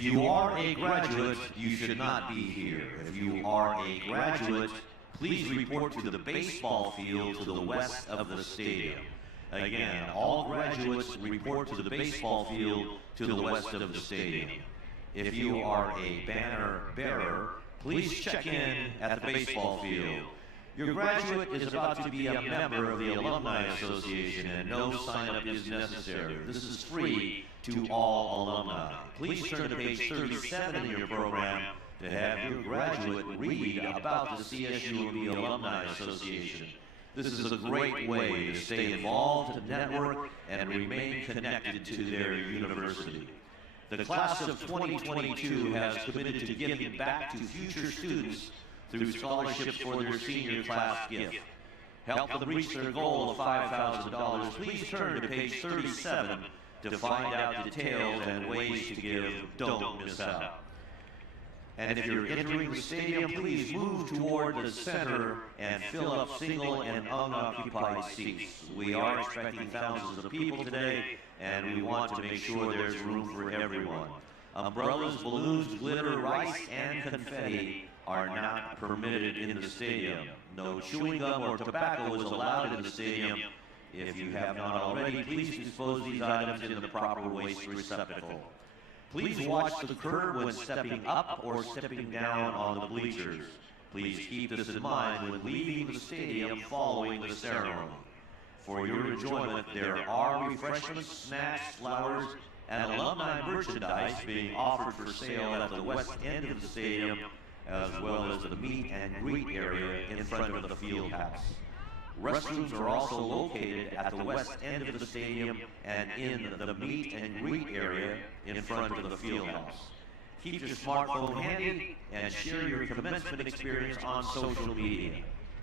If you are a graduate, you should not be here. If you are a graduate, please report to the baseball field to the west of the stadium. Again, all graduates report to the baseball field to the west of the stadium. If you are a banner bearer, please check in at the baseball field. Your graduate is about to be a member of the Alumni Association, and no sign-up is necessary. This is free to all alumni. Please turn to page 37 in your program to have your graduate read about the CSUMB Alumni Association. This is a great way to stay involved, to network, and remain connected to their university. The class of 2022 has committed to giving back to future students through scholarships for their senior class gift. Help them reach their goal of $5,000. Please turn to page 37 to find out details and ways to give. Don't miss out. And if you're entering the stadium, please move toward the center and fill up single and unoccupied seats. We are expecting thousands of people today, and we want to make sure there's room for everyone. Umbrellas, balloons, glitter, rice, and confetti are not permitted in the stadium. No chewing gum or tobacco is allowed in the stadium. If you have not already, please dispose these items in the proper waste receptacle. Please watch the curb when stepping up or stepping down on the bleachers. Please keep this in mind when leaving the stadium following the ceremony. For your enjoyment, there are refreshments, snacks, flowers, and alumni merchandise being offered for sale at the west end of the stadium, as well as the meet and greet area in front of the field house. Restrooms are also located at the west end of the stadium and in the meet and greet area in front of the field house. Keep your smartphone handy and share your commencement experience on social media.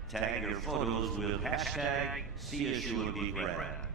Tag your photos with hashtag CSUMB grad.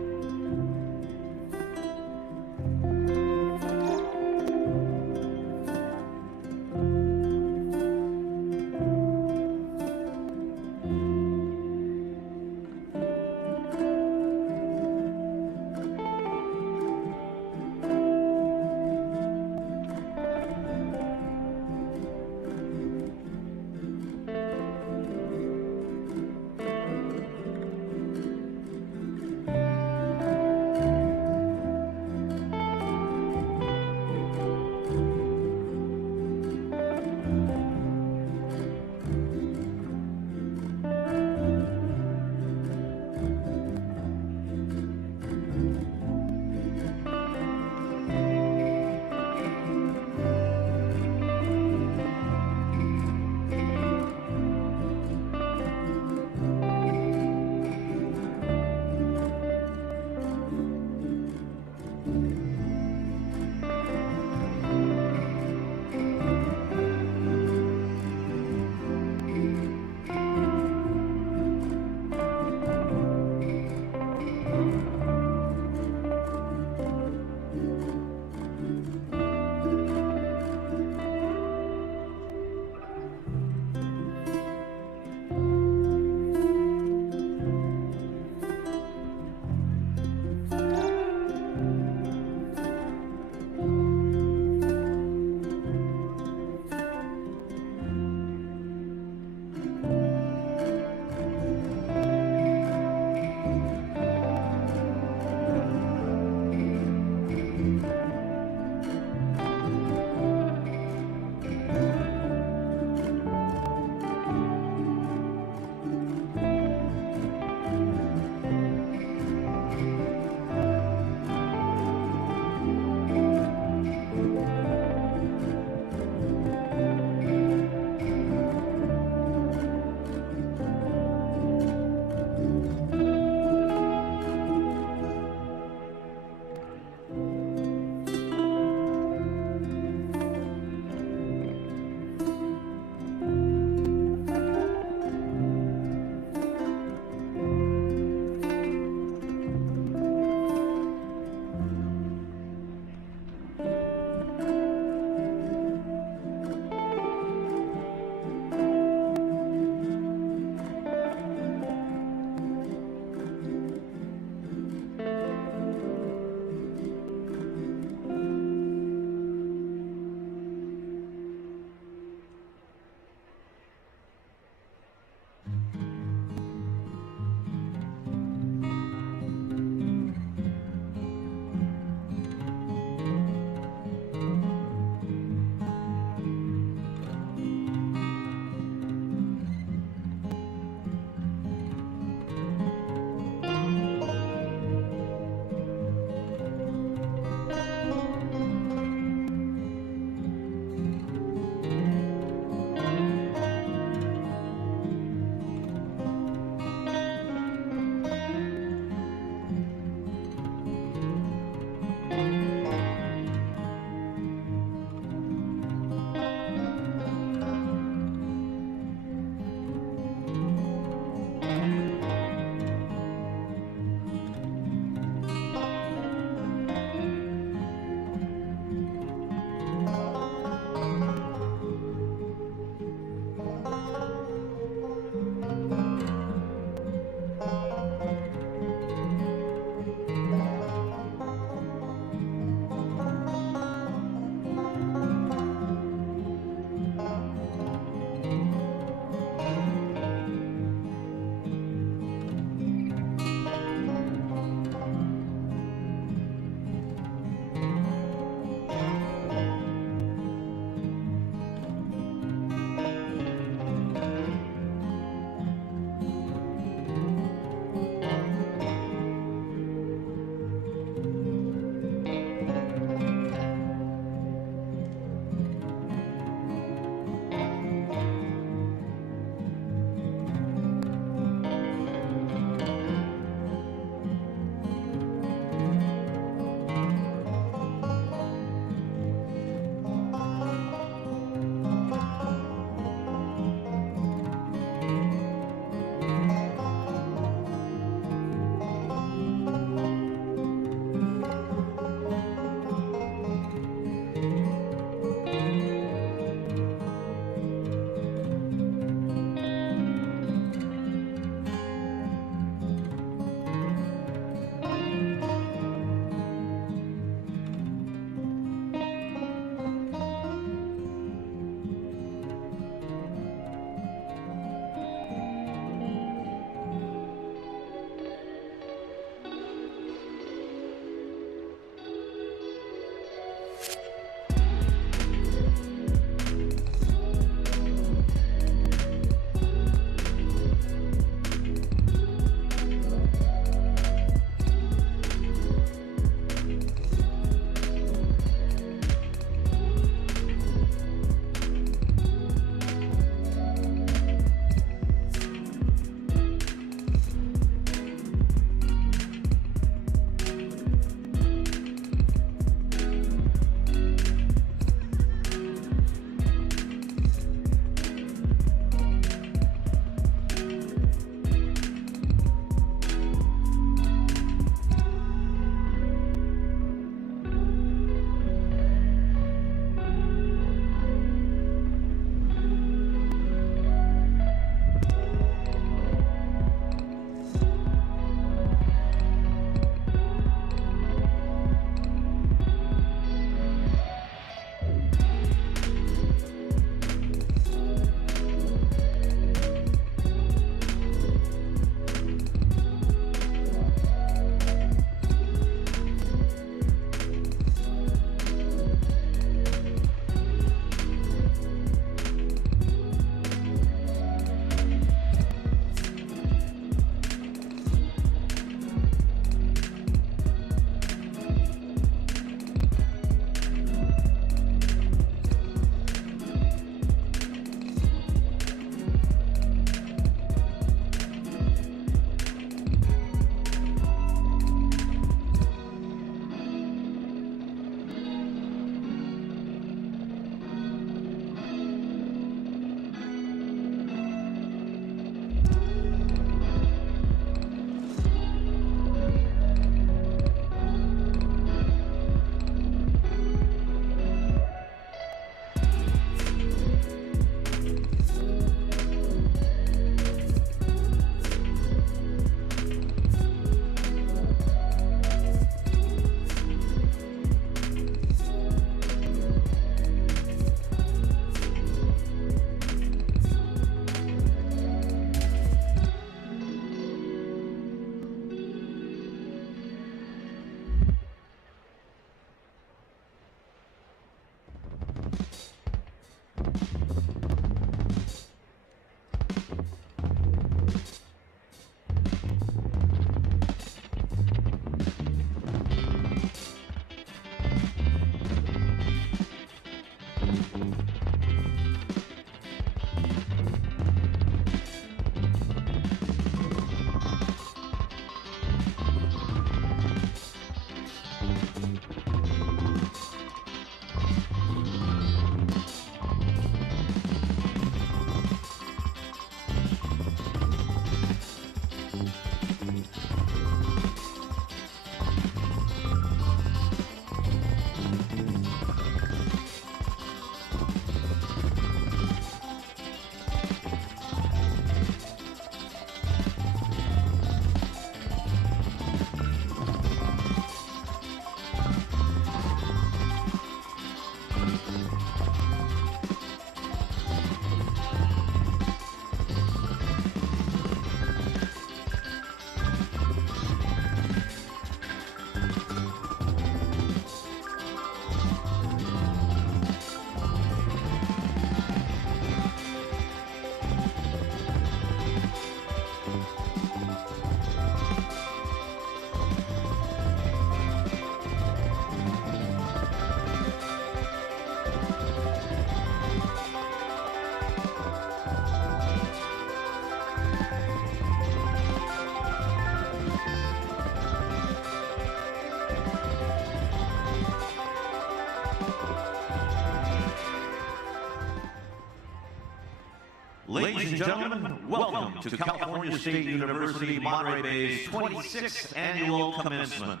Ladies and gentlemen, welcome to California State University Monterey Bay's 26th annual commencement.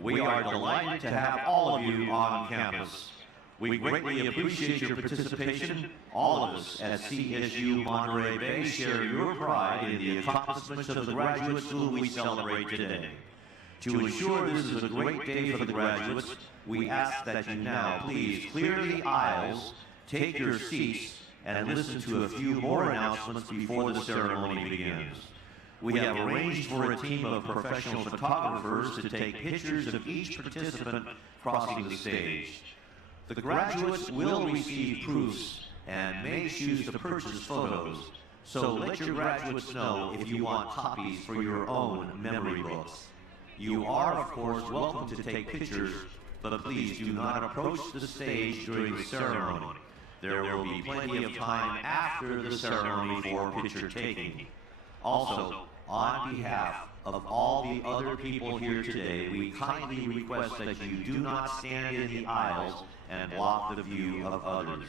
We are delighted to have all of you on campus. We greatly appreciate your participation. All of us at CSU Monterey Bay share your pride in the accomplishments of the graduate school we celebrate today. To ensure this is a great day for the graduates, we ask that you now please clear the aisles, take your seats, and listen to a few more announcements before the ceremony begins. We have arranged for a team of professional photographers to take pictures of each participant crossing the stage. The graduates will receive proofs and may choose to purchase photos, so let your graduates know if you want copies for your own memory books. You are, of course, welcome to take pictures, but please do not approach the stage during the ceremony. There will be plenty of time after the ceremony for picture taking. Also, on behalf of all the other people here today, we kindly request that you do not stand in the aisles and block the view of others.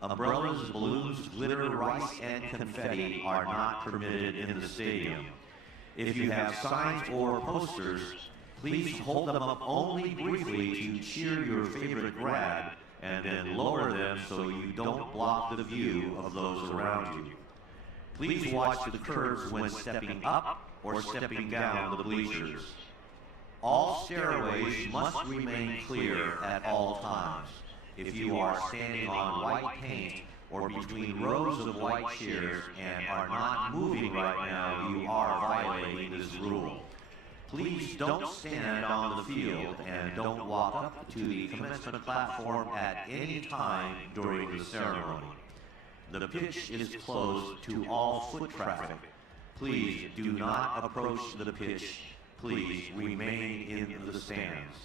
Umbrellas, balloons, glitter, rice, and confetti are not permitted in the stadium. If you have signs or posters, please hold them up only briefly to cheer your favorite grad, and then lower them so you don't block the view of those around you. Please watch the curves when stepping up or stepping down the bleachers. All stairways must remain clear at all times. If you are standing on white paint or between rows of white chairs and are not moving right now, you are violating this rule. Please don't stand on the field and don't walk up to the commencement platform at any time during the ceremony. The pitch is closed to all foot traffic. Please do not approach the pitch. Please remain in the stands.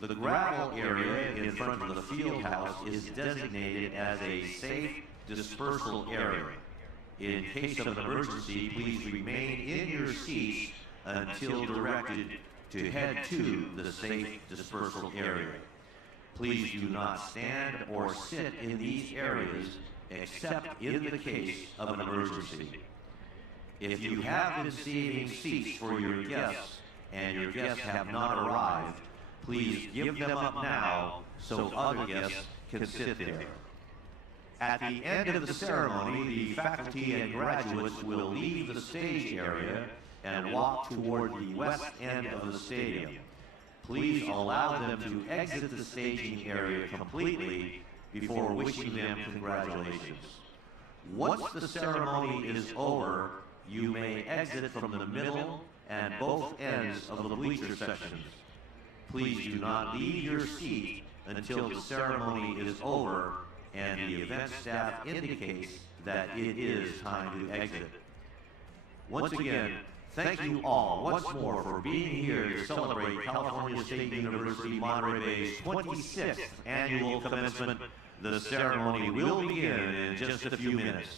The gravel area in front of the field house is designated as a safe dispersal area. In case of an emergency, please remain in your seats until directed to head to the safe dispersal area. Please do not stand or sit in these areas except in the case of an emergency. If you have been saving seats for your guests and your guests have not arrived, please give them up now so other guests can sit there. At the end of the ceremony, the faculty and graduates will leave the stage area and walk toward the west end of the stadium. Please allow them to exit the staging area completely before wishing them congratulations. Once the ceremony is over, you may exit from the middle and both ends of the bleacher sections. Please do not leave your seat until the ceremony is over and the event staff indicates that it is time to exit. Once again, thank you all once more for being here to celebrate California State University Monterey Bay's 26th annual commencement. The ceremony will begin in just a few minutes.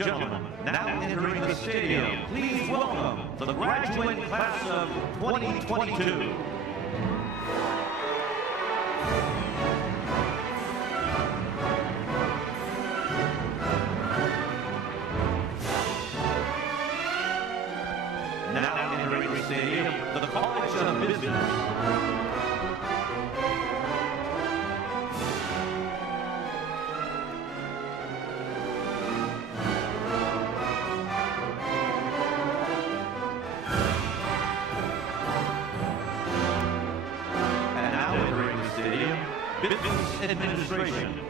and gentlemen, now entering the stadium, please welcome the graduating class of 2022. Now entering the stadium, the College of Business. Business Administration.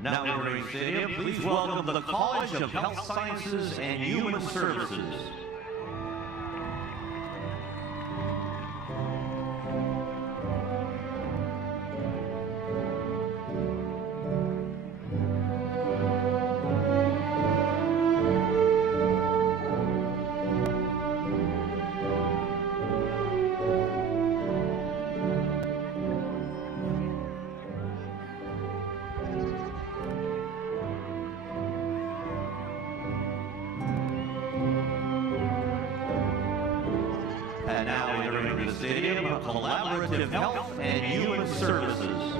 Now entering stadium, please welcome the College of Health Sciences and Human Services. And now entering the stadium, Collaborative Health and Human Services.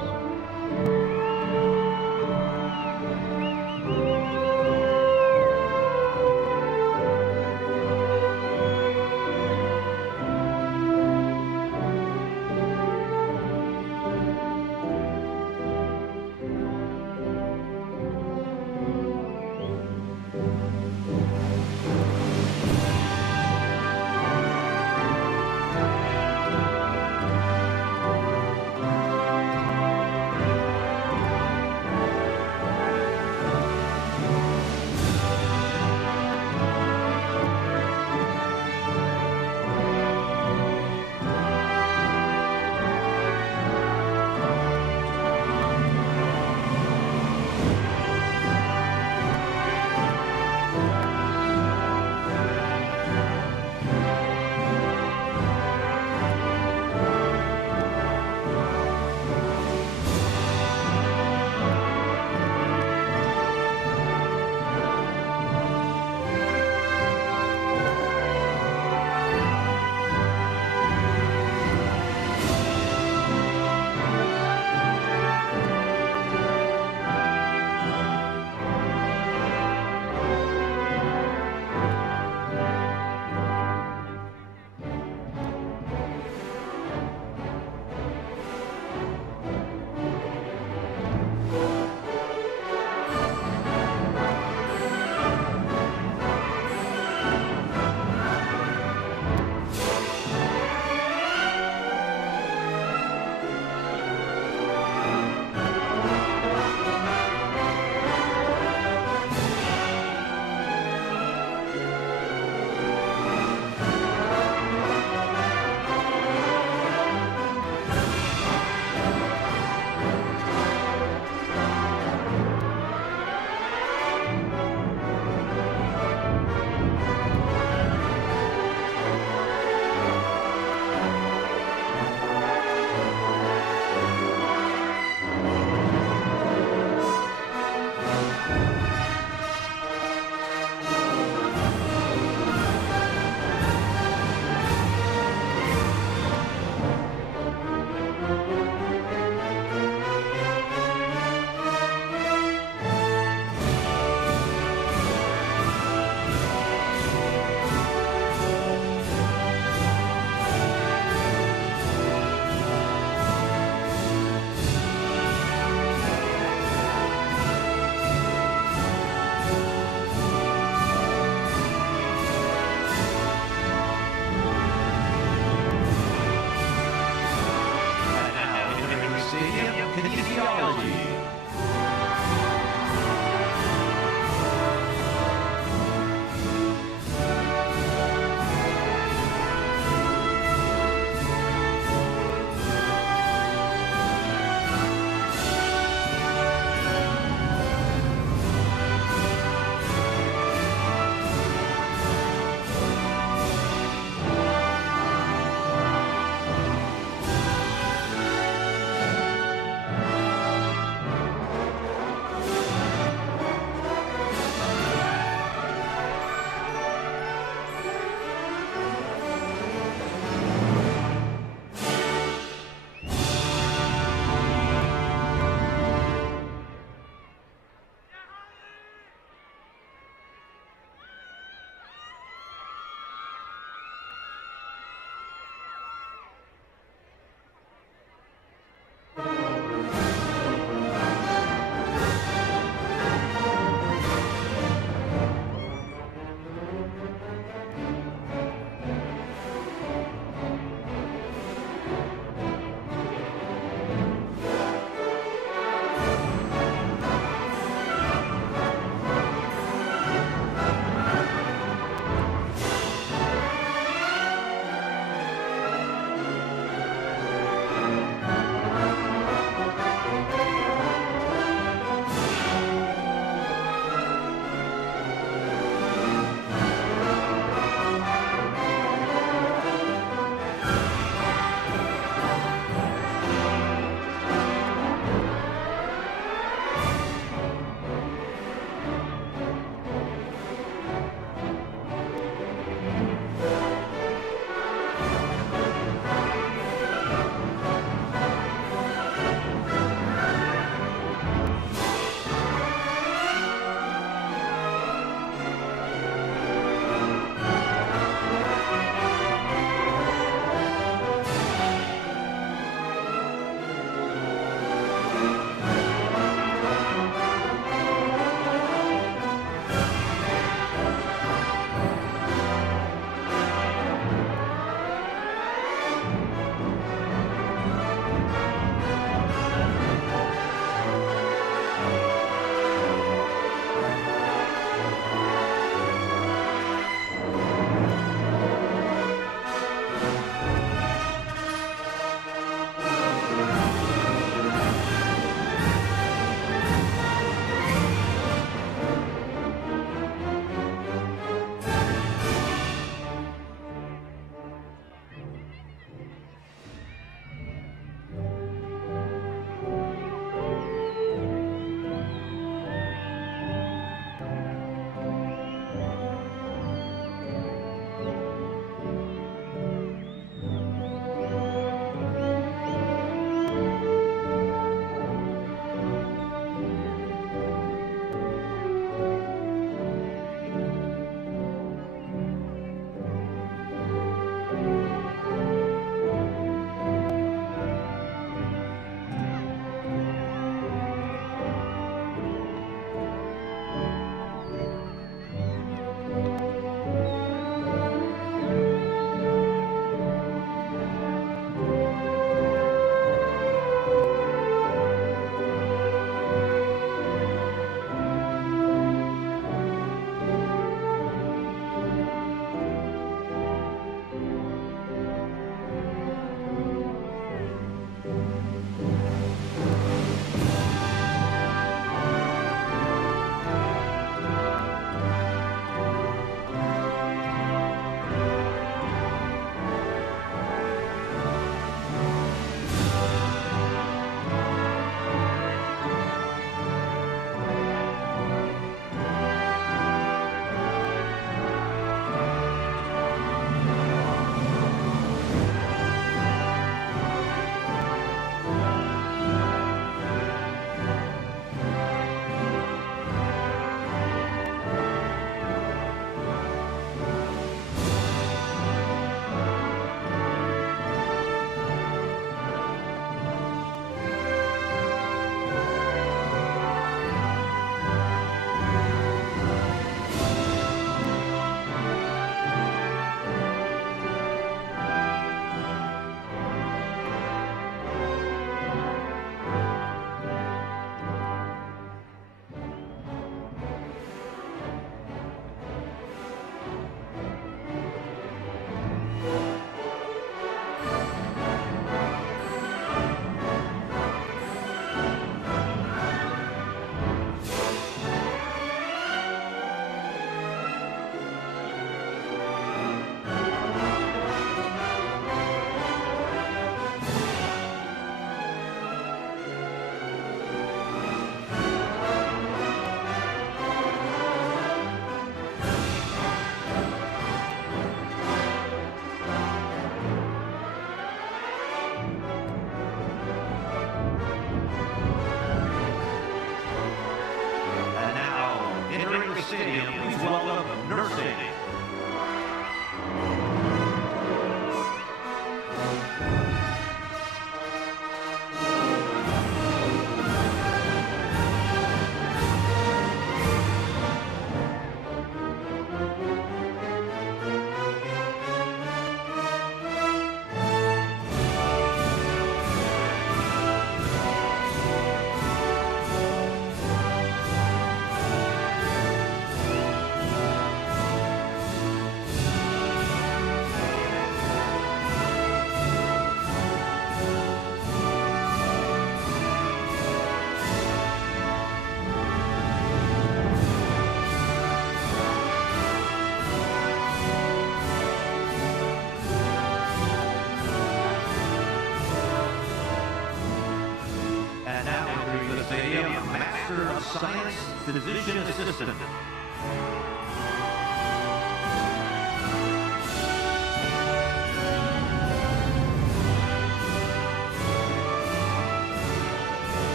of Science Physician Assistant.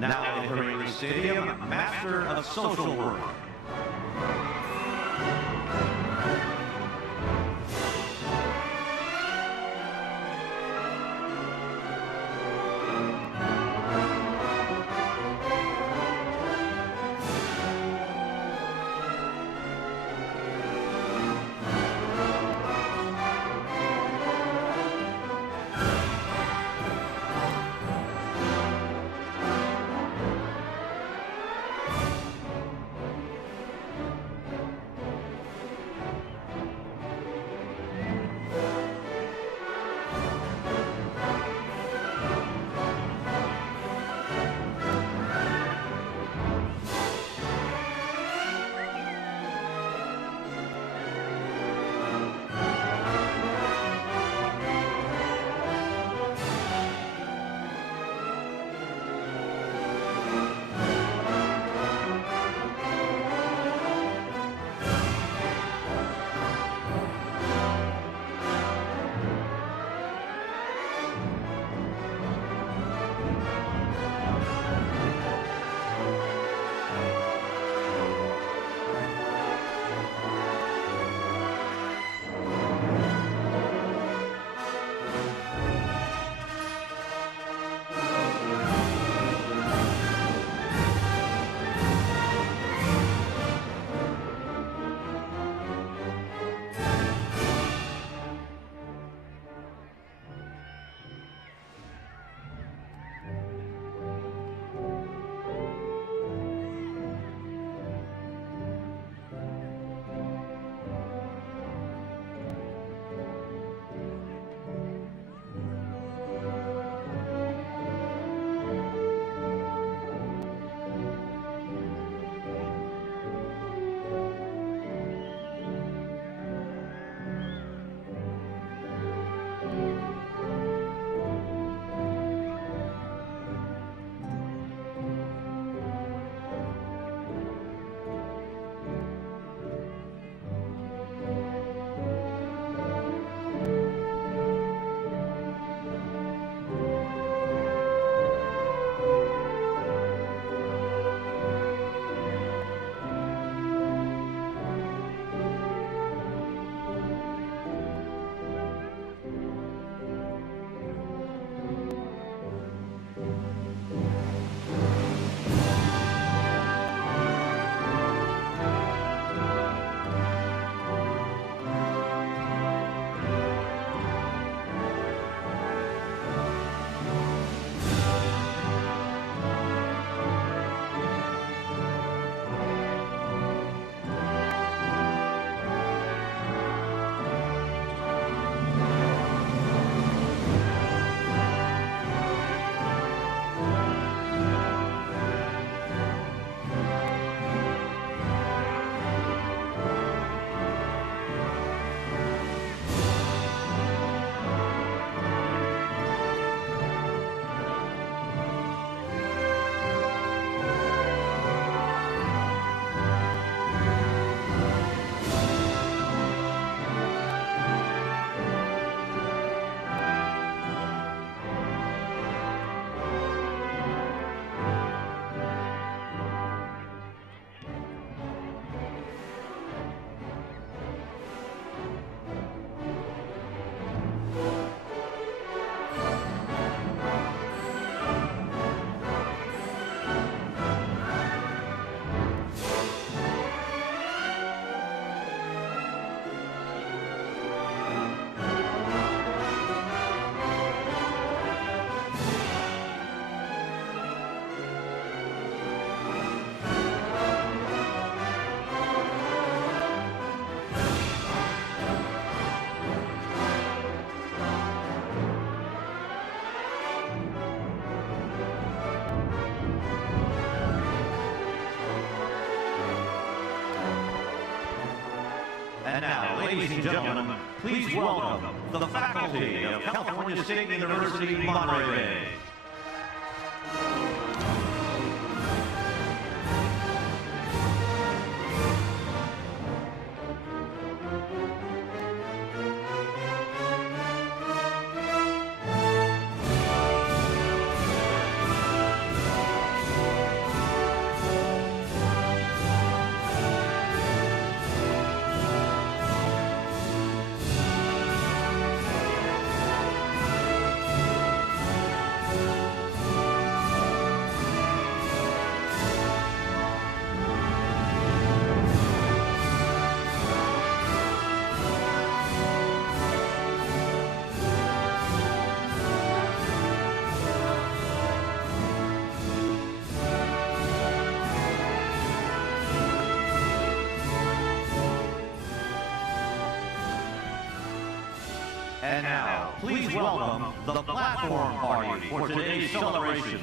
Now entering the stadium, Master of Social Work. ladies and gentlemen, please welcome the faculty of California State University, Monterey. And now, please welcome the platform party for today's celebration.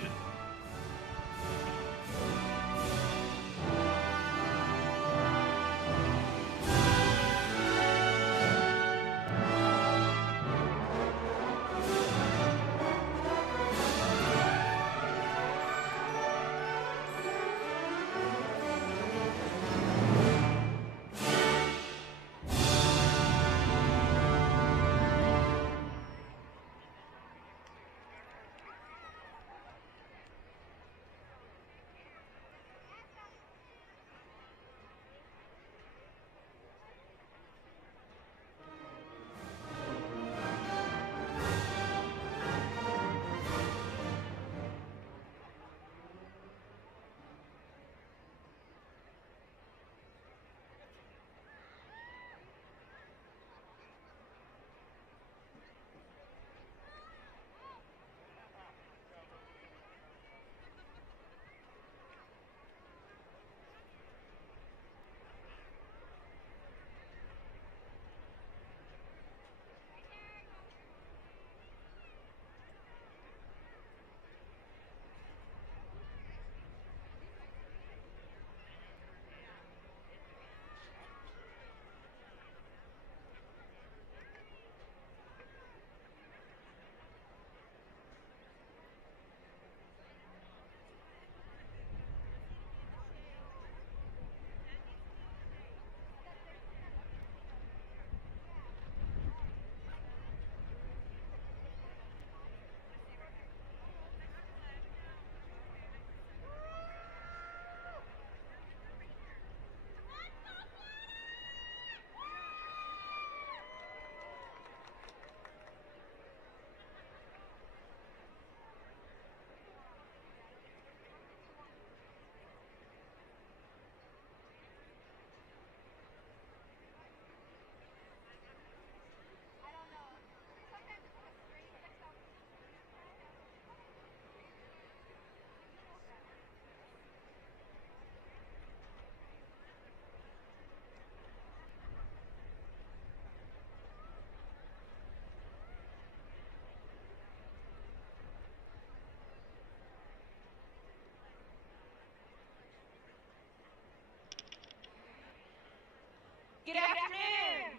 Good afternoon.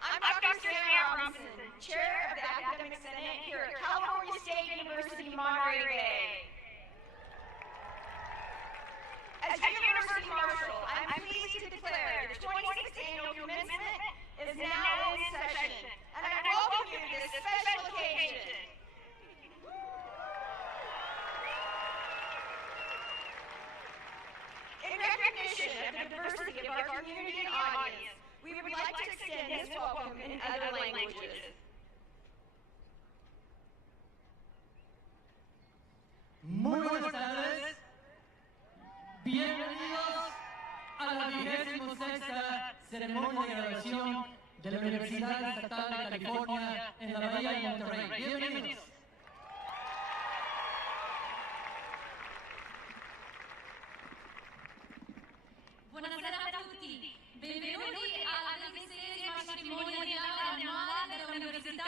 I'm Dr. Sarah Robinson, Chair of the Academic Senate here at California State University, Monterey. As your University Marshal, I'm pleased to declare the 26th Annual Commencement is now in session, and I welcome you to this special occasion. In recognition of the diversity of our community and audience, we would like to extend this welcome in other languages. Muy buenas tardes. Bienvenidos a la 26ª ceremonia de graduación de la Universidad Estatal de California en la Bahía de Monterey. Bienvenidos. Buonasera a tutti, benvenuti alla 26ª cerimonia di laurea annuale dell'Università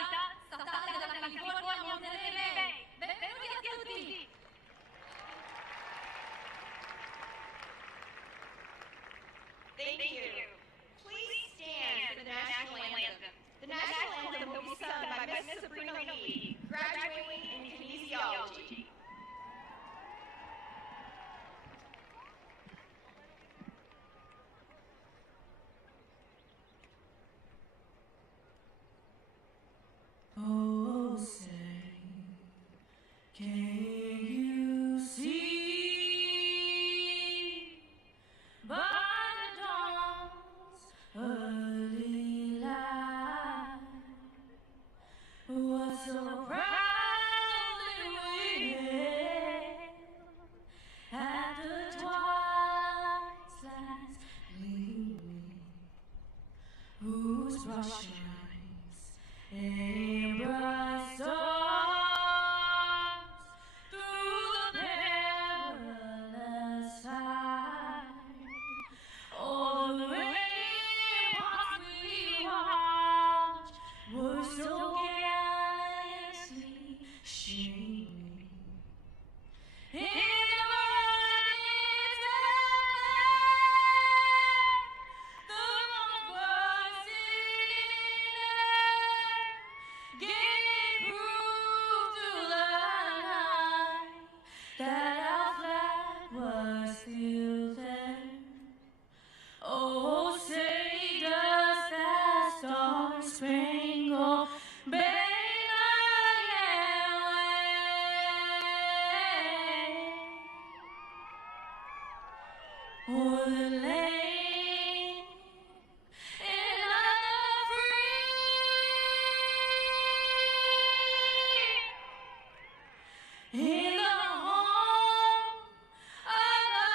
Statale della California Monterey. Benvenuti a tutti! so proudly we hailed at the twilight's gleaming, whose rush eyes and bright stars through the perilous fight. All the ramparts we watched were so gallantly streaming. In the morning's the conferral gave proof to the night that our flag was still there. Oh, say does that star-spangled banner yet wave o'er the land and the free in the home of the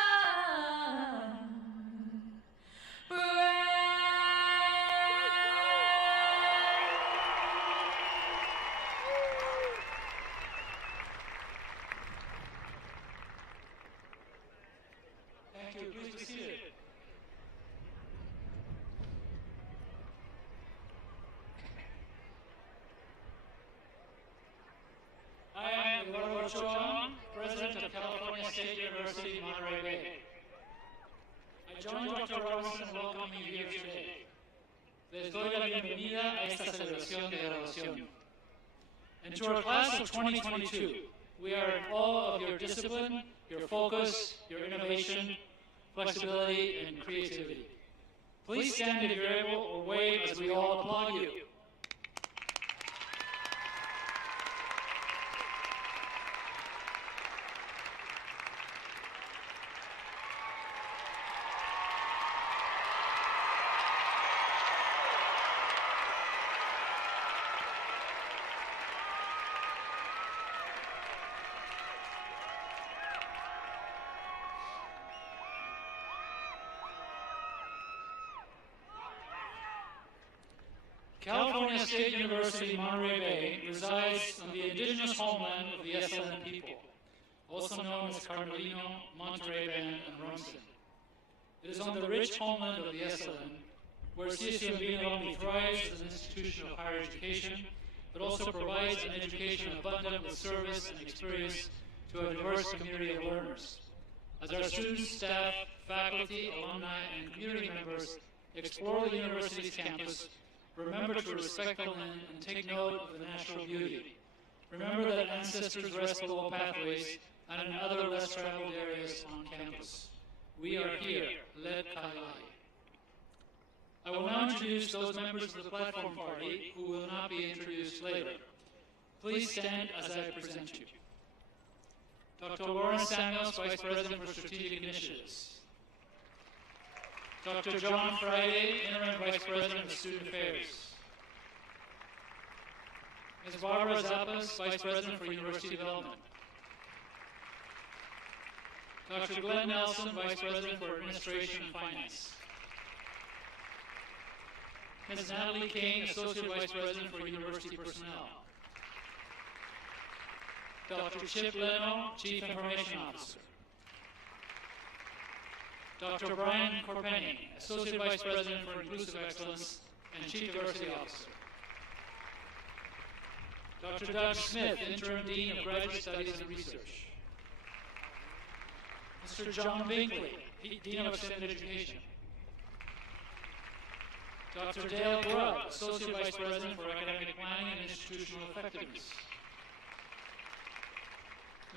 Thank you. Please be seated. I am Eduardo Ochoa, President of California State University, Monterey Bay. I join Dr. Robinson in welcoming you here today. Les doy la bienvenida a esta celebración de graduación. And to our class of 2022, we are in awe of your discipline, your focus, your innovation, flexibility, and creativity. Please stand if you're able or wave as we all applaud you. California State University, Monterey Bay resides on the indigenous homeland of the SLN people, also known as Carmelino, Monterey Band, and Rumsen. It is on the rich homeland of the SLN, where CSUMB not only thrives as an institution of higher education, but also provides an education abundant with service and experience to a diverse community of learners. As our students, staff, faculty, alumni, and community members explore the university's campus, remember to respect the land and take note of the natural beauty. Remember that ancestors rest below pathways and in other less traveled areas on campus. We are here, led Kailai. I will now introduce those members of the platform party who will not be introduced later. Please stand as I present you. Dr. Lawrence Samuels, Vice President for Strategic Initiatives. Dr. John Friday, Interim Vice President of Student Affairs. Ms. Barbara Zappas, Vice President for University Development. Dr. Glenn Nelson, Vice President for Administration and Finance. Ms. Natalie Kane, Associate Vice President for University Personnel. Dr. Chip Leno, Chief Information Officer. Dr. Brian Corpenny, Associate Vice President for Inclusive Excellence and Chief Diversity Officer. Dr. Doug Smith, Interim Dean of Graduate Studies and Research. Mr. John Binkley, Dean of Extended Education. Dr. Dale Grubb, Associate Vice President for Academic Planning and Institutional Effectiveness.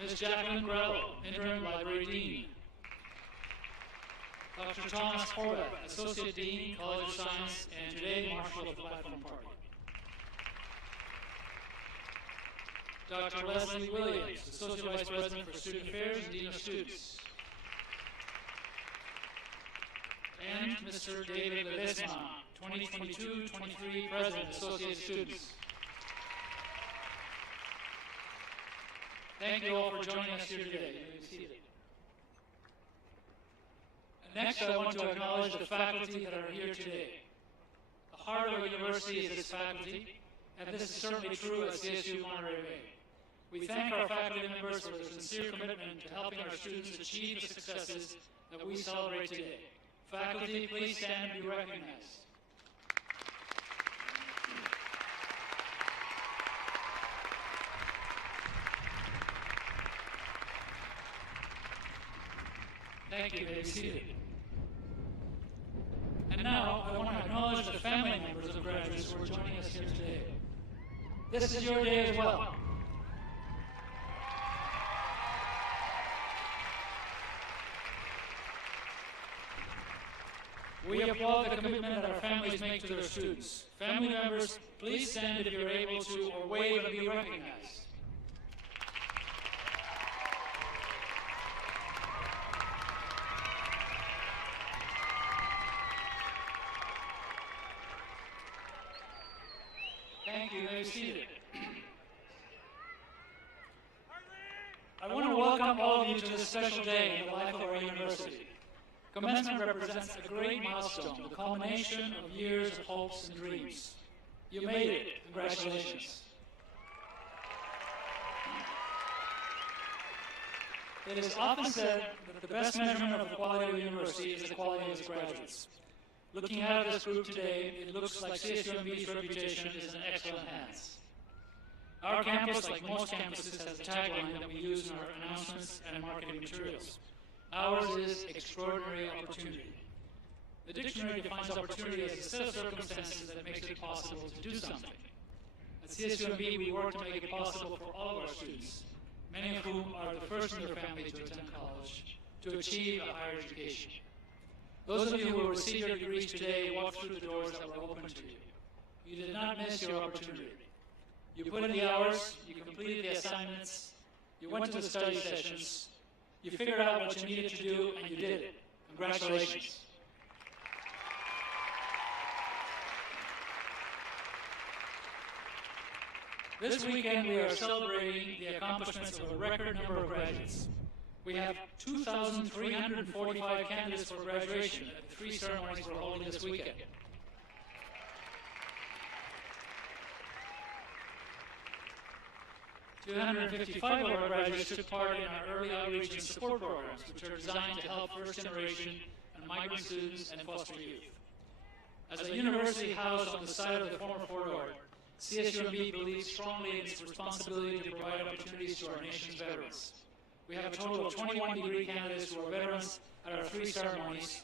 Ms. Jacqueline Grello, Interim Library Dean. Dr. Thomas Horvath, Associate Dean, College of Science, and today Marshal of the Platform Party. Dr. Leslie Williams, Associate Vice President for Student Affairs and Dean of Students. And Mr. David Ledesma, 2022-23 President, Associate Students. Thank you all for joining us here today. You may be seated. And next, I want to acknowledge the faculty that are here today. The heart of a university is its faculty, and this is certainly true at CSU Monterey Bay. We thank our faculty members for their sincere commitment to helping our students achieve the successes that we celebrate today. Faculty, please stand and be recognized. Thank you. You may be seated. And now, I want to acknowledge the family members of graduates who are joining us here today. This is your day as well. We applaud the commitment that our families make to their students. Family members, please stand if you're able to, or wave and be recognized. Thank you. You may be seated. I want to welcome all of you to this special day in the life of our university. Commencement represents a great milestone, the culmination of years of hopes and dreams. You made it. Congratulations. It is often said that the best measurement of the quality of a university is the quality of its graduates. Looking at this group today, it looks like CSUMB's reputation is in excellent hands. Our campus, like most campuses, has a tagline that we use in our announcements and marketing materials. Ours is extraordinary opportunity. The dictionary defines opportunity as a set of circumstances that makes it possible to do something. At CSUMB, we work to make it possible for all of our students, many of whom are the first in their family to attend college, to achieve a higher education. Those of you who will receive your degrees today walked through the doors that were open to you. You did not miss your opportunity. You put in the hours, you completed the assignments, you went to the study sessions, you figured out what you needed to do, and you did it. Congratulations. This weekend, we are celebrating the accomplishments of a record number of graduates. We have 2,345 candidates for graduation at the 3 ceremonies we're holding this weekend. $255 of our graduates took part in our early outreach and support programs, which are designed to help first-generation and migrant students and foster youth. As a university housed on the site of the former Fort Ord, CSUMB believes strongly in its responsibility to provide opportunities to our nation's veterans. We have a total of 21 degree candidates who are veterans at our 3 ceremonies.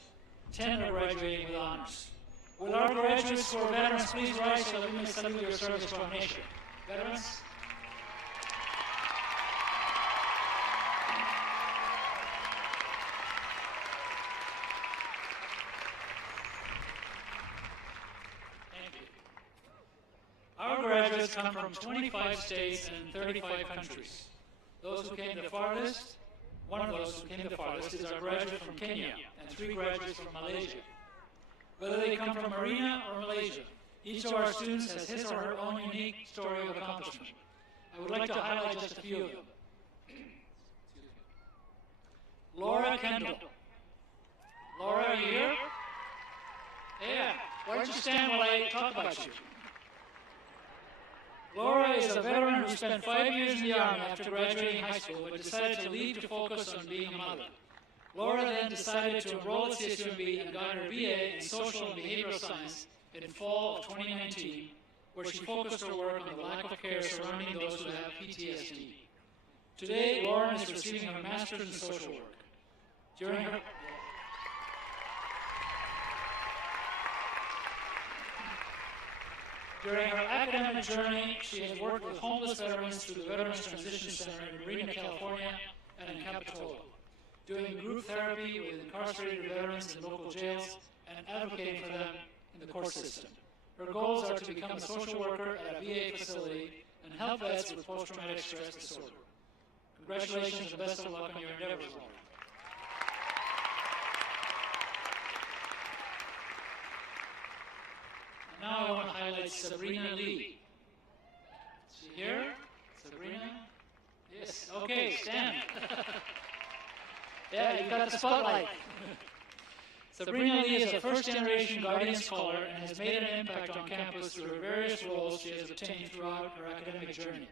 10 are graduating with honors. Will our graduates who are veterans please rise so that we may salute your service to our nation? Veterans? Our graduates come from 25 states and 35 countries. Those who came the farthest, one of those who came the farthest is our graduate from Kenya and 3 graduates from Malaysia. Whether they come from Marina or Malaysia, each of our students has his or her own unique story of accomplishment. I would like to highlight just a few of them. Laura Kendall. Laura, are you here? Yeah. Why don't you stand while I talk about you? Laura is a veteran who spent 5 years in the Army after graduating high school, but decided to leave to focus on being a mother. Laura then decided to enroll at CSUMB and got her BA in Social and Behavioral Science in fall of 2019, where she focused her work on the lack of care surrounding those who have PTSD. Today, Lauren is receiving her Master's in Social Work. During her academic journey, she has worked with homeless veterans through the Veterans Transition Center in Marina, California, and in Capitola, doing group therapy with incarcerated veterans in local jails and advocating for them in the court system. Her goals are to become a social worker at a VA facility and help vets with post-traumatic stress disorder. Congratulations and best of luck on your endeavors, Laura. Now I want to highlight Sabrina Lee. Is she here? Sabrina? Yes. Okay, stand. Yeah, you got the spotlight. Sabrina Lee is a first-generation Guardian Scholar and has made an impact on campus through her various roles she has obtained throughout her academic journey.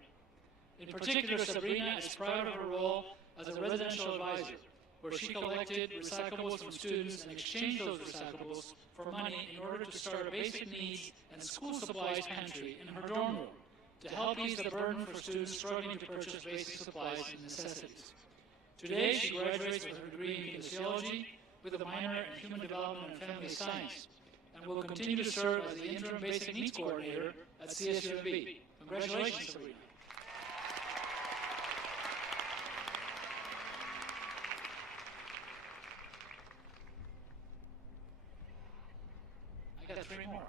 In particular, Sabrina is proud of her role as a residential advisor, where she collected recyclables from students and exchanged those recyclables for money in order to start a basic needs and school supplies pantry in her dorm room to help ease the burden for students struggling to purchase basic supplies and necessities. Today, she graduates with her degree in kinesiology with a minor in human development and family science, and will continue to serve as the interim basic needs coordinator at CSUMB. Congratulations, Sabrina. I got 3 more.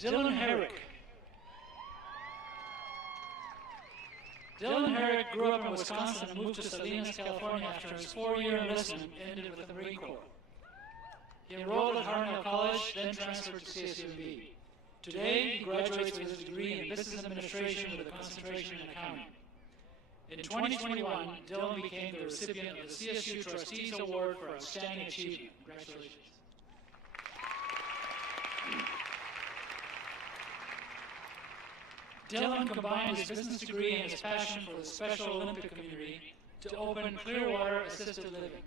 Dylan Herrick. Dylan Herrick grew up in Wisconsin and moved to Salinas, California after his 4-year enlistment ended with the Marine Corps. He enrolled at Hartnell College, then transferred to CSUMB. Today, he graduates with his degree in Business Administration with a concentration in accounting. In 2021, Dylan became the recipient of the CSU Trustees Award for Outstanding Achievement. Congratulations. Dylan combined his business degree and his passion for the Special Olympic community to open Clearwater Assisted Living,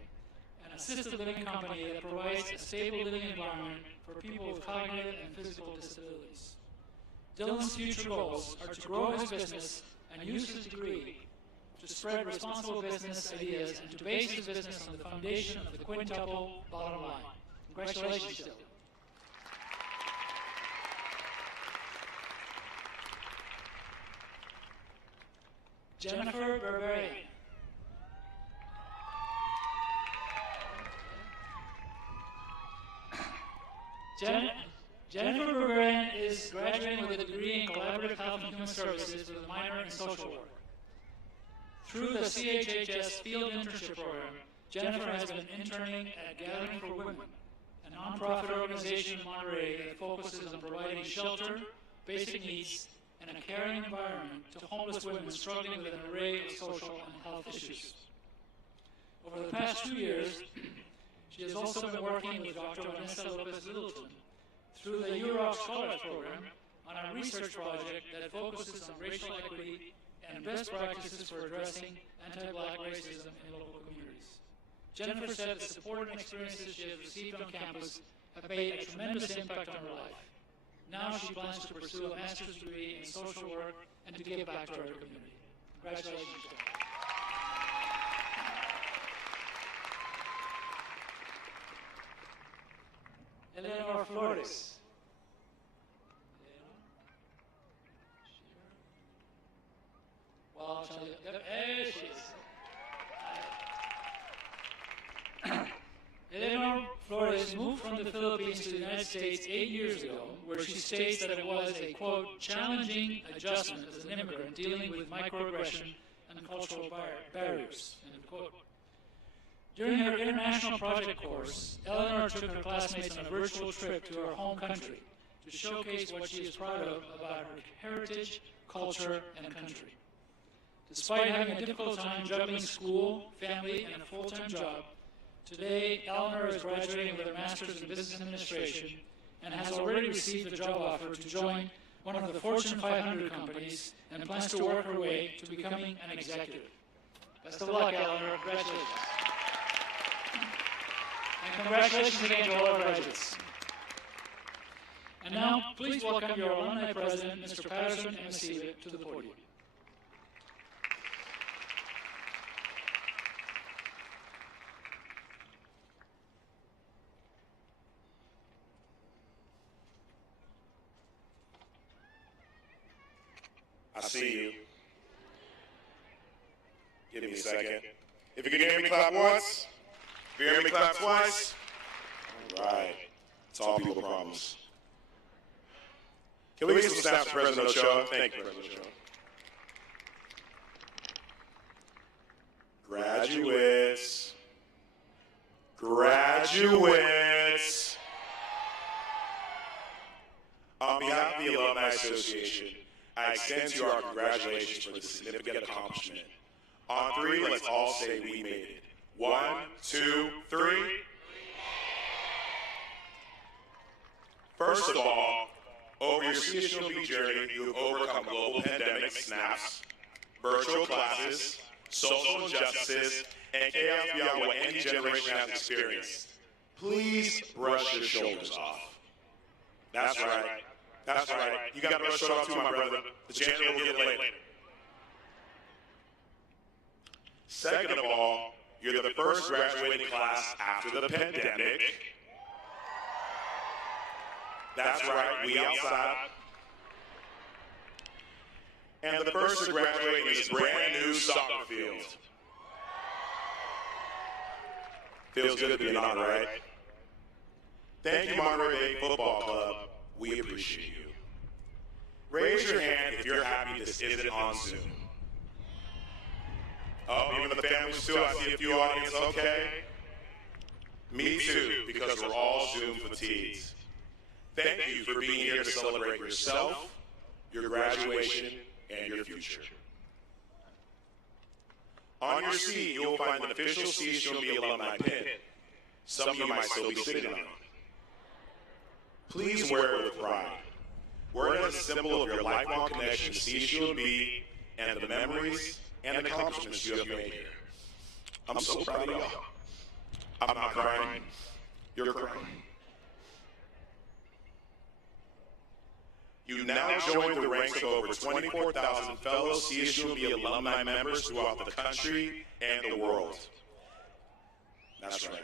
an assisted living company that provides a stable living environment for people with cognitive and physical disabilities. Dylan's future goals are to grow his business and use his degree to spread responsible business ideas and to base his business on the foundation of the quintuple bottom line. Congratulations, Dylan. Jennifer Berberian. Jennifer Berberian is graduating with a degree in Collaborative Health and Human Services with a minor in social work. Through the CHHS Field Internship Program, Jennifer has been interning at Gathering for Women, a nonprofit organization in Monterey that focuses on providing shelter, basic needs, and a caring environment to homeless women struggling with an array of social and health issues. Over the past 2 years, she has also been working with Dr. Vanessa Lopez-Littleton through the UROC Scholars Program on a research project that focuses on racial equity and best practices for addressing anti-Black racism in local communities. Jennifer said the support and experiences she has received on campus have made a tremendous impact on her life. Now she plans to pursue a master's degree in social work and to give back to our community. Congratulations, Jennifer. Eleanor Flores. Well, there she is. Eleanor Flores moved from the Philippines to the United States 8 years ago, where she states that it was a, quote, challenging adjustment as an immigrant dealing with microaggression and cultural barriers, end quote. During her international project course, Eleanor took her classmates on a virtual trip to her home country to showcase what she is proud of about her heritage, culture, and country. Despite having a difficult time juggling school, family, and a full-time job, today, Eleanor is graduating with her master's in business administration and has already received a job offer to join one of the Fortune 500 companies and plans to work her way to becoming an executive. Best of luck, Eleanor. Congratulations. And congratulations again to all our graduates. And now, please welcome your alumni president, Mr. Patterson M. Sievert, to the podium. I see you. Give me a second. If you can hear me, clap once. If you hear me, clap twice. All right. It's all people problems. Can we get some snaps for President Ochoa? Thank you, President Ochoa. Graduates. Graduates. On behalf of the Alumni Association, I extend to you our congratulations for this significant accomplishment On three, let's all say we made it. 1, 2, 3. First of all, over your CSUMB journey, you have overcome global pandemic snaps, virtual classes, social injustices, and chaos beyond what any generation has experienced. Please brush your shoulders off. That's right. That's right. You got to brush it off too, my brother. The janitor will get late. Second of all, you're the first graduating class after the pandemic. That's right, we outside. And the first to graduate in this brand new soccer field. Feels good to be an honor, right? Thank you, Monterey Bay Football Club. We appreciate you. Raise your hand if you're happy this isn't on Zoom. Oh, even the families too. I see a few audience. Okay. Me too, because we're all Zoom fatigued. Thank you for being here to celebrate yourself, your graduation, and your future. On your seat, you'll find an official CSUMB alumni pin. Some of you might still be sitting on it. Please wear it with pride. Wear it as a symbol of your lifelong connection to CSUMB and the memories and accomplishments you have made here. I'm so proud of y'all. I'm not crying. You're crying. You now join the ranks of over 24,000 fellow CSUMB alumni members throughout the country and the world. That's right.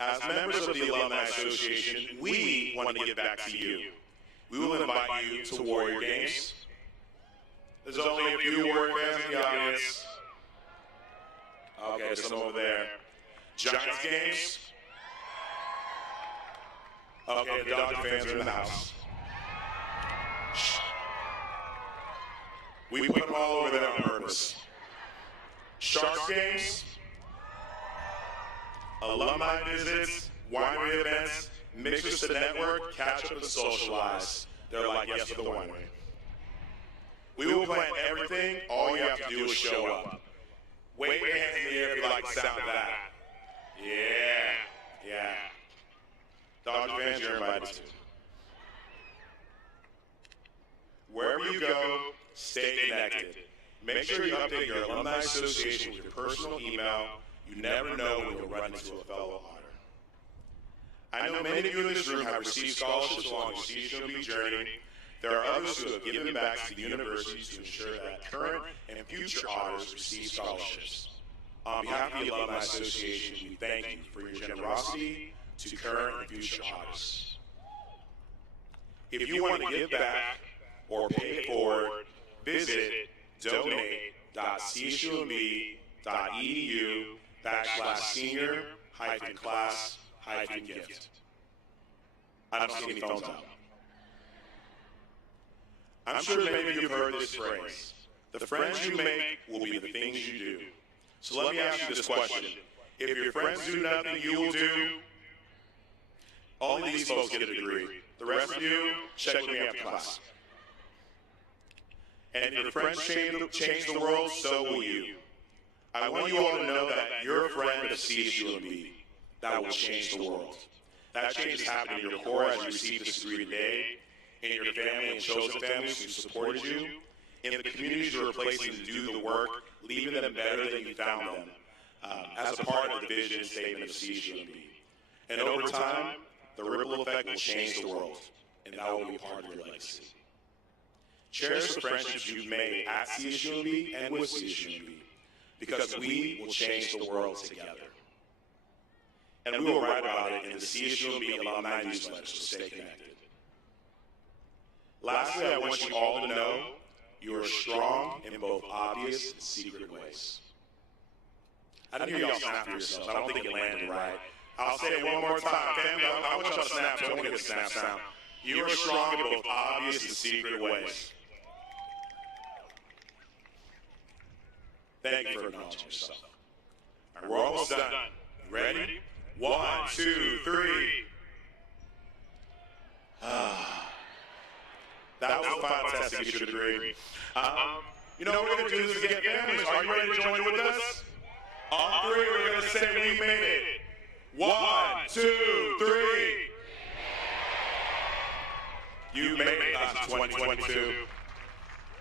As members of the Alumni Association, we want to give back to you. We will invite you to Warrior Games. There's only a few Warrior fans in the audience. Okay, there's some over there. Giants games. Okay, the Dodger fans are in the house. We put them all over there on purpose. Sharks games, alumni visits, winery events, mixers to network, catch up and socialize. They're like yes to the winery. We will plan everything. All you have to do is show up. Wave your hands in the air if you like the sound of that. Yeah. Dodger fans, you're invited to. Wherever you go, stay connected. Make sure you update your Alumni Association with your personal email. You never know when you'll run into a fellow honor. I know many of you in this room have received scholarships along your CSUMB journey. There are others who have given back to the universities to ensure that current and future honors receive scholarships. On behalf of the Alumni Association, we thank you for your generosity to current and future honors. If you want to give back or pay it forward, visit donate.csumb.edu/senior-class-gift. I don't see any thumbs up. I'm sure many of you have heard this phrase. The friends you make will be the things you do. So let me ask you this question. If your friends do nothing, you will do. Only these folks get a degree. The rest of you, check with me after class. And if your friends change the world, so will you. I want you all to know that you're a friend of CSUMB that will change the world. That change is happening in your core as you receive this degree today, in your family and chosen families who supported you, in the communities you're replacing to do the work, leaving them better than you found them, as a part of the vision statement of CSUMB. And over time, the ripple effect will change the world, and that will be a part of your legacy. Cherish the friendships you've made at CSUMB and with CSUMB, because we will change the world together. And we will write about it in the CSUMB alumni newsletter, so stay connected. Lastly, I want you all to know you are strong in both obvious and secret ways. I didn't hear y'all snap for yourselves. I don't think it landed right. I'll say it one more time. Family, I want y'all to snap. Don't get a snap sound. You are strong in both obvious and secret ways. Thank you for acknowledging yourself. All right, we're almost done. You ready? 1, 2, 3. That was a final test to get your degree. You know what we're going to do this is get families. Are you ready to join in with us? On three, we're going to say we made it. 1, 2, 3. You made it, class of 2022.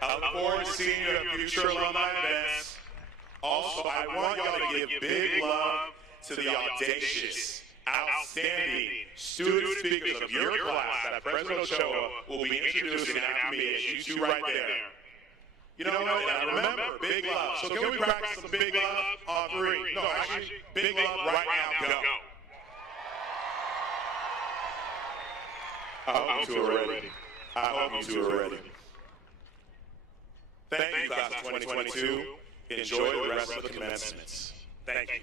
I look forward to seeing you at future alumni events. Also, I want y'all to give big love to the audacious, outstanding student speakers of your class that President Ochoa will be introducing after me as you two right there. You know what? And remember, big love. So can we practice some big love on three? No, actually, big love right now, go. I hope you two are ready. I hope you two are ready. Thank you, class of 2022. Enjoy the rest of the commencements. Thank you.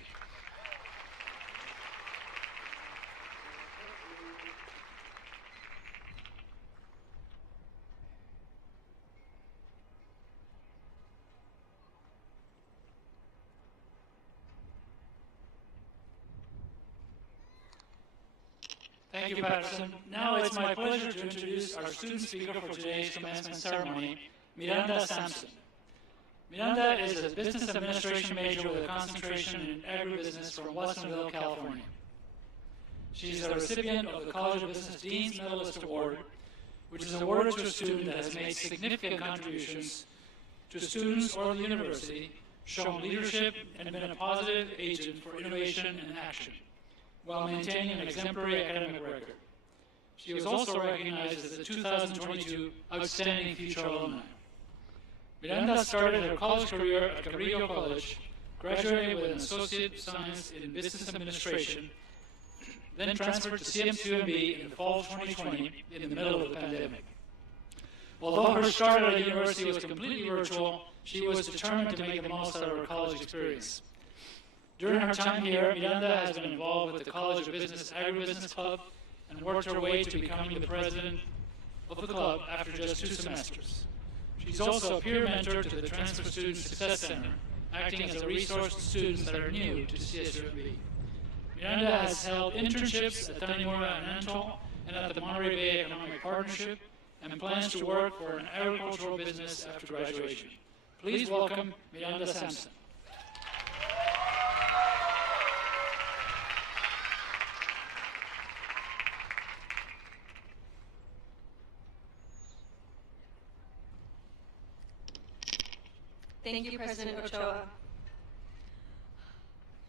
Thank you, Patterson. Now it's my pleasure to introduce our student speaker for today's commencement ceremony, Miranda Sampson. Miranda is a business administration major with a concentration in agribusiness from Watsonville, California. She's a recipient of the College of Business Dean's Medalist Award, which is awarded to a student that has made significant contributions to students or the university, shown leadership, and been a positive agent for innovation and action, while maintaining an exemplary academic record. She was also recognized as the 2022 Outstanding Future Alumni. Miranda started her college career at Cabrillo College, graduated with an Associate of Science in Business Administration, then transferred to CSUMB in the fall of 2020 in the middle of the pandemic. Although her start at the university was completely virtual, she was determined to make the most out of her college experience. During her time here, Miranda has been involved with the College of Business Agribusiness Club and worked her way to becoming the president of the club after just 2 semesters. She's also a peer mentor to the Transfer Student Success Center, acting as a resource to students that are new to CSUMB. Miranda has held internships at Tanimura and Antal and at the Monterey Bay Economic Partnership and plans to work for an agricultural business after graduation. Please welcome Miranda Sampson. Thank you, President Ochoa.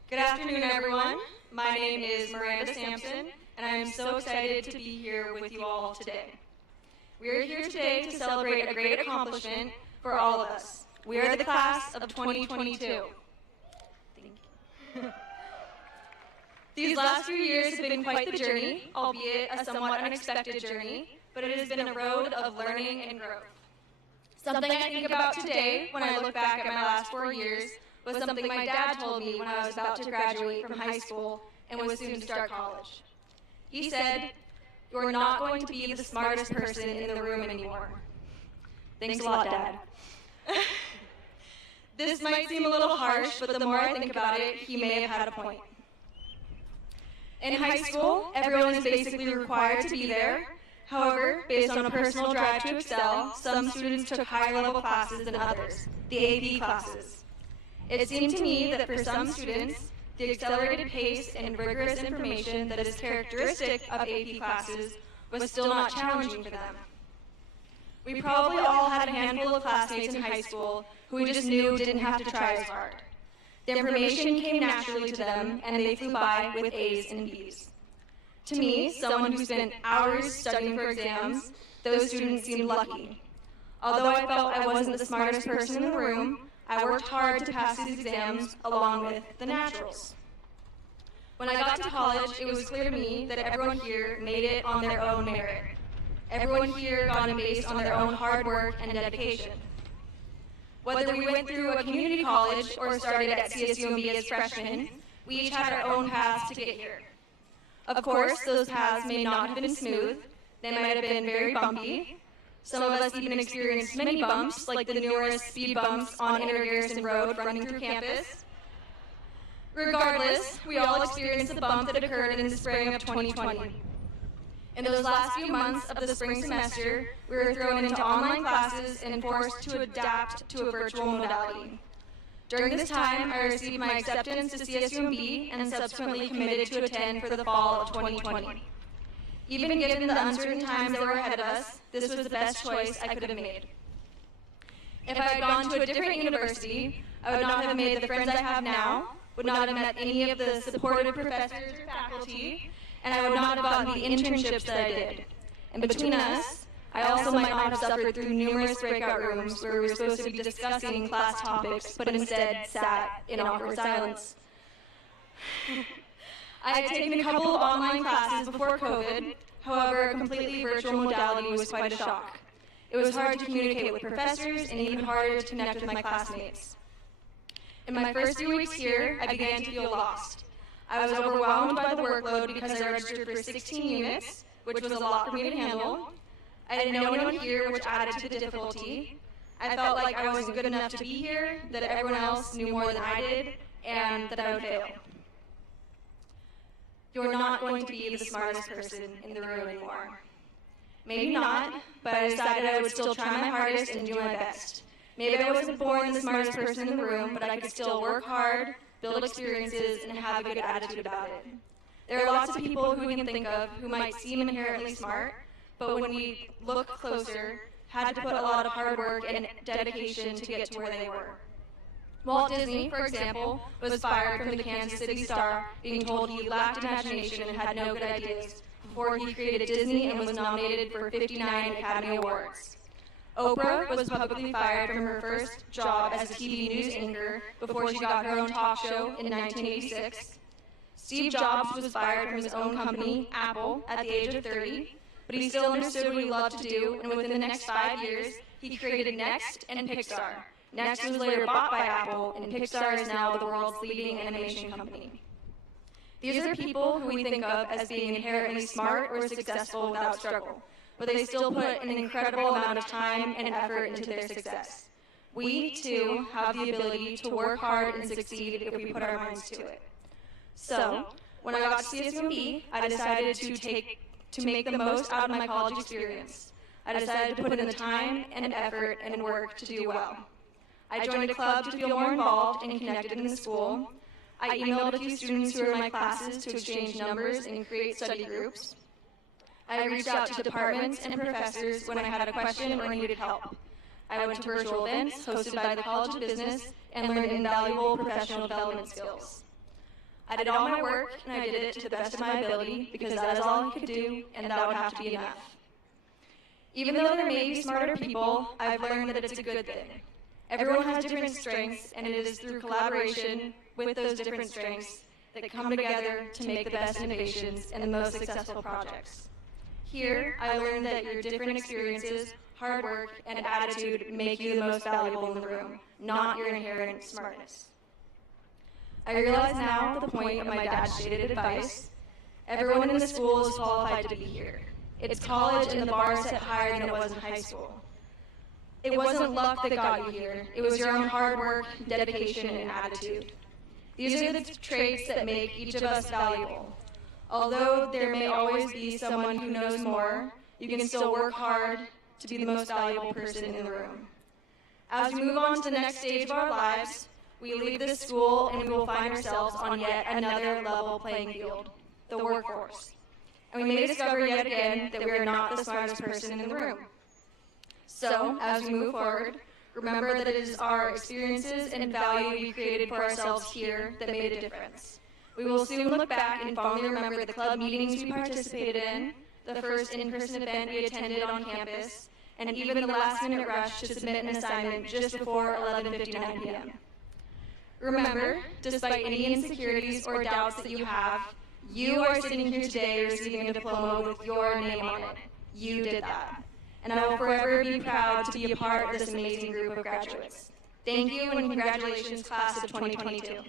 Good afternoon, everyone. My name is Miranda Sampson, and I am so excited to be here with you all today. We are here today to celebrate a great accomplishment for all of us. We are the class of 2022. Thank you. These last few years have been quite the journey, albeit a somewhat unexpected journey, but it has been a road of learning and growth. Something I think about today when I look back at my last 4 years was something my dad told me when I was about to graduate from high school and was soon to start college. He said, "You're not going to be the smartest person in the room anymore." Thanks a lot, Dad. This might seem a little harsh, but the more I think about it, he may have had a point. In high school, everyone is basically required to be there. However, based on a personal drive to excel, some students took higher-level classes than others, the AP classes. It seemed to me that for some students, the accelerated pace and rigorous information that is characteristic of AP classes was still not challenging for them. We probably all had a handful of classmates in high school who we just knew didn't have to try as hard. The information came naturally to them, and they flew by with A's and B's. To me, someone who spent hours studying for exams, those students seemed lucky. Although I felt I wasn't the smartest person in the room, I worked hard to pass these exams along with the naturals. When I got to college, it was clear to me that everyone here made it on their own merit. Everyone here got it based on their own hard work and dedication. Whether we went through a community college or started at CSUMB as freshmen, we each had our own paths to get here. Of course, those paths may not have been smooth. They might have been very bumpy. Some of us even experienced many bumps, like the numerous speed bumps on Inner Garrison Road running through campus. Regardless, we all experienced the bump that occurred in the spring of 2020. In those last few months of the spring semester, we were thrown into online classes and forced to adapt to a virtual modality. During this time, I received my acceptance to CSUMB and subsequently committed to attend for the fall of 2020. Even given the uncertain times that were ahead of us, this was the best choice I could have made. If I had gone to a different university, I would not have made the friends I have now, would not have met any of the supportive professors or faculty, and I would not have gotten the internships that I did. And between us, I also might not have suffered through numerous breakout rooms where we were supposed to be discussing class topics, but instead sat in awkward silence. I had taken a couple of online classes before COVID, however, a completely virtual modality was quite a shock. It was hard to communicate with professors and even harder to connect with my classmates. In my first few weeks here, I began to feel lost. I was overwhelmed by the workload because I registered for 16 units, which was a lot for me to handle. I didn't know anyone here, which added to the difficulty. I felt like I wasn't good enough to be here, that everyone else knew more than I did, and that I would fail. You're not going to be the smartest person in the room anymore. Maybe not, but I decided I would still try my hardest and do my best. Maybe I wasn't born the smartest person in the room, but I could still work hard, build experiences, and have a good attitude about it. There are lots of people who we can think of who might seem inherently smart, but when we look closer, had to put a lot of hard work and dedication to get to where they were. Walt Disney, for example, was fired from the Kansas City Star, being told he lacked imagination and had no good ideas, before he created Disney and was nominated for 59 Academy Awards. Oprah was publicly fired from her first job as a TV news anchor before she got her own talk show in 1986. Steve Jobs was fired from his own company, Apple, at the age of 30, but he still understood what he loved to do, and within the next 5 years, he created Next and Pixar. Next was later bought by Apple, and Pixar is now the world's leading animation company. These are people who we think of as being inherently smart or successful without struggle, but they still put an incredible amount of time and effort into their success. We, too, have the ability to work hard and succeed if we put our minds to it. So, when I got to CSUMB, I decided to make the most out of my college experience. I decided to put in the time and effort and work to do well. I joined a club to feel more involved and connected in the school. I emailed a few students who were in my classes to exchange numbers and create study groups. I reached out to departments and professors when I had a question or needed help. I went to virtual events hosted by the College of Business and learned invaluable professional development skills. I did all my work, and I did it to the best of my ability because that is all I could do, and that would have to be enough. Even though there may be smarter people, I've learned that it's a good thing. Everyone has different strengths, and it is through collaboration with those different strengths that come together to make the best innovations and the most successful projects. Here, I learned that your different experiences, hard work, and attitude make you the most valuable in the room, not your inherent smartness. I realize now the point of my dad's stated advice: everyone in the school is qualified to be here. It's college, and the bar is set higher than it was in high school. It wasn't luck that got you here. It was your own hard work, dedication, and attitude. These are the traits that make each of us valuable. Although there may always be someone who knows more, you can still work hard to be the most valuable person in the room. As we move on to the next stage of our lives, we leave this school and we will find ourselves on yet another level playing field, the workforce. And we may discover yet again that we are not the smartest person in the room. So, as we move forward, remember that it is our experiences and value we created for ourselves here that made a difference. We will soon look back and fondly remember the club meetings we participated in, the first in-person event we attended on campus, and even the last-minute rush to submit an assignment just before 11:59 p.m. Remember, despite any insecurities or doubts that you have, you are sitting here today receiving a diploma with your name on it. You did that. And I will forever be proud to be a part of this amazing group of graduates. Thank you, and congratulations, class of 2022.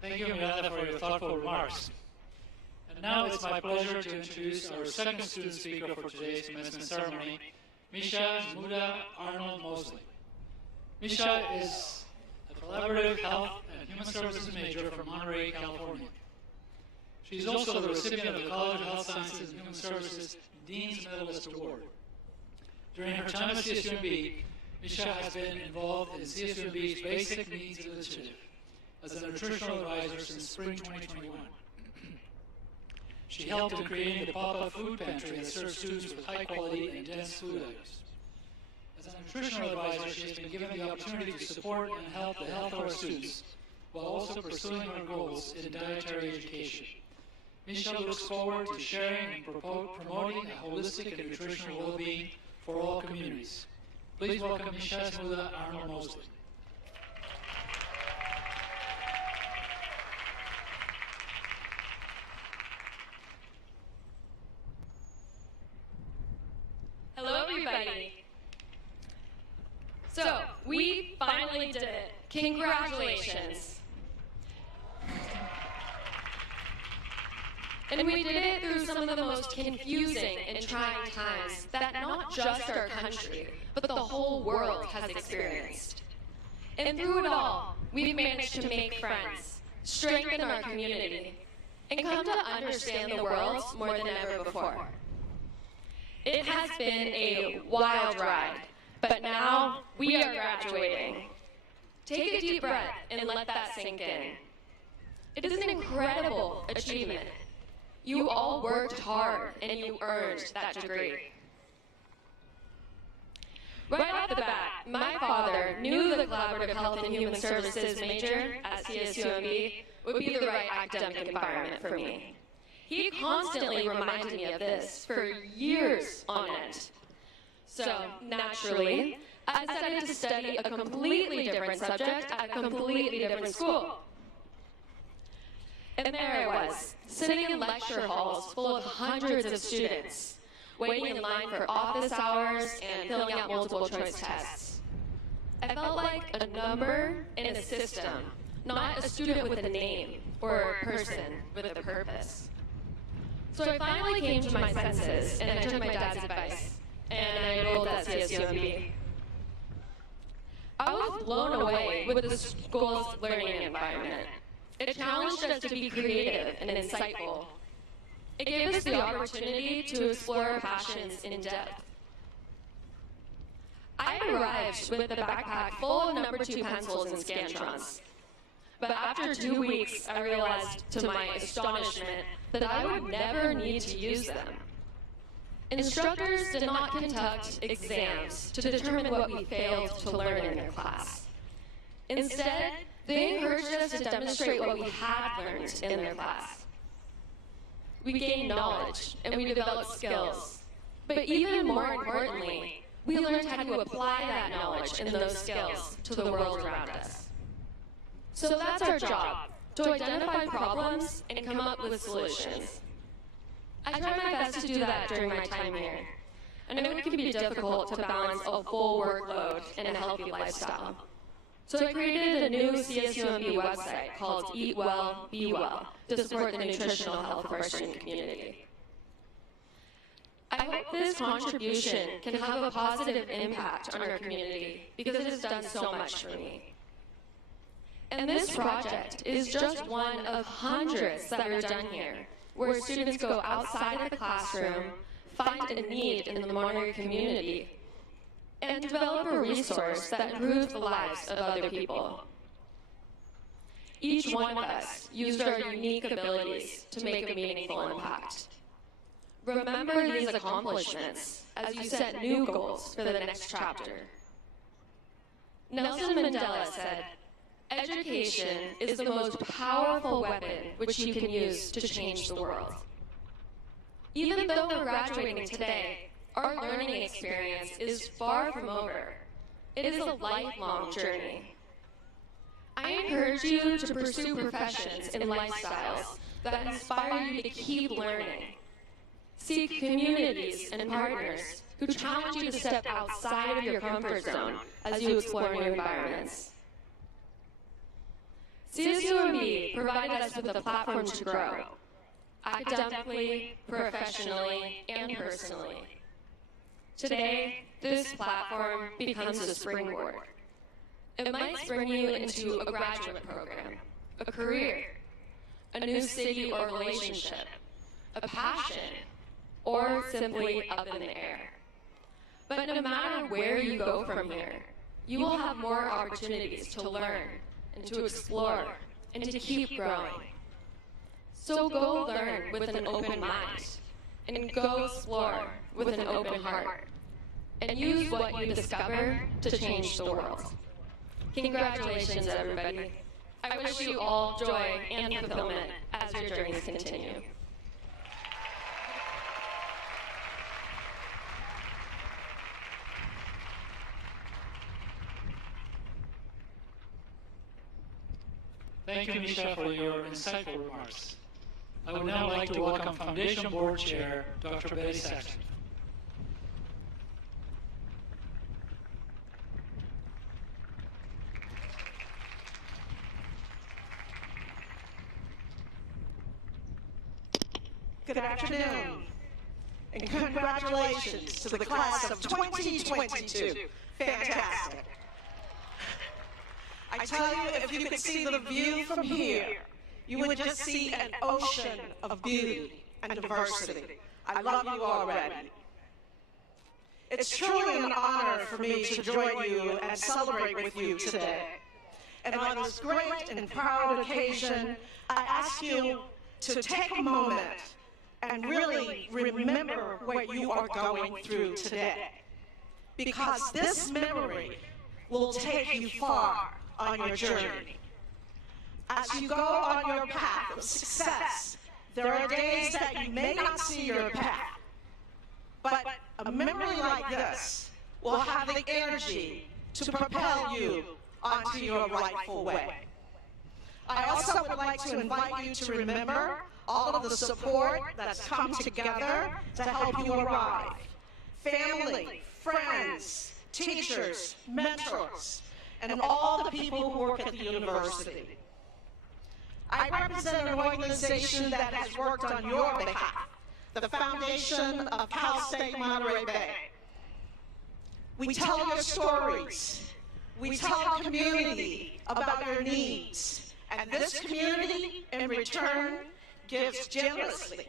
Thank you, Miranda, for your thoughtful remarks. And now it's my pleasure to introduce our second student speaker for today's commencement ceremony, Misha Muda Arnold Mosley. Misha is a collaborative health and human services major from Monterey, California. She is also the recipient of the College of Health Sciences and Human Services Dean's Medalist Award. During her time at CSUMB, Misha has been involved in CSUMB's Basic Needs Initiative as a nutritional advisor since spring 2021. She helped in creating the pop-up food pantry that serves students with high-quality and dense food items. As a nutritional advisor, she has been given the opportunity to support and help the health of our students while also pursuing her goals in dietary education. Misha looks forward to sharing and promoting a holistic and nutritional well-being for all communities. Please welcome Misha Muda Arnold Mosley. Hello, everybody. So, we finally did it. Congratulations. And we did it through some of the most confusing and trying times that not just our country, but the whole world has experienced. And through it all, we've managed to make friends, strengthen our community, and come to understand the world more than ever before. It has been a wild ride, but now we are graduating. Take a deep breath and let that sink in. It is an incredible achievement. You all worked hard and you earned that degree. Right off the bat, my father knew the Collaborative Health and Human Services major at CSUMB would be the right academic environment for me. He constantly reminded me of this for years on end. So, naturally, I decided to study a completely different subject at a completely different school. And there I was, sitting in lecture halls full of hundreds of students, waiting in line for office hours and filling out multiple choice tests. I felt like a number in a system, not a student with a name or a person with a purpose. So I finally came to my senses and I took my dad's advice and I enrolled at CSUMB. I was blown away with the school's learning environment. It challenged us to be creative and insightful. It gave us the opportunity to explore our passions in depth. I arrived with a backpack full of No. 2 pencils and Scantrons. But after 2 weeks, I realized, to my astonishment, that I would never need to use them. Instructors did not conduct exams to determine what we failed to learn in their class. Instead, they encouraged us to demonstrate what we had learned in their class. We gained knowledge and we developed skills. But even more importantly, we learned how to apply that knowledge and those skills to the world around us. So that's our job, to identify problems and come up with solutions. I try my best to do that during my time here. I know it can be difficult to balance a full workload and a healthy lifestyle. So I created a new CSUMB website called Eat Well, Be Well to support the nutritional health of our student community. I hope this contribution can have a positive impact on our community because it has done so much for me. And this project is just one of hundreds that are done here, where students go outside of the classroom, find a need in the Monterey community, and develop a resource that improves the lives of other people. Each one of us used our unique abilities to make a meaningful impact. Remember these accomplishments as you set new goals for the next chapter. Nelson Mandela said, "Education is the most powerful weapon which you can use to change the world." Even though we're graduating today, our learning experience is far from over. It is a lifelong journey. I encourage you to pursue professions and lifestyles that inspire you to keep learning. Seek communities and partners who challenge you to step outside of your comfort zone as you explore new environments. CSUMB provided us with a platform to grow. academically, professionally, and personally. Today, this platform becomes a springboard. It might spring you into a graduate program, a career, a new city or relationship, a passion, or simply up in the air. But no matter where you go from here, you will have more opportunities to learn and to explore and to keep growing. So go learn with an open mind and go explore with an open heart and use what you discover to change the world. Congratulations, everybody. I wish you all joy and fulfillment as your journeys continue. Thank you, Misha, for your insightful remarks. I would now like to welcome Foundation Board Chair, Dr. Betty Saxton. Good afternoon, and congratulations to the class of 2022. Fantastic. I tell you, if you could see the view from here, you would just see an ocean of beauty and diversity. I love you already. It's truly an honor for me to join you and celebrate with you today. And on this great and proud occasion, I ask you to take a moment and really remember what you are going through today. Because this memory will take you far on your journey. As you go on your path of success, there are days that you may not see your path, but a memory like this will have the energy to propel you onto your rightful way. I also would like to invite you to remember all of the support that's come together to help you arrive. Family, friends, teachers, mentors, and all the people who work at the university. I represent an organization that has worked on your behalf, the Foundation of Cal State Monterey Bay. We tell your stories. We tell our community about your needs. And this community, in return, gives generously.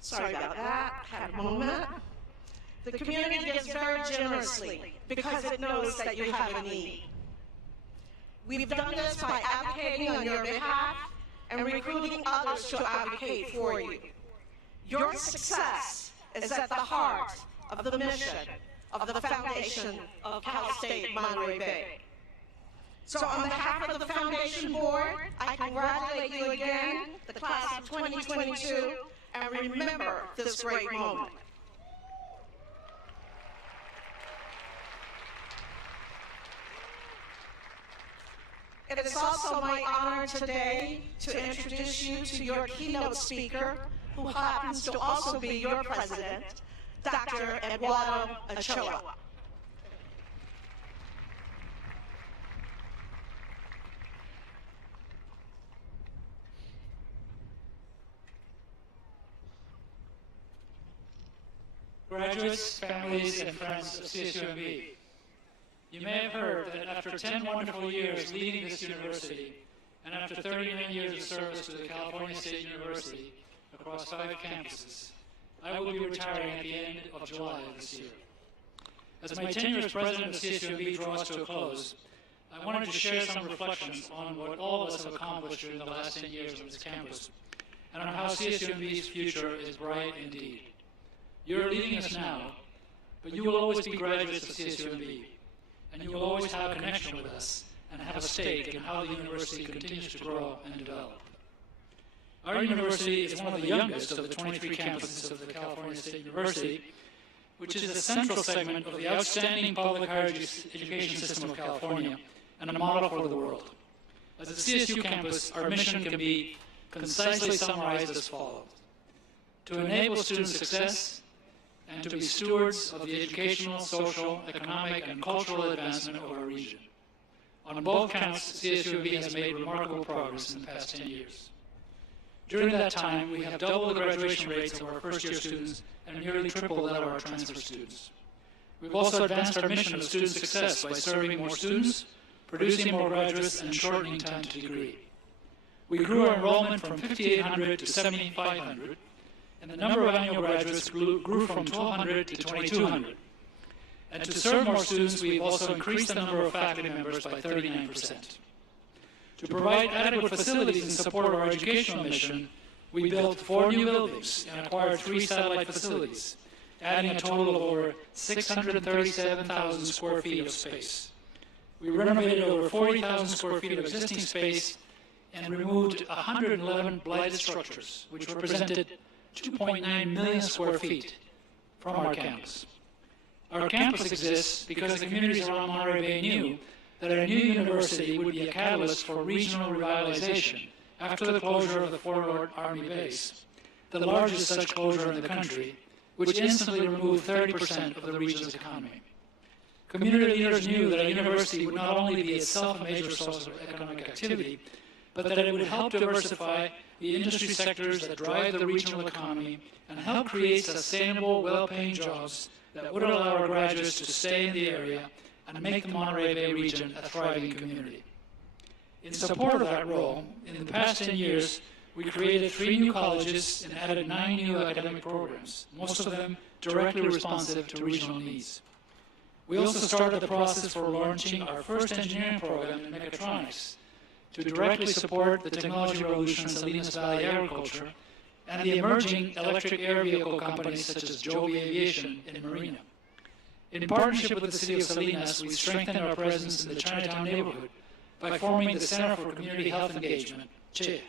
Sorry about that, had a moment. The community gives very generously because it knows that you have a need. We've done this by advocating on your behalf and recruiting others to advocate for you. Your success is at the heart of the mission of the Foundation of Cal State Monterey Bay. So on behalf of the Foundation Board, I congratulate you again, the class of 2022, and remember this great moment. It is also my honor today to introduce you to your keynote speaker, who happens to also be your president, Dr. Eduardo Ochoa. Graduates, families, and friends of CSUMB, you may have heard that after 10 wonderful years leading this university, and after 39 years of service to the California State University across 5 campuses, I will be retiring at the end of July of this year. As my tenure as president of CSUMB draws to a close, I wanted to share some reflections on what all of us have accomplished during the last 10 years on this campus, and on how CSUMB's future is bright indeed. You're leading us now, but you will always be graduates of CSUMB, and you will always have a connection with us and have a stake in how the university continues to grow and develop. Our university is one of the youngest of the 23 campuses of the California State University, which is the central segment of the outstanding public higher education system of California and a model for the world. As a CSU campus, our mission can be concisely summarized as follows: to enable student success and to be stewards of the educational, social, economic, and cultural advancement of our region. On both counts, CSUMB has made remarkable progress in the past 10 years. During that time, we have doubled the graduation rates of our first-year students and nearly tripled that of our transfer students. We've also advanced our mission of student success by serving more students, producing more graduates, and shortening time to degree. We grew our enrollment from 5,800 to 7,500, and the number of annual graduates grew from 1,200 to 2,200. And to serve more students, we've also increased the number of faculty members by 39%. To provide adequate facilities in support of our educational mission, we built 4 new buildings and acquired 3 satellite facilities, adding a total of over 637,000 square feet of space. We renovated over 40,000 square feet of existing space and removed 111 blighted structures, which represented 2.9 million square feet from our campus. Our campus exists because the communities around Monterey Bay knew that a new university would be a catalyst for regional revitalization after the closure of the Fort Ord Army Base, the largest such closure in the country, which instantly removed 30% of the region's economy. Community leaders knew that a university would not only be itself a major source of economic activity, but that it would help diversify the industry sectors that drive the regional economy and help create sustainable, well-paying jobs that would allow our graduates to stay in the area and make the Monterey Bay region a thriving community. In support of that role, in the past 10 years, we created 3 new colleges and added 9 new academic programs, most of them directly responsive to regional needs. We also started the process for launching our first engineering program in mechatronics to directly support the technology revolution in Salinas Valley agriculture and the emerging electric air vehicle companies such as Joby Aviation in Marina. In partnership with the City of Salinas, we strengthened our presence in the Chinatown neighborhood by forming the Center for Community Health Engagement, CHE,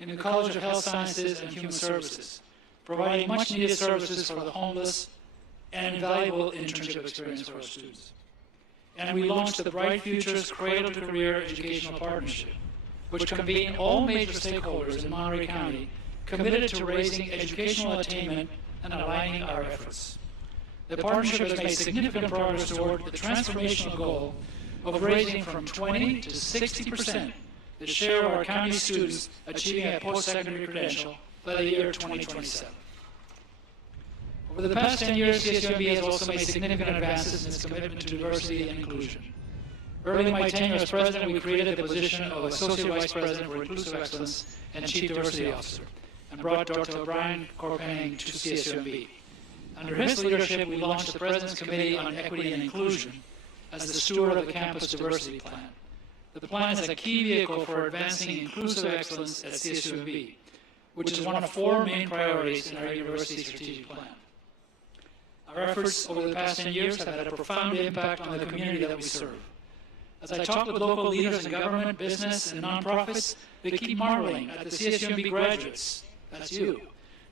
in the College of Health Sciences and Human Services, providing much-needed services for the homeless and invaluable internship experience for our students. And we launched the Bright Futures Cradle to Career Educational Partnership, which convened all major stakeholders in Monterey County committed to raising educational attainment and aligning our efforts. The partnership has made significant progress toward the transformational goal of raising from 20 to 60% the share of our county students achieving a post-secondary credential by the year 2027. Over the past 10 years, CSUMB has also made significant advances in its commitment to diversity and inclusion. Early in my tenure as president, we created the position of Associate Vice President for Inclusive Excellence and Chief Diversity Officer, and brought Dr. Brian Corpenning to CSUMB. Under his leadership, we launched the President's Committee on Equity and Inclusion as the steward of the Campus Diversity Plan. The plan is a key vehicle for advancing inclusive excellence at CSUMB, which is one of 4 main priorities in our university strategic plan. Our efforts over the past 10 years have had a profound impact on the community that we serve. As I talk with local leaders in government, business, and nonprofits, they keep marveling at the CSUMB graduates, that's you,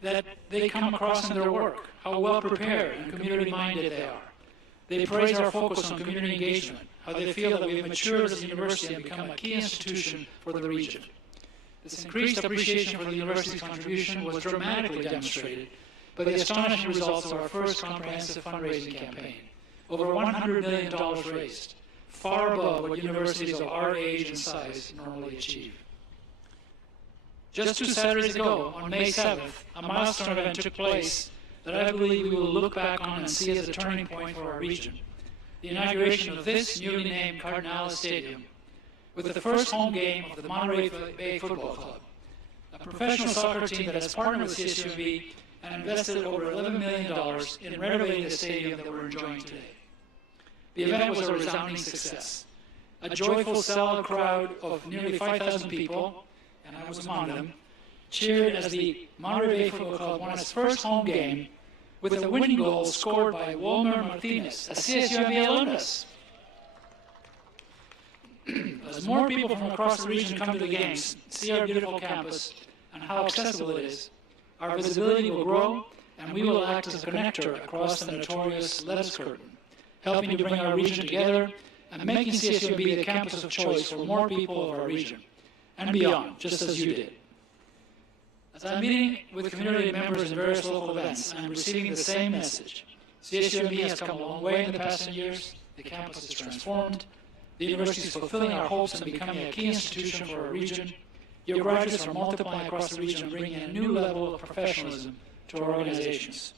that they come across in their work, how well prepared and community-minded they are. They praise our focus on community engagement, how they feel that we've matured as a university and become a key institution for the region. This increased appreciation for the university's contribution was dramatically demonstrated by the astonishing results of our first comprehensive fundraising campaign. Over $100 million raised, far above what universities of our age and size normally achieve. Just 2 Saturdays ago, on May 7th, a milestone event took place that I believe we will look back on and see as a turning point for our region. The inauguration of this newly named Cardinales Stadium, with the first home game of the Monterey Bay Football Club, a professional soccer team that has partnered with CSUMB and invested over $11 million in renovating the stadium that we're enjoying today. The event was a resounding success. A joyful, solid crowd of nearly 5,000 people, and I was among them, cheered as the Monterey Bay Football Club won its first home game with a winning goal scored by Walmer Martinez, a CSUMB alumnus. As more people from across the region come to the games, see our beautiful campus and how accessible it is, our visibility will grow and we will act as a connector across the notorious lettuce curtain, helping to bring our region together and making CSUMB the campus of choice for more people of our region and beyond, just as you did. As I'm meeting with community members in various local events, I'm receiving the same message. CSUMB has come a long way in the past 10 years. The campus is transformed. The university is fulfilling our hopes and becoming a key institution for our region. Your graduates are multiplying across the region and bringing a new level of professionalism to our organizations.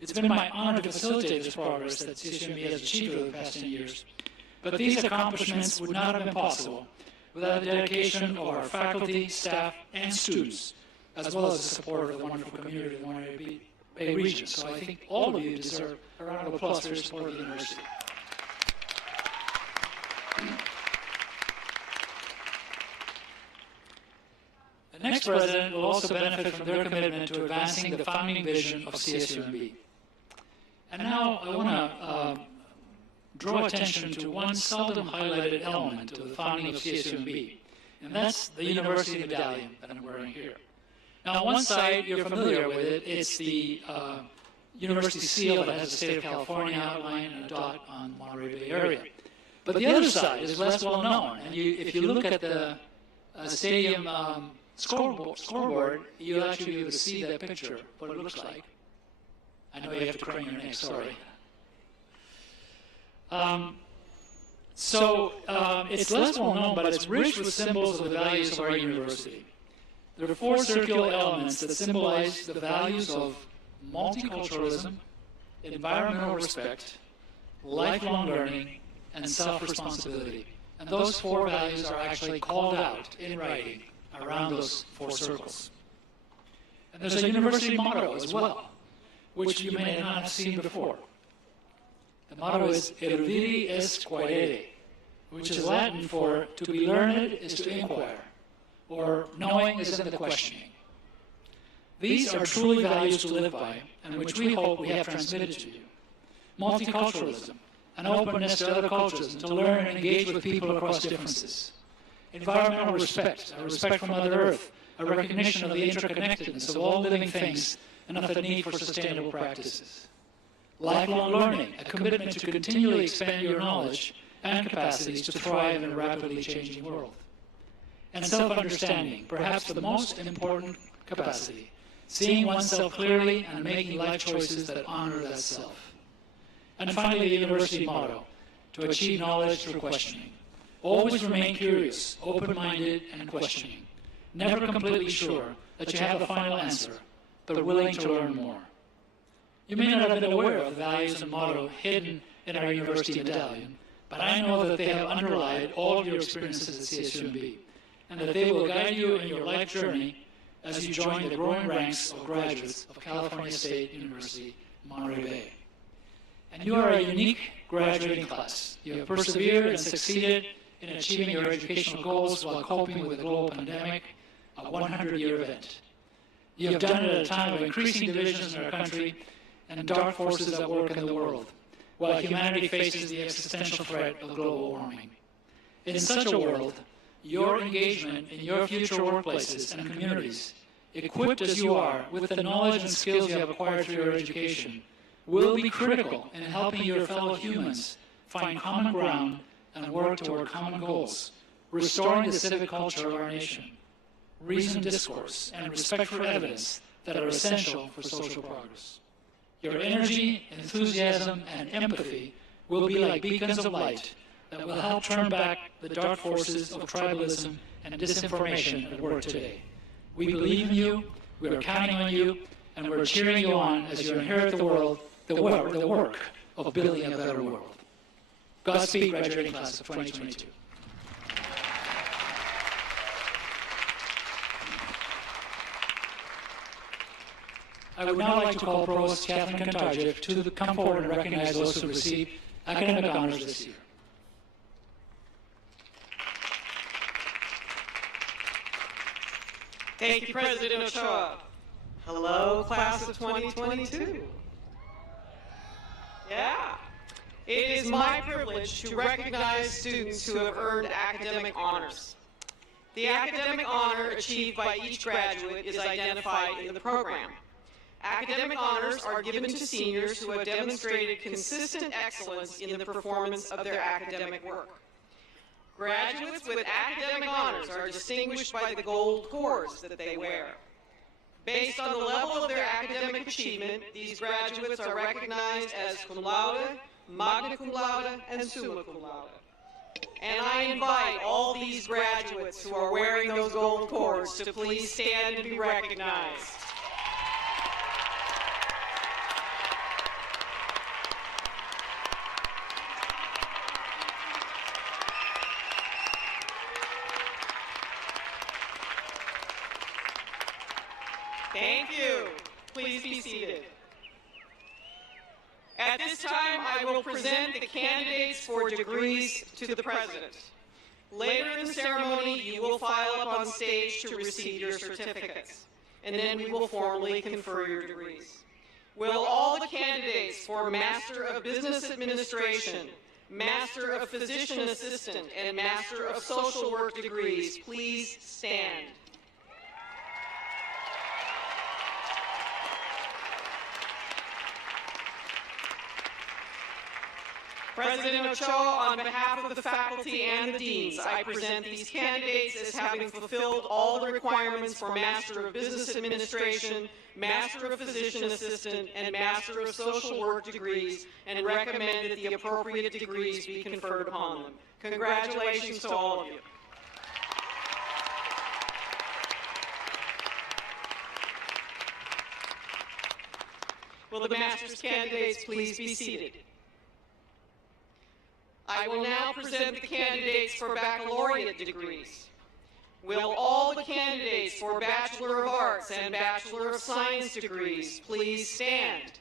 It's been my honor to facilitate this progress that CSUMB has achieved over the past 10 years. But these accomplishments would not have been possible without the dedication of our faculty, staff, and students, as well as the support of the wonderful community of the Monterey Bay region. So I think all of you deserve a round of applause for your support of the university. The next president will also benefit from their commitment to advancing the founding vision of CSUMB. And now I want to draw attention to one seldom highlighted element of the founding of CSUMB, and that's the university medallion that I'm wearing here. Now, on one side, you're familiar with it. It's the university seal that has the state of California outline and a dot on Monterey Bay area. But the other side is less well known, and if you look at the stadium scoreboard, you'll actually be able to see that picture, what it looks like. I know you have to crane your neck, sorry. It's less well known, but it's rich with symbols of the values of our university. There are 4 circular elements that symbolize the values of multiculturalism, environmental respect, lifelong learning, and self-responsibility. And those 4 values are actually called out in writing around those 4 circles. And there's a university motto as well, which you may not have seen before. The motto is erudiri est quaere, which is Latin for to be learned is to inquire, or knowing is in the questioning. These are truly values to live by, and which we hope we have transmitted to you. Multiculturalism, an openness to other cultures, and to learn and engage with people across differences. Environmental respect, a respect for Mother Earth, a recognition of the interconnectedness of all living things, and of the need for sustainable practices. Lifelong learning, a commitment to continually expand your knowledge and capacities to thrive in a rapidly changing world. And self-understanding, perhaps the most important capacity, seeing oneself clearly and making life choices that honor that self. And finally, the university motto, to achieve knowledge through questioning. Always remain curious, open-minded, and questioning. Never completely sure that you have the final answer, but willing to learn more. You may not have been aware of the values and motto hidden in our university medallion, but I know that they have underlied all of your experiences at CSUMB, and that they will guide you in your life journey as you join the growing ranks of graduates of California State University, Monterey Bay. And you are a unique graduating class. You have persevered and succeeded in achieving your educational goals while coping with the global pandemic, a 100-year event. You have done it at a time of increasing divisions in our country and dark forces at work in the world, while humanity faces the existential threat of global warming. In such a world, your engagement in your future workplaces and communities, equipped as you are with the knowledge and skills you have acquired through your education, will be critical in helping your fellow humans find common ground and work toward common goals, restoring the civic culture of our nation, reasoned discourse, and respect for evidence that are essential for social progress. Your energy, enthusiasm, and empathy will be like beacons of light that will help turn back the dark forces of tribalism and disinformation at work today. We believe in you, we are counting on you, and we're cheering you on as you inherit the world, the work of building a better world. Godspeed, graduating class of 2022. I would now like to call Provost Catherine Kantarjic to come forward and recognize those who received academic honors this year. Thank you, President Ochoa. Hello, class of 2022. Yeah. It is my privilege to recognize students who have earned academic honors. The academic honor achieved by each graduate is identified in the program. Academic honors are given to seniors who have demonstrated consistent excellence in the performance of their academic work. Graduates with academic honors are distinguished by the gold cords that they wear. Based on the level of their academic achievement, these graduates are recognized as cum laude, magna cum laude, and summa cum laude. And I invite all these graduates who are wearing those gold cords to please stand and be recognized. Thank you. Please be seated. At this time, I will present the candidates for degrees to the President. Later in the ceremony, you will file up on stage to receive your certificates, and then we will formally confer your degrees. Will all the candidates for Master of Business Administration, Master of Physician Assistant, and Master of Social Work degrees please stand? President Ochoa, on behalf of the faculty and the deans, I present these candidates as having fulfilled all the requirements for Master of Business Administration, Master of Physician Assistant, and Master of Social Work degrees, and recommend that the appropriate degrees be conferred upon them. Congratulations to all of you. Will the master's candidates please be seated? I will now present the candidates for baccalaureate degrees. Will all the candidates for Bachelor of Arts and Bachelor of Science degrees please stand?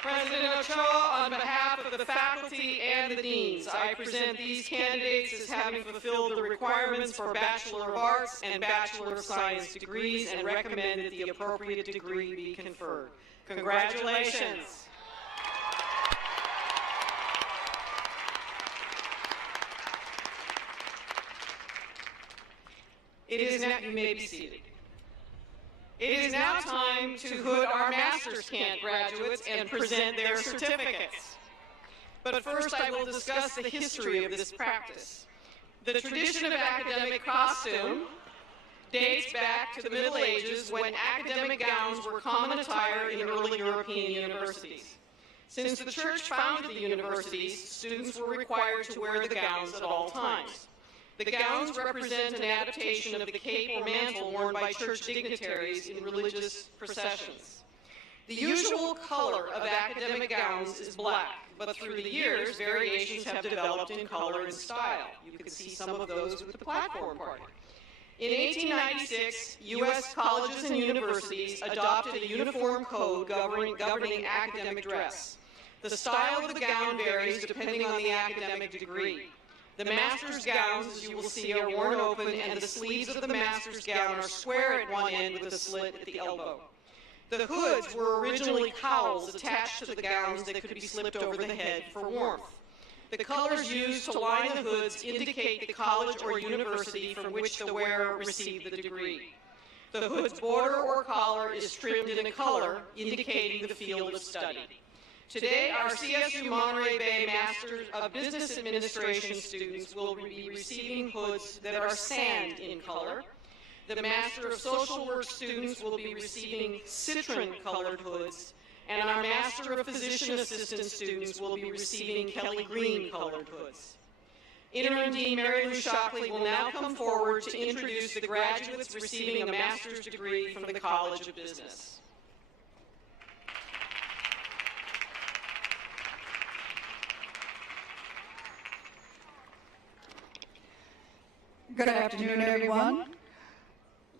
President Ochoa, on behalf of the faculty and the deans, I present these candidates as having fulfilled the requirements for Bachelor of Arts and Bachelor of Science degrees and recommend that the appropriate degree be conferred. Congratulations. It is now, you may be seated. It is now time to hood our master's graduates and present their certificates. But first I will discuss the history of this practice. The tradition of academic costume dates back to the Middle Ages when academic gowns were common attire in early European universities. Since the church founded the universities, students were required to wear the gowns at all times. The gowns represent an adaptation of the cape or mantle worn by church dignitaries in religious processions. The usual color of academic gowns is black, but through the years, variations have developed in color and style. You can see some of those with the platform party. In 1896, U.S. colleges and universities adopted a uniform code governing academic dress. The style of the gown varies depending on the academic degree. The master's gowns, as you will see, are worn open, and the sleeves of the master's gown are square at one end with a slit at the elbow. The hoods were originally cowls attached to the gowns that could be slipped over the head for warmth. The colors used to line the hoods indicate the college or university from which the wearer received the degree. The hood's border or collar is trimmed in a color indicating the field of study. Today, our CSU Monterey Bay Master of Business Administration students will be receiving hoods that are sand in color. The Master of Social Work students will be receiving citron-colored hoods, and our Master of Physician Assistant students will be receiving Kelly green-colored hoods. Interim Dean Mary Lou Shockley will now come forward to introduce the graduates receiving a master's degree from the College of Business. Good afternoon, everyone.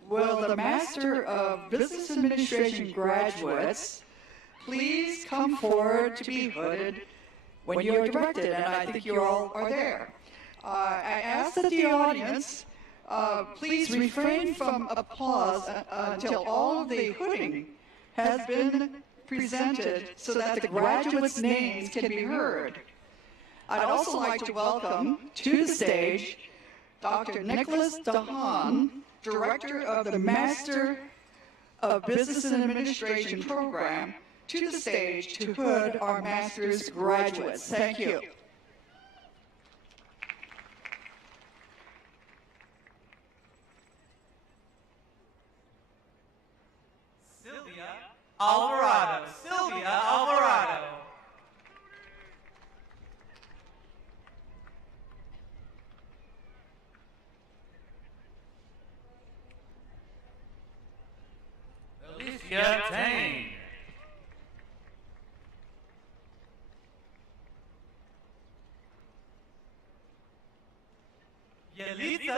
Will the Master of Business Administration graduates please come forward to be hooded when you are directed, and I think you all are there. I ask that the audience please refrain from applause until all of the hooding has been presented so that the graduates' names can be heard. I'd also like to welcome to the stage Dr. Nicholas DeHaan, Director of the Master of Business and Administration program, to the stage to hood our master's graduates. Thank you.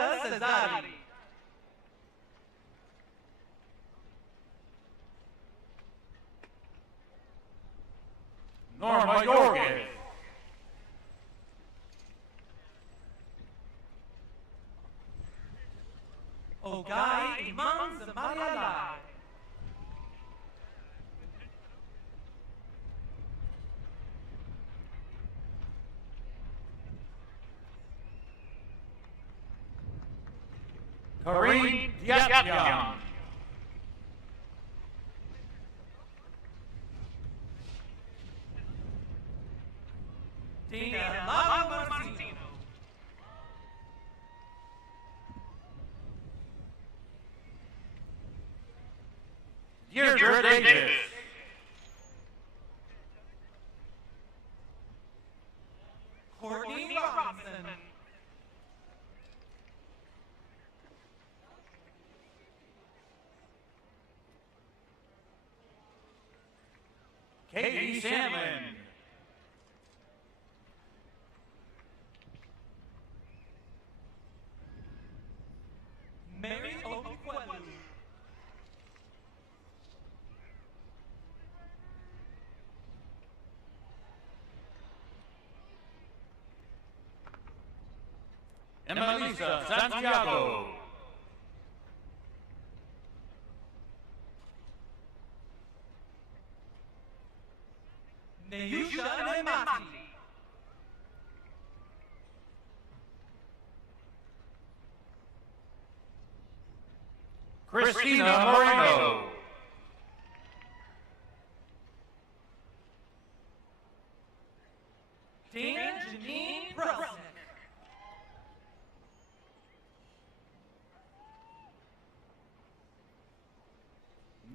Teresa Cesari. Norma Yorges. Ogai Imam Zamarialai. Kareem Diapian. Dina Lau Martino. Deirdre Davis. Courtney Robinson. Katie Sandlin. Mary Okwelu. Emelisa Santiago. Neyusha Nemati. Christina Moreno. Dana Janine Brusnick.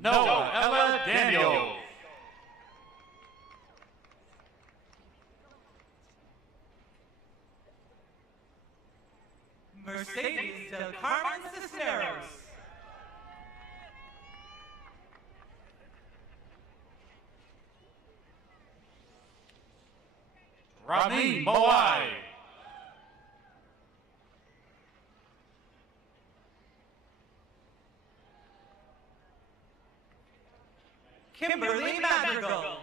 Noah Ella Daniels. Mercedes Del Carmen Cisneros. Ramin Moai. Kimberly Madrigal.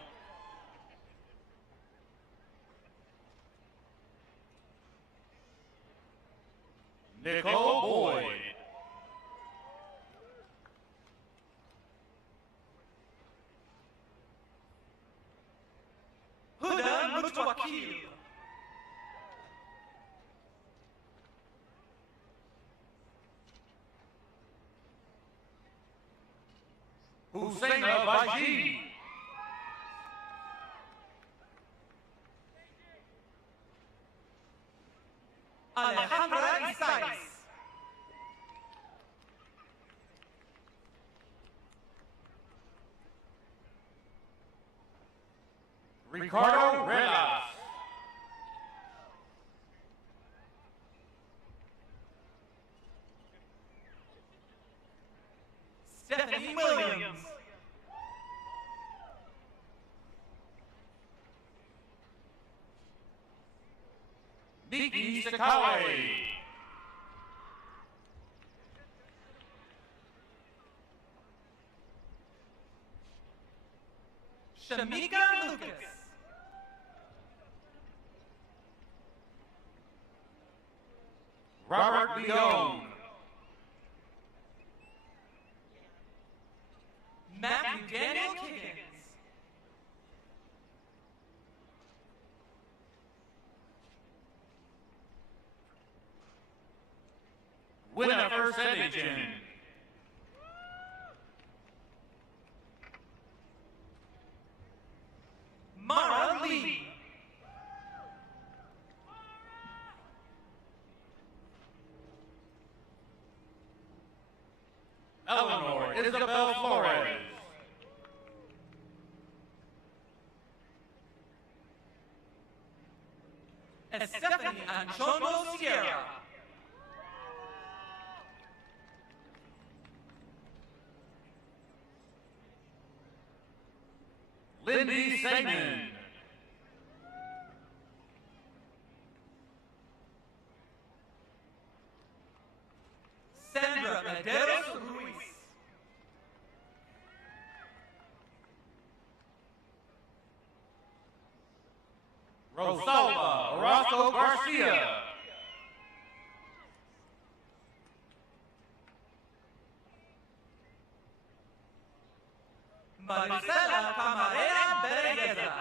Nicole Boyd. Huda Mutwakil. Husseina Baji. Alejandra Isais. Ricardo Relas. Stephanie Williams. Nikki Sakawe. Shamika Lucas. Robert Leone. Matthew Daniel Kiggins. Winifred Sedigen. Mara Lee. Eleanor Isabel Flores. Stephanie Anchondo Sierra. Lindy Seaman. Mederos Ruiz. Rosalba Orozco Garcia. Marisela Camarena Bereyeza.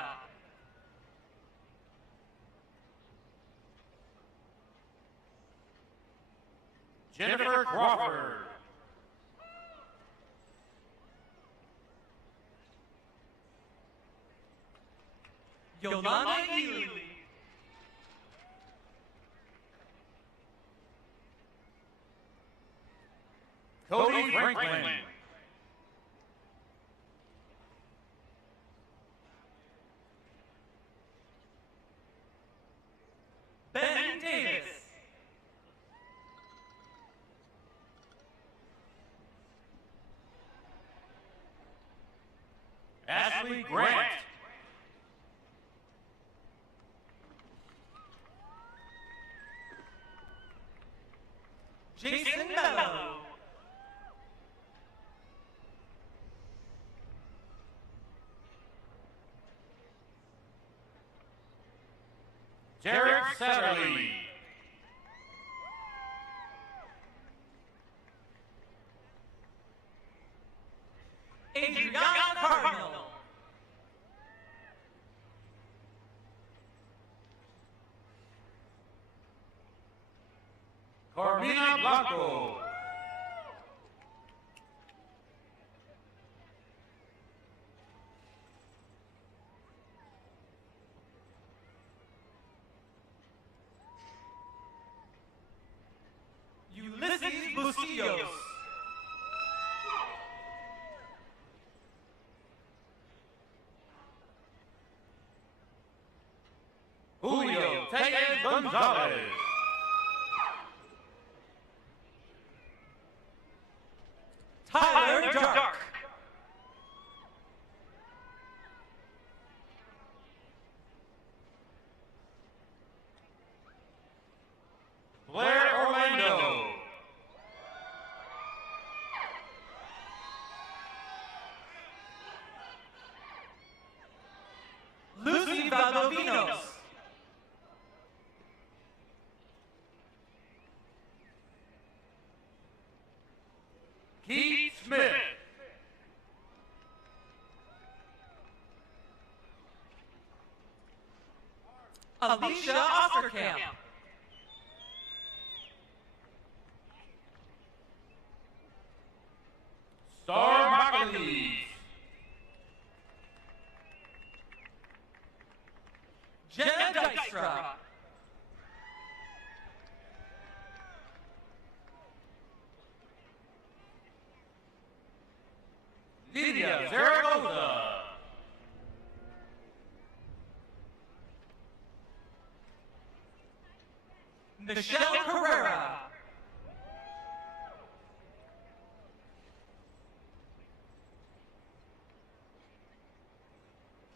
Jennifer Crawford. Yolanda Ely. Cody Franklin. Ben Davis. Ashley Grant. Jason Mello. Derek Satterley. Adriana Cardinal. Carmina Blanco. Ulysses Bustillos. Julio Tellez Gonzalez. Tyler Dark. Blair Orlando. Lucy Valdovinos. Keith Smith. Alicia Osterkamp. Star Macaulay. Jenna Dykstra. Lydia Zaragoza. Michelle Carrera.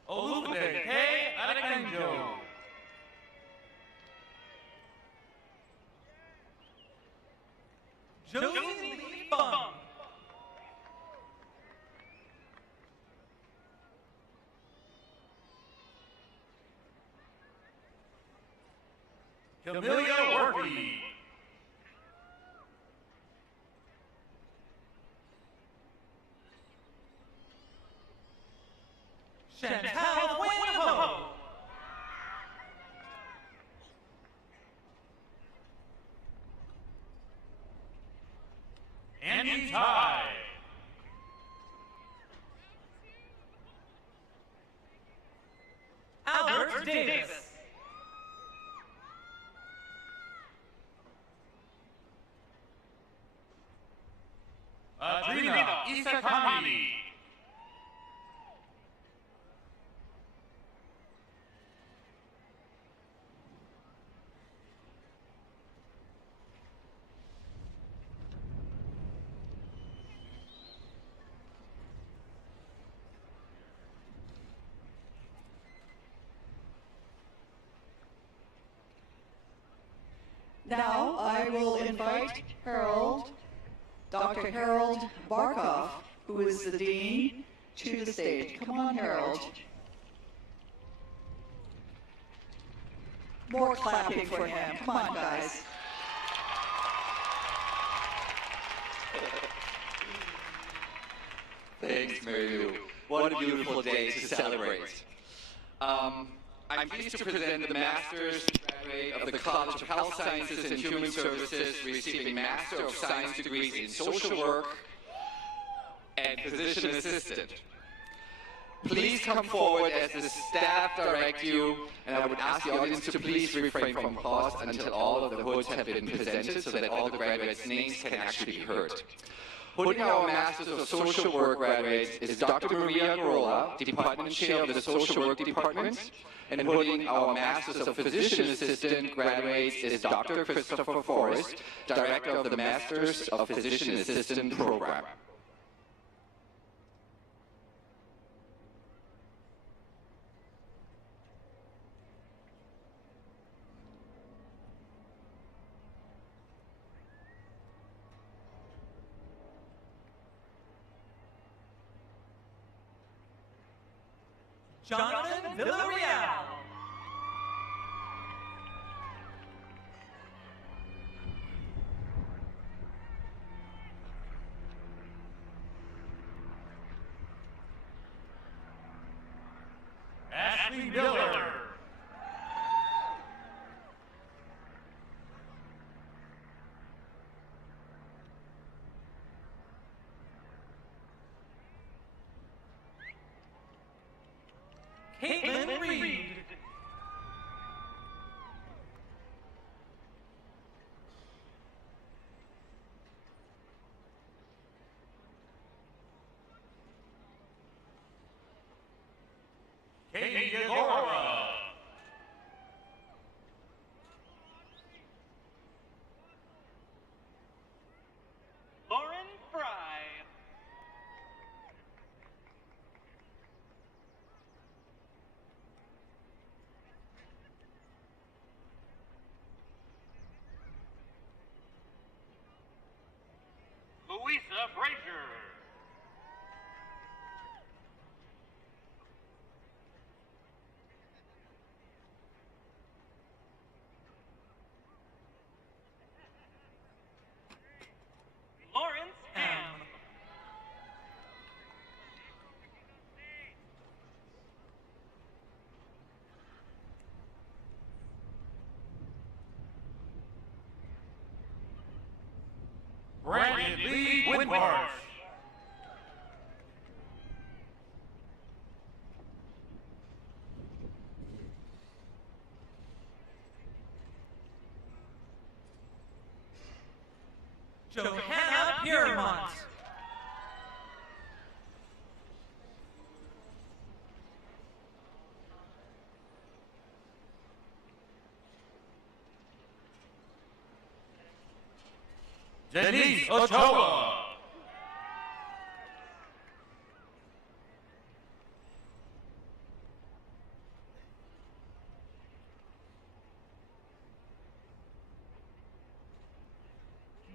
Olumide K. Adekanjo. Jolene Lee Fung. Camelia Worthy. Chantal Winho. Andy Ty. Albert Davis. Adrina Isakami. Now I will invite Harold Dr. Harold Barkoff, who is the Dean, to the stage. Come on, Harold. More clapping for him. Come on, guys. Thanks, Mary Lou. What a beautiful day to celebrate. I'm pleased to present the Master's graduate of the College of Health Sciences and Human Services receiving Master of Science degrees in Social Work and Physician Assistant. Please come forward as the staff direct you, and I would ask the audience to please refrain from applause until all of the hoods have been presented so that all the graduates' names can actually be heard. Holding our Masters of Social Work graduates is Dr. Maria Garola, Department Chair of the Social Work Department, and holding our Masters of Physician Assistant graduates is Dr. Christopher Forrest, Director of the Masters of Physician Assistant Program. Jonathan Villarreal. Ashley Miller. Caitlin Reed. Katie Agora. Lauren Fry. Louisa Frazier. Lawrence Ham. Brandon Lee Winmarsh. Johanna Piermont. Denise Ochoa.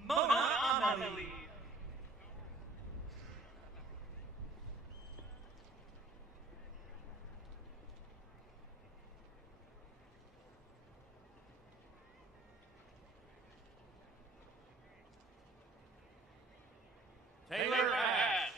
Mona Amelie. Taylor Ash.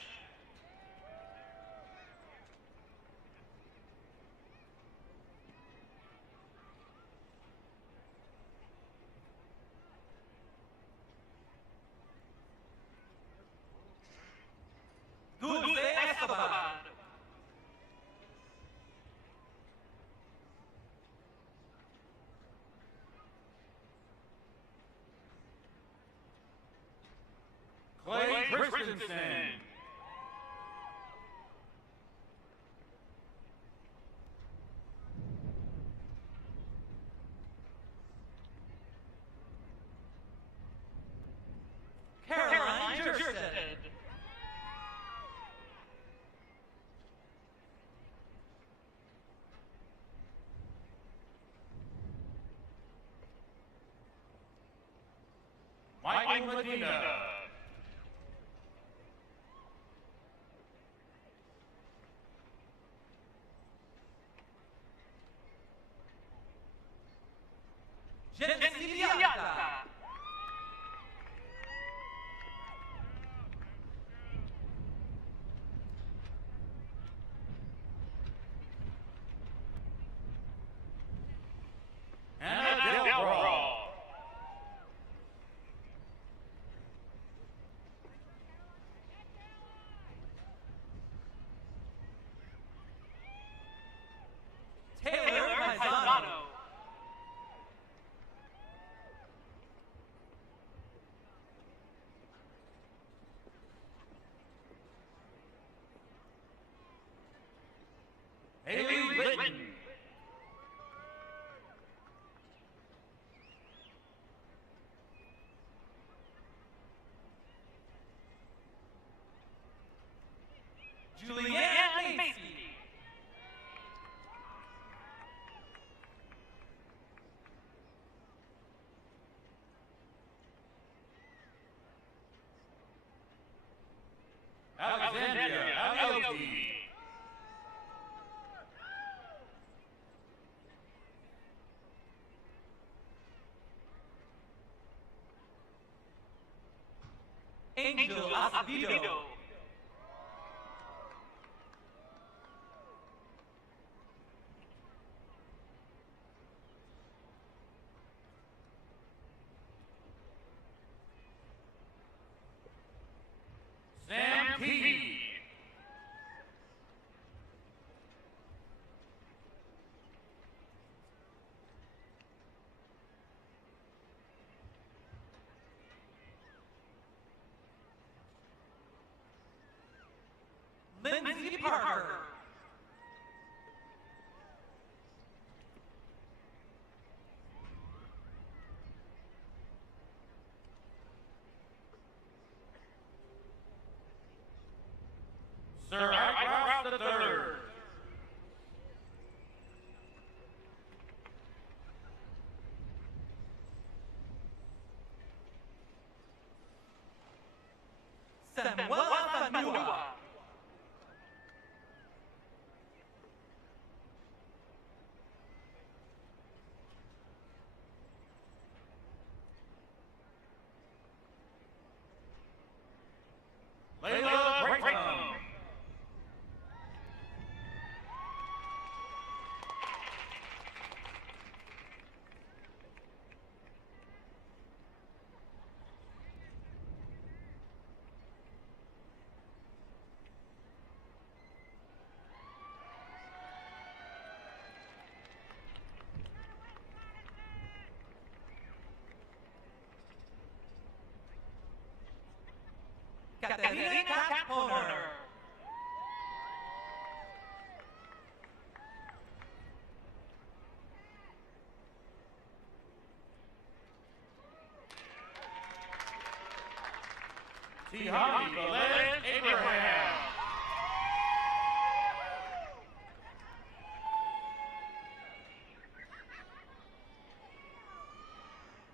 Dulce Escobar. Clay Christensen. Caroline Jerstead. Michael Medina. Alexandria Aliotti. Angel Acevedo. Sam P. Lindsay Parker. Sir Ike the Third. Samuel Fanua. Layla Brighton. Katerina Capone. Tihani Belen Abraham.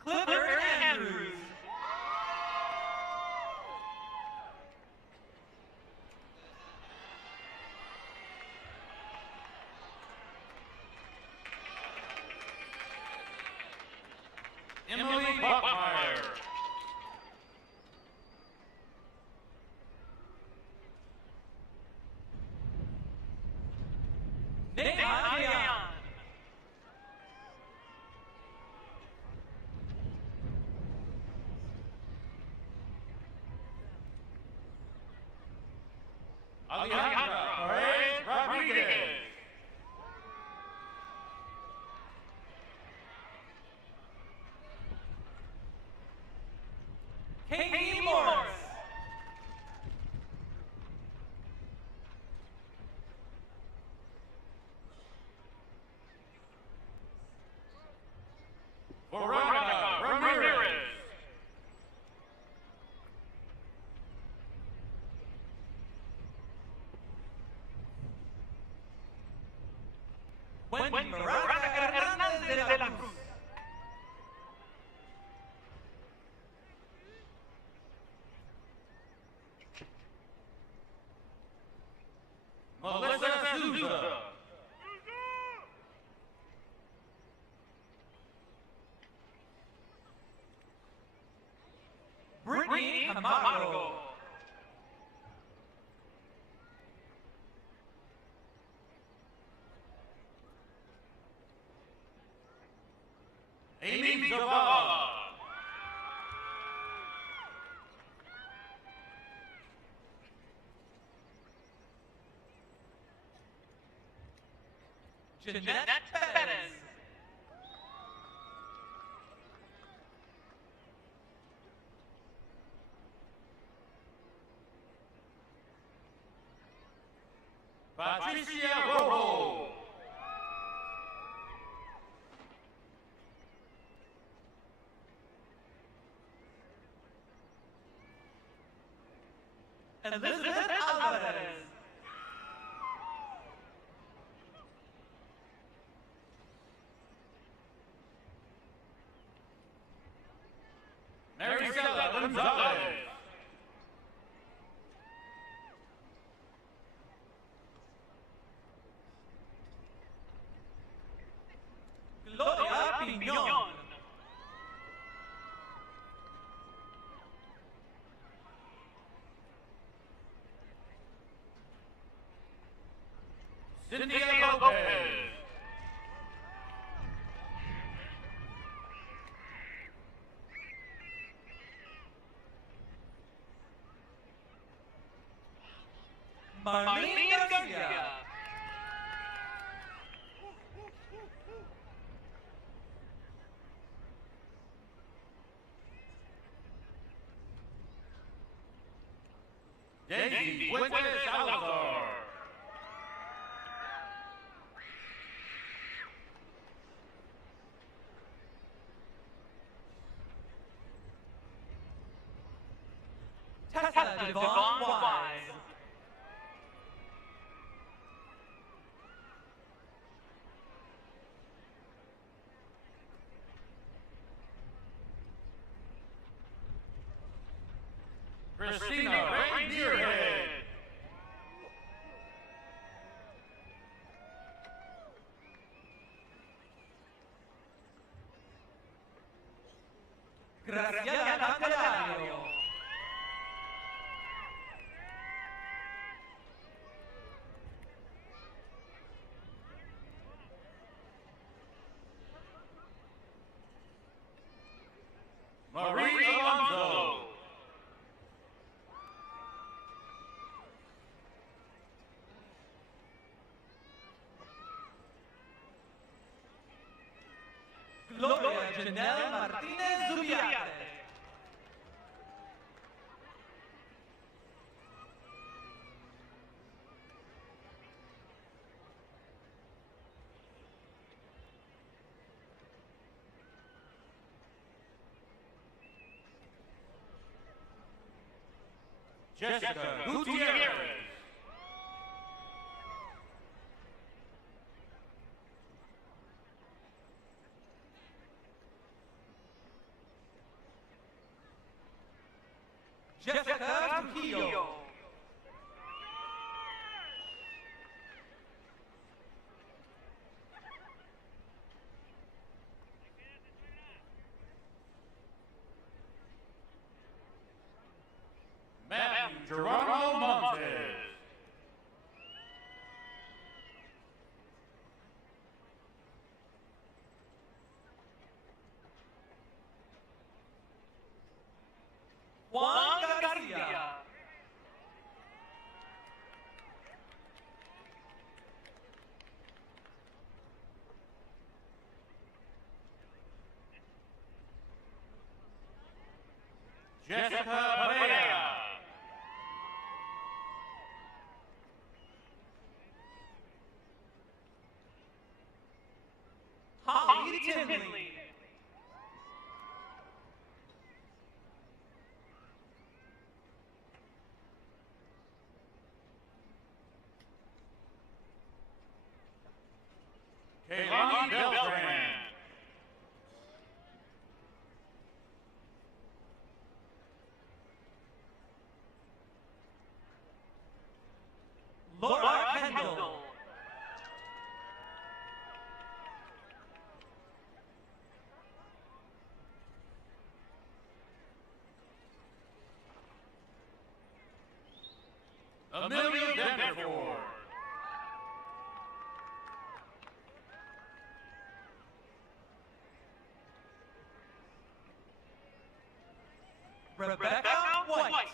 Clifford Andrews. Emily Buckmeyer. Nick Adian. Alejandra Perez Rodriguez. Katie Morris. Veronica Ramirez. Wendy Veronica Hernandez de la Cruz. Melissa Souza. Brittany Camargo. Amy Zavala. Jeanette Perez. Patricia Rojo. Elizabeth Alvarez. Maricela Gonzalez. Cynthia Lopez. Marlene Garcia. Daisy Fuentes Salazar. Tessa Devon Wise. Christina Ray Deerhead. Graciela Calario. Marie Alonso. Gloria Janelle Martinez Zubiate. Jessica Gutierrez. Jessica Trujillo. Matthew Geronimo Montes. Juan Garcia. Jessica Pereira. Holly Tinley. Kaylani Beltran. Laura Kendall. Amelia Denverford. Rebecca White.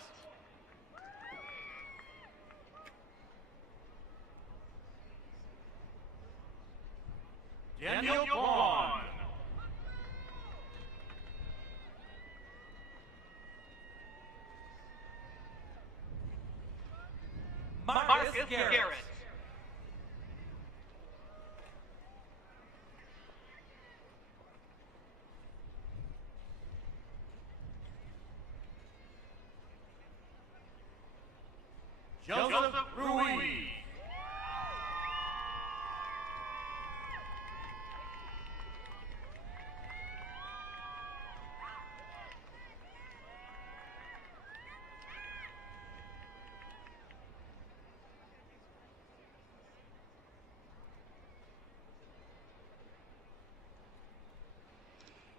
Daniel Vaughn. Marcus Garrett. Joseph Ruiz.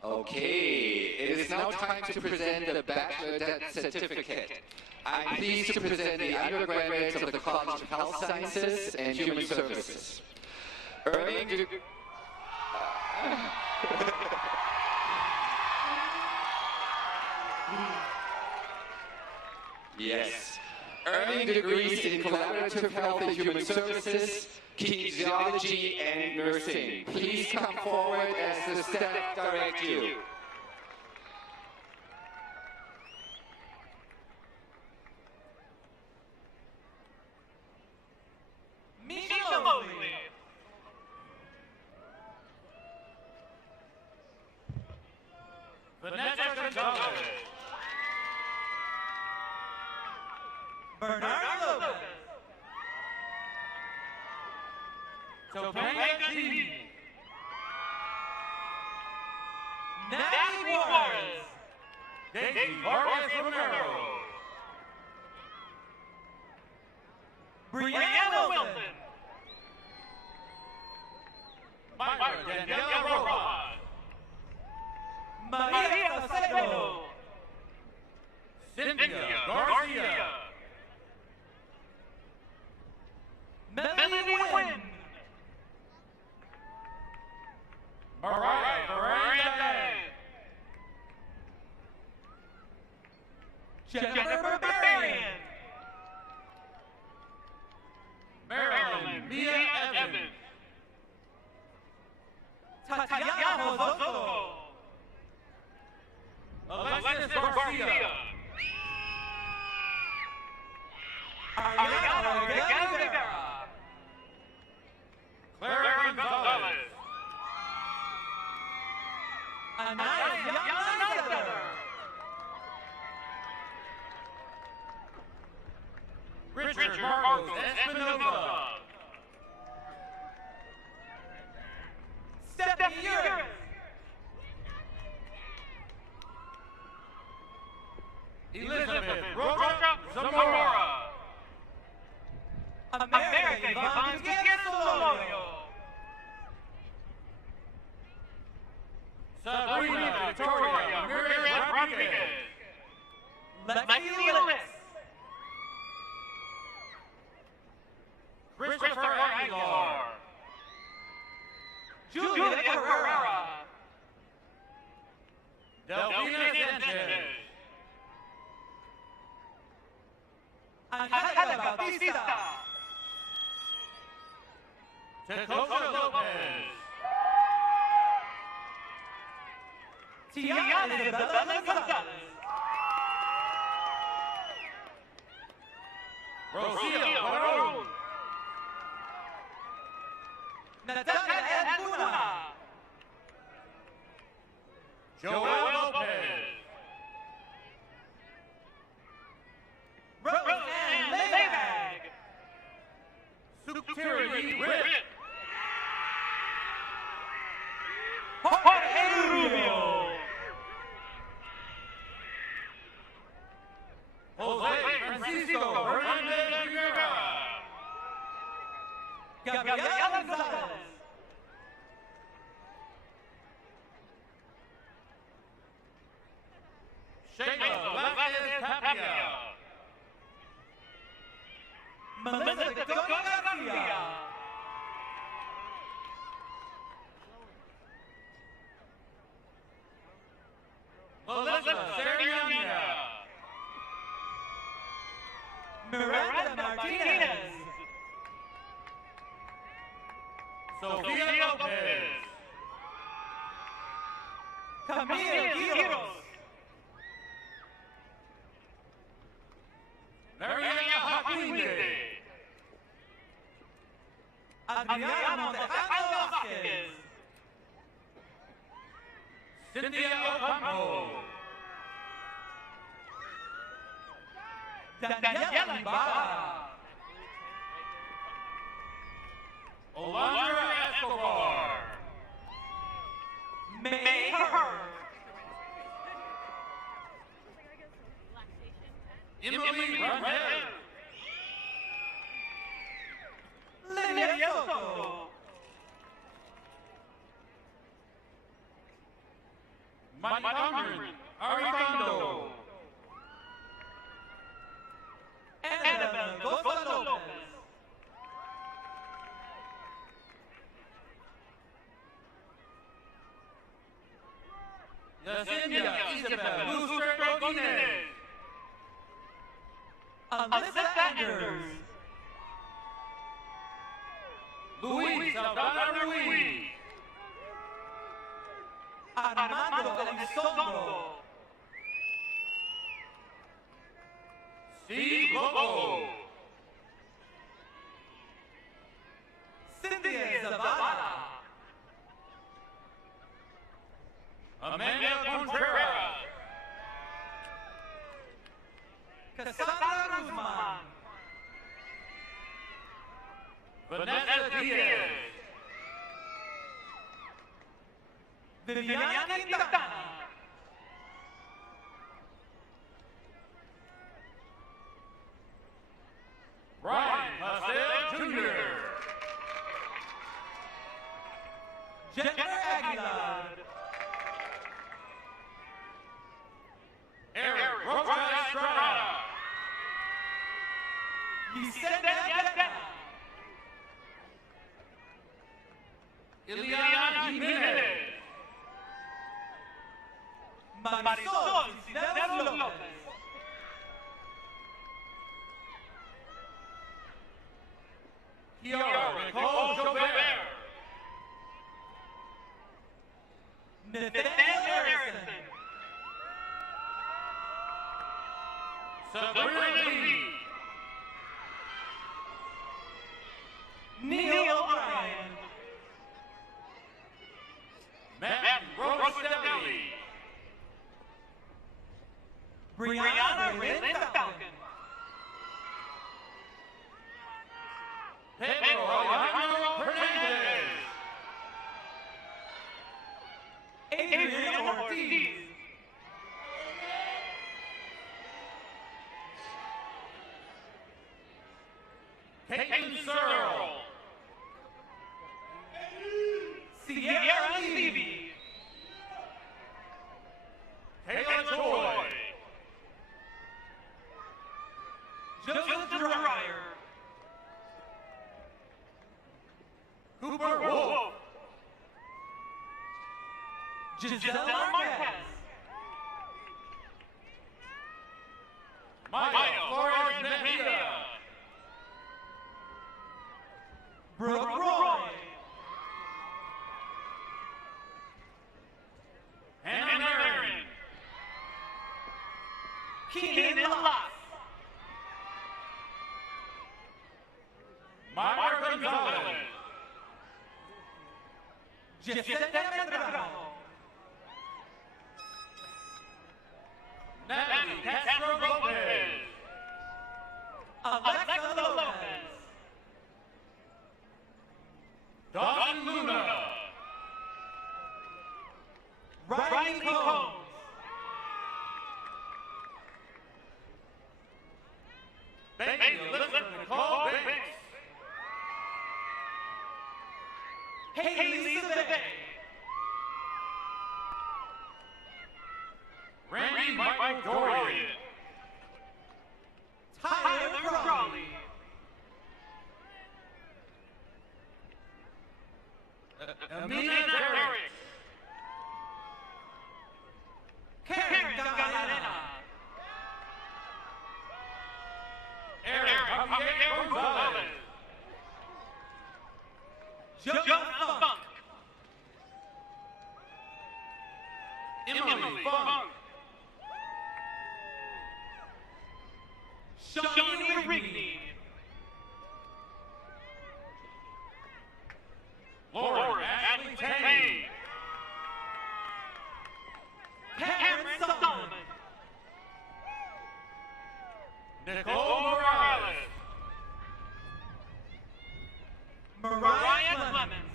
Okay, it is now time to present the Bachelor Certificate. I'm pleased to present the undergraduates of the College of Health Sciences and Human Services. Earning Yes. Earning degrees in collaborative health and human services, kinesiology, and nursing. Please come forward as the staff direct you. Misha Mosley. Vanessa Gonzalez. Bernard Lopez. Topanga G. Natalie Juarez. Daisy Vargas Romero. Brianna Wilson. Myra Daniela Rojas. Maria Acevedo. Cynthia Garcia. Melanie Wynn. Mariah Ferrandez. Jennifer Berrien. Marilyn Mia Evans. Tatiana Zozo. Alexis Garcia. Ariana Rivera. Clara Gonzalez. Anaya Yanaizer. Richard Marcos Espinosa. Stephanie Uris. Elizabeth Rocha Zamora. America Iván Solorio. Sabrina Victoria Miriam Rodriguez. Lexi Lewis. Christopher Aguilar. Julia Herrera. Delfina Sanchez. Angela Bautista. Tecosa Lopez. Tiana Isabella Gonzalez. Rocio Barón. Natalia Edmuna. Joel Lopez. Roseanne Lebag. Security Rip. Jorge Rubio. Jose Francisco Hernandez Rivera. Gabriela Gonzalez. Shayla Velázquez Tapia. Melissa Victoria Garcia. Melissa Seriania. Miranda Martinez. Sofia Lopez. Camille Quiros. Mariana Jaquinde. Adriana Montejano Vázquez. Cynthia Ocampo. Daniela Ibarra. Olandra Escobar. May Hurt. Emily Rangel. Lydia Soto. Mike Conran. Ari Kondo. Yesenia Isabel Luster Godinez. Alyssa Anders. Luis Saldana Ruiz. Armando Elizondo. Steve Lobo. Cynthia Zavala. Amanda Contreras. Cassandra Guzman. Vanessa Diaz. Viviana Quintana. Ryan Pastel Jr. Jennifer Aguilar. Eric Rocha Estrada. Yesenia Yedna. Ileana Jimenez. Marisol Cisneros López. Kiara Nicole Jobert. Nathaniel Harrison. Sabrina Lee. Neil O'Brien. Matthew Rostelli. Brianna Lynn Falcon. Pedro Alejandro Hernandez. Adrian Ortiz. Caitlin Searle. Sierra Levy. Taylor Toy. Joseph Dreyer. Cooper Wolf. Giselle Marquez. Maya Flores Mejia. Brooke Roy. Hannah Marin. Keenan Lalas. Myra Gonzalez. Jessica Medrano. Natalie Castro Lopez. Alexa Lopez. Dawson Luna. Riley Combs. Becky Elizabeth Nicole Banks. Haley Sabay. Randy Michael Dorian. Tyler Crowley. Amina Derrick. Karen Gallarena. Eric Javier Gonzalez. Joe Funk. Emily Funk. Shawnee Rigney. Lauren Ashley Tang. Cameron Solomon. Nicole Morales. Mariah Clemens.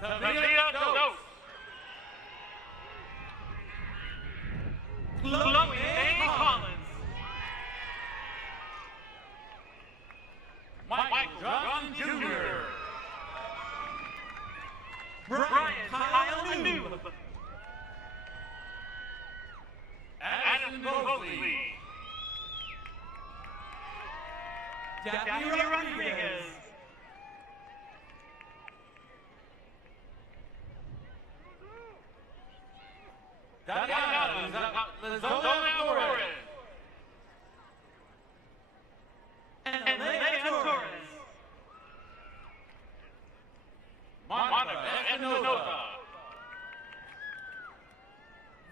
Tamia Dose. Chloe A. Collins. Mike Johnson Jr. Brian Kyle Noob. Addison Mosley. Daphne Rodriguez.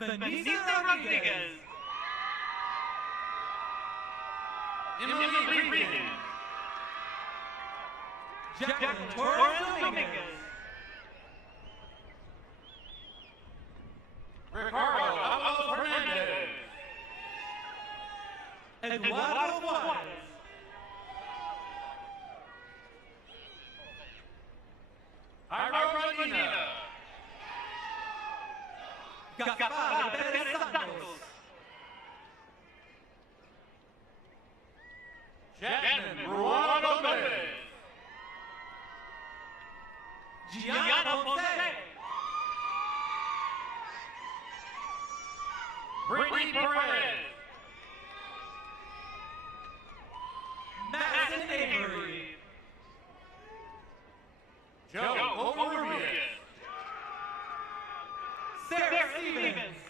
Vanessa Rodriguez. Emily Regan. Jacqueline Torres Dominguez. Ricardo Alvarez Hernandez. Eduardo Juarez. Jairo Medina. Gaspar Perez Santos. Jasmine Ruan Gomez. Gianna Ponce. Brittany Perez. Madison Avery. Joe Covarrubias. Sarah Stevens.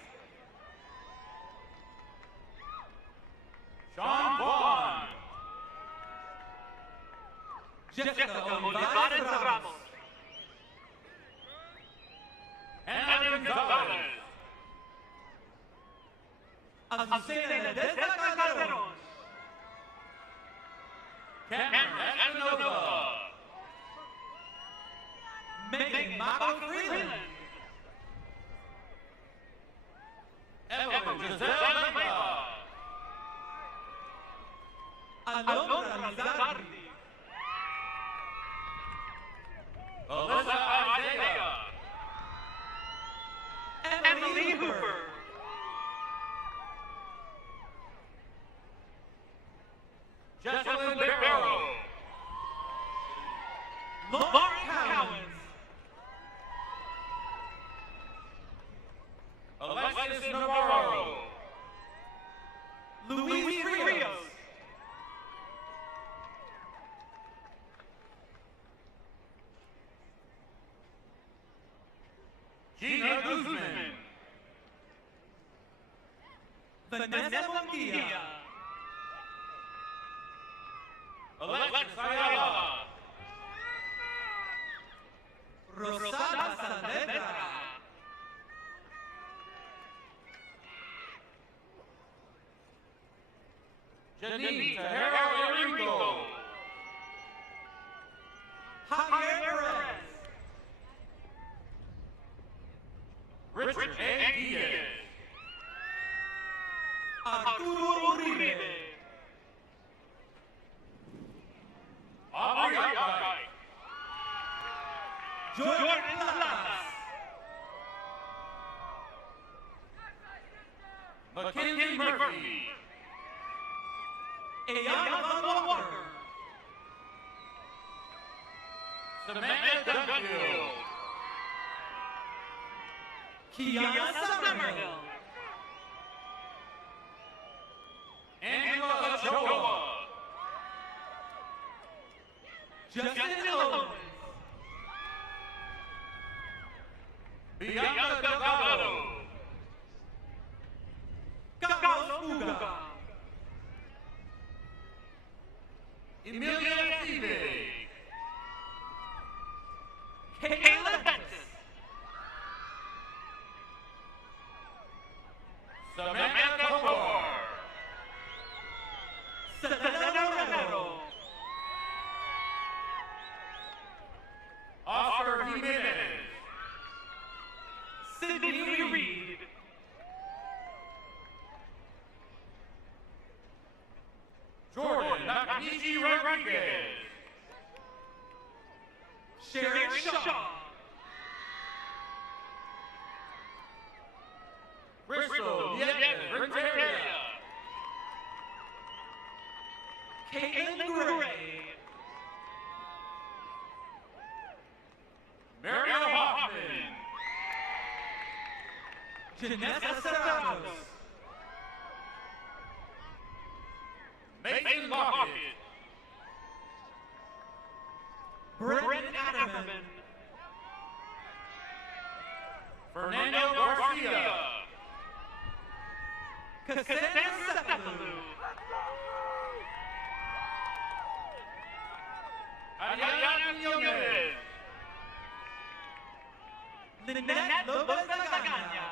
Sean Vaughn. Jessica Olivares Ramos. Hannah Gonzalez. Azucena Ledesma Calderon. Cameron Espinoza. Megan Mabo Freeland. Evelyn Giselle Leyva. Alondra Lizardi. Alyssa Isaiah. Emily Hooper. Jesselyn Barrow. Lauren Cowens. Alexis Navarro. Luis Rios. Gina Guzman. Vanessa Montia. Alexis Ayala. Rosana Saavedra. Janine Tahera Enrico. Javier Perez. Richard A. Diaz. Arturo Uribe. Aubrey Albright. Jordan Lalas. Mackenzie Murphy. Ayana Van Walker. Samantha Dunfield. Kiana Summerhill. Angela Ochoa. Justin Owens. Bianca Delgado. Carlos Puga. Emilia Stevig. Kayla Benson. Samantha Kapoor. Selena Romero. Oscar Jimenez. Sydney Reed. Jordan Nakanishi Rodriguez. Sharon Shaw. Bristol Renteria. Caitlin Gray. Mario Hoffman. Janessa Serranos. Mason Lockett. Brendan Ackerman. Fernando Garcia. Cassandra Sepulveda. Ariana Munoz. Lynette Lopez Lagaña.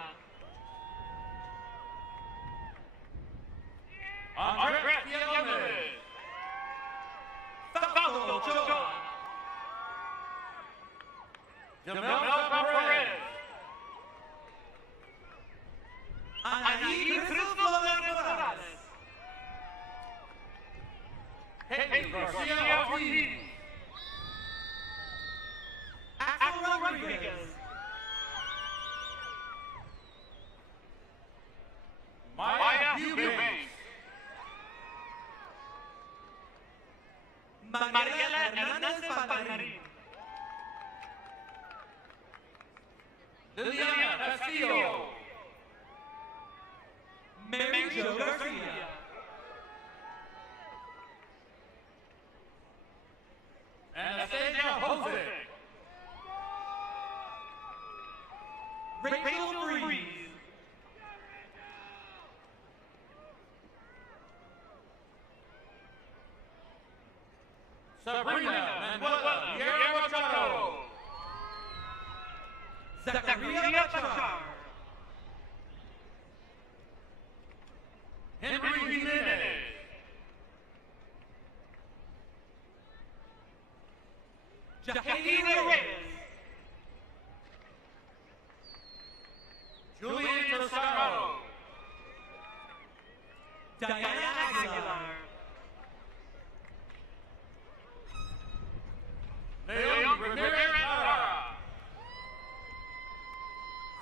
Ortiz. Axel Rodriguez. Maya Eubanks. Mariela Hernandez Palmarin. Liliana Castillo. Mary Jo Garcia. Anastasia Jose. Rachel Freeze. Sabrina Manuela Guerrero Machado. Zacharia Char. Henry Jimenez. Jackie Reyes. Julian Toscano. Diana Aguilar. Leon Ramirez.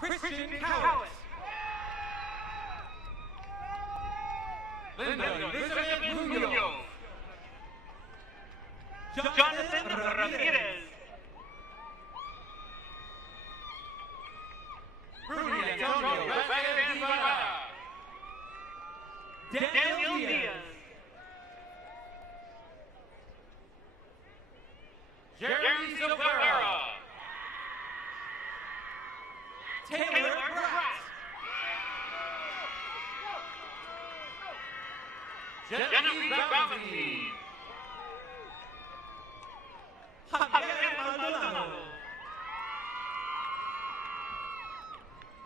Christian Cowett. Linda Elizabeth Munoz. Jonathan Ramirez. Rudy Antonio Vasquez Ibarra. Daniel Diaz. Jeremy Silvera. Taylor Pratt. Genevieve Valentine. Javier Maldonado.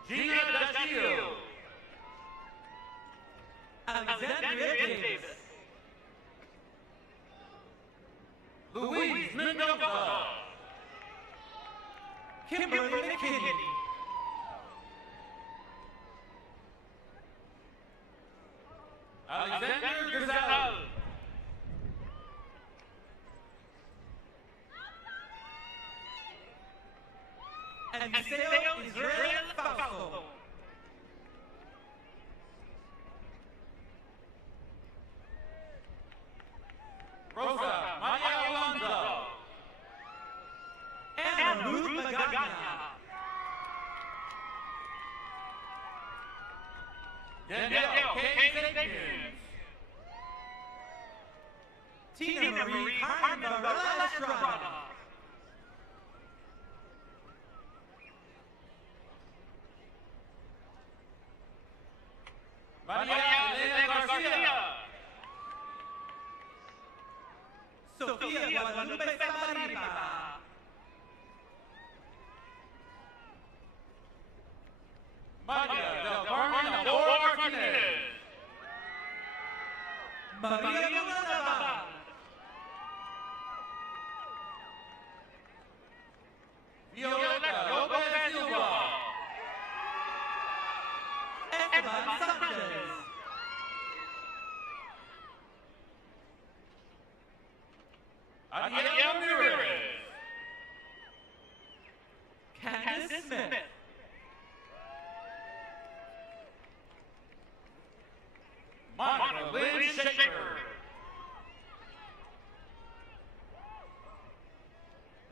Gina Dashiel. Alexandria Davis. Louise Mendoza. Kimberly McKinney. Alexander Gazal. And Israel Fausto. Rosa Maya Alonso. Anna Ruth Magana. Danielle K. Sapiens. Tina Marie Carmen Barrera Estrada. Maria Elena Garcia. Sofía Guadalupe Zamaripa. Maria del Carmen Amor Martinez. Maria Villanueva. Violeta Lopez Silva. Evan Sanchez. Ariel Ramirez. Candace Smith. Monica Lynn Shaker.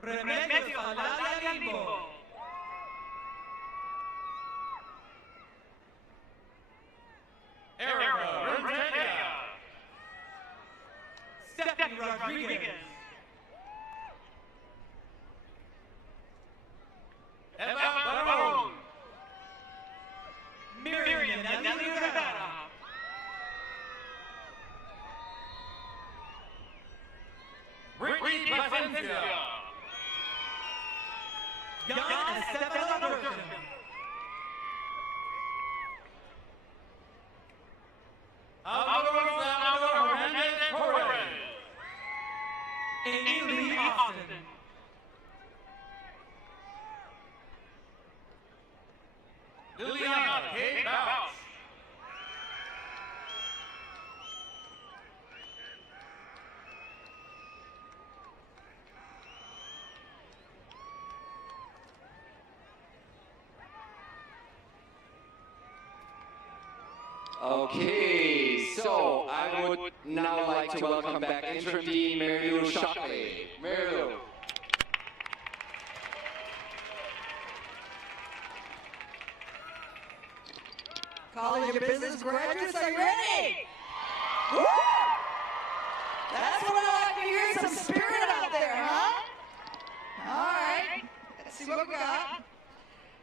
Remedios Alaya Limbo. Erica Renteria. Stephanie Rodriguez. Eva Barone. Miriam Nelly Rivera. Ricky Placencia. Jan Estefan Bergen. Alvaro Salvador Hernandez Torres. Amy Lee Austin. Liliana K. Bouch. Okay, so I would now like to welcome back Interim Dean Mary Lou Shockley. Mary Lou. College of Business graduates, are you ready? Woo! That's what I like to hear, some spirit out there, huh? All right, let's see what we got.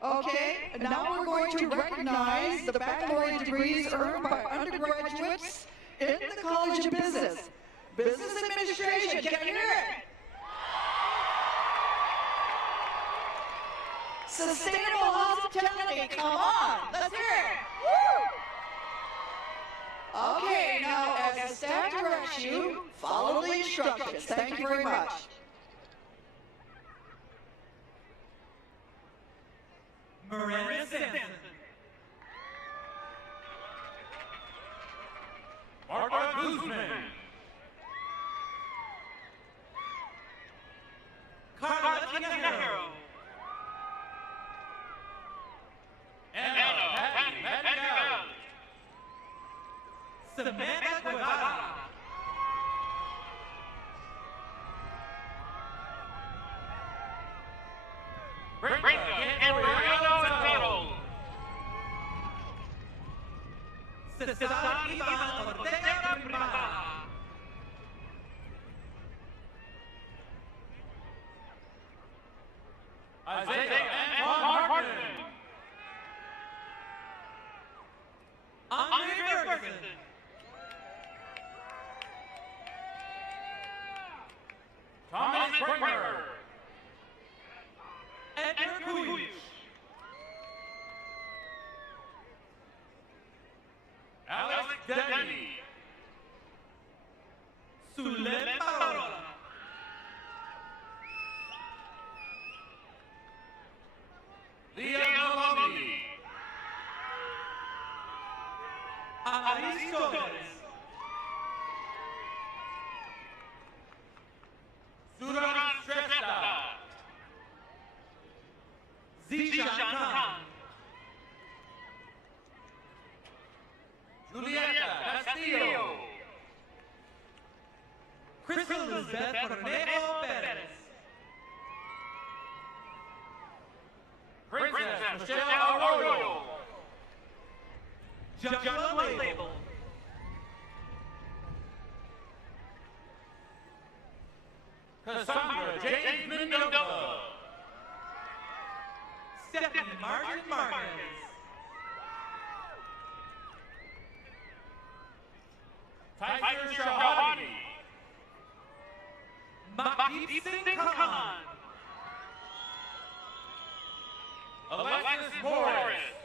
Okay, and now we're going to recognize the baccalaureate degrees earned by undergraduates in the College of Business. Business Administration, can I hear it? Sustainable hospitality, come on, let's hear it. Woo! Okay, now as the staff directs you, follow the instructions. Thank you very much. Miranda Simpson. Martha Guzman. Carla Tinajero. Anna Patty. Samantha Guevara. Brenda Gabriela Zamero. Cesar Ivan Ortega Primada. Isaiah Antoine Martin. Andre Ferguson. Thomas Springer. Edgar Kuich. Alex Denny. Sulen Parola. Leah Maloney. Alice Gomez. Suran Stresta. Zishan Khan. Julieta Castillo. Crystal Elizabeth Cornejo Perez. Princess Michelle Arroyo. Joshua Label. Cassandra James Mendoza. Stephanie Martin Marquez. Tyser Shahadi. Mahdeep Singh Khan. Alexis Morris.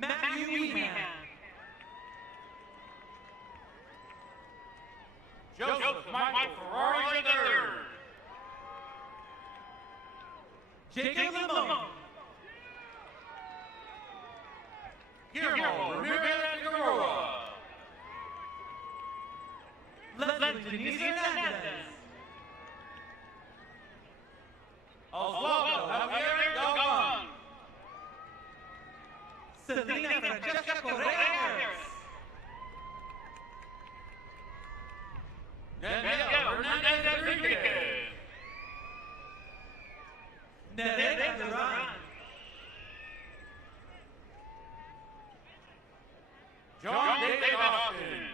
Matthew Weehan. Joseph Michael Ferrari III. Jacob Limon. Guillermo Ramirez Figueroa. Leslie Denise Hernandez. Osvaldo Javier Galvan. Selena Francesca Correa Harris. Danielle Hernandez Enriquez. Nereda Duran. John David Austin.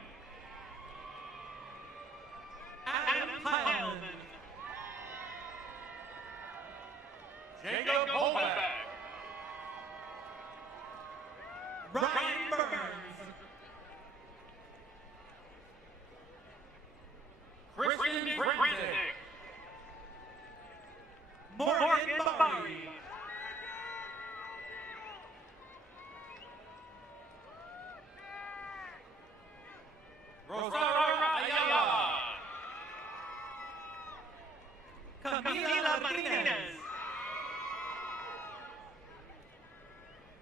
Adam Heilman. Jacob Holbeck. Ryan Burns. Kristen Brinzick. Morgan Barry. Rosario Ayala. Camila Martinez.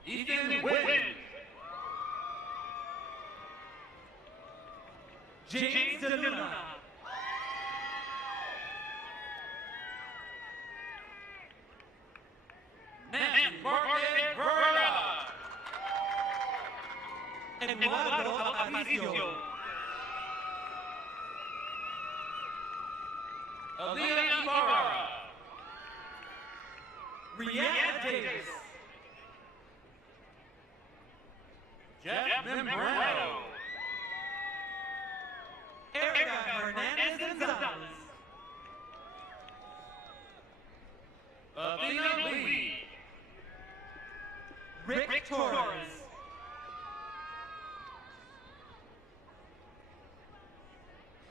Ethan Wynn. James DeLuna. Nancy Marquez Guerrera. Eduardo Aparicio. Aaliyah Ibarra. Rihanna Davis. Jeff Membrano. Erica Hernandez Gonzalez. Athena Lee. Rick Torres.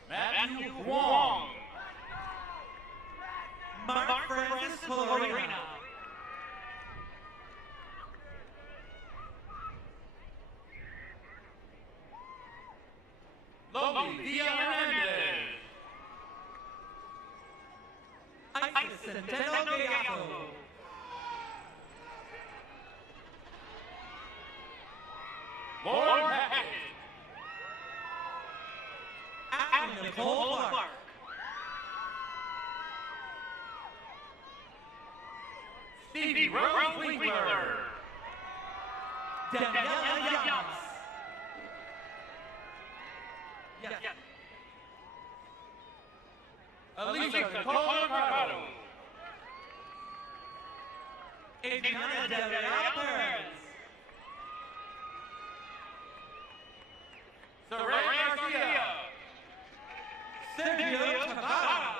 Matthew Huang. Mark Francis Colorina. Logan Villa Hernandez. Isis Centeno Gallardo. Lauren Hackett. Ashley Nicole Clark. Stevie Rose Winkler. Daniela Llamas. Alicia Nicole Mercado. Adriana Del Real Perez. Saray Garcia. Sergio Tavara.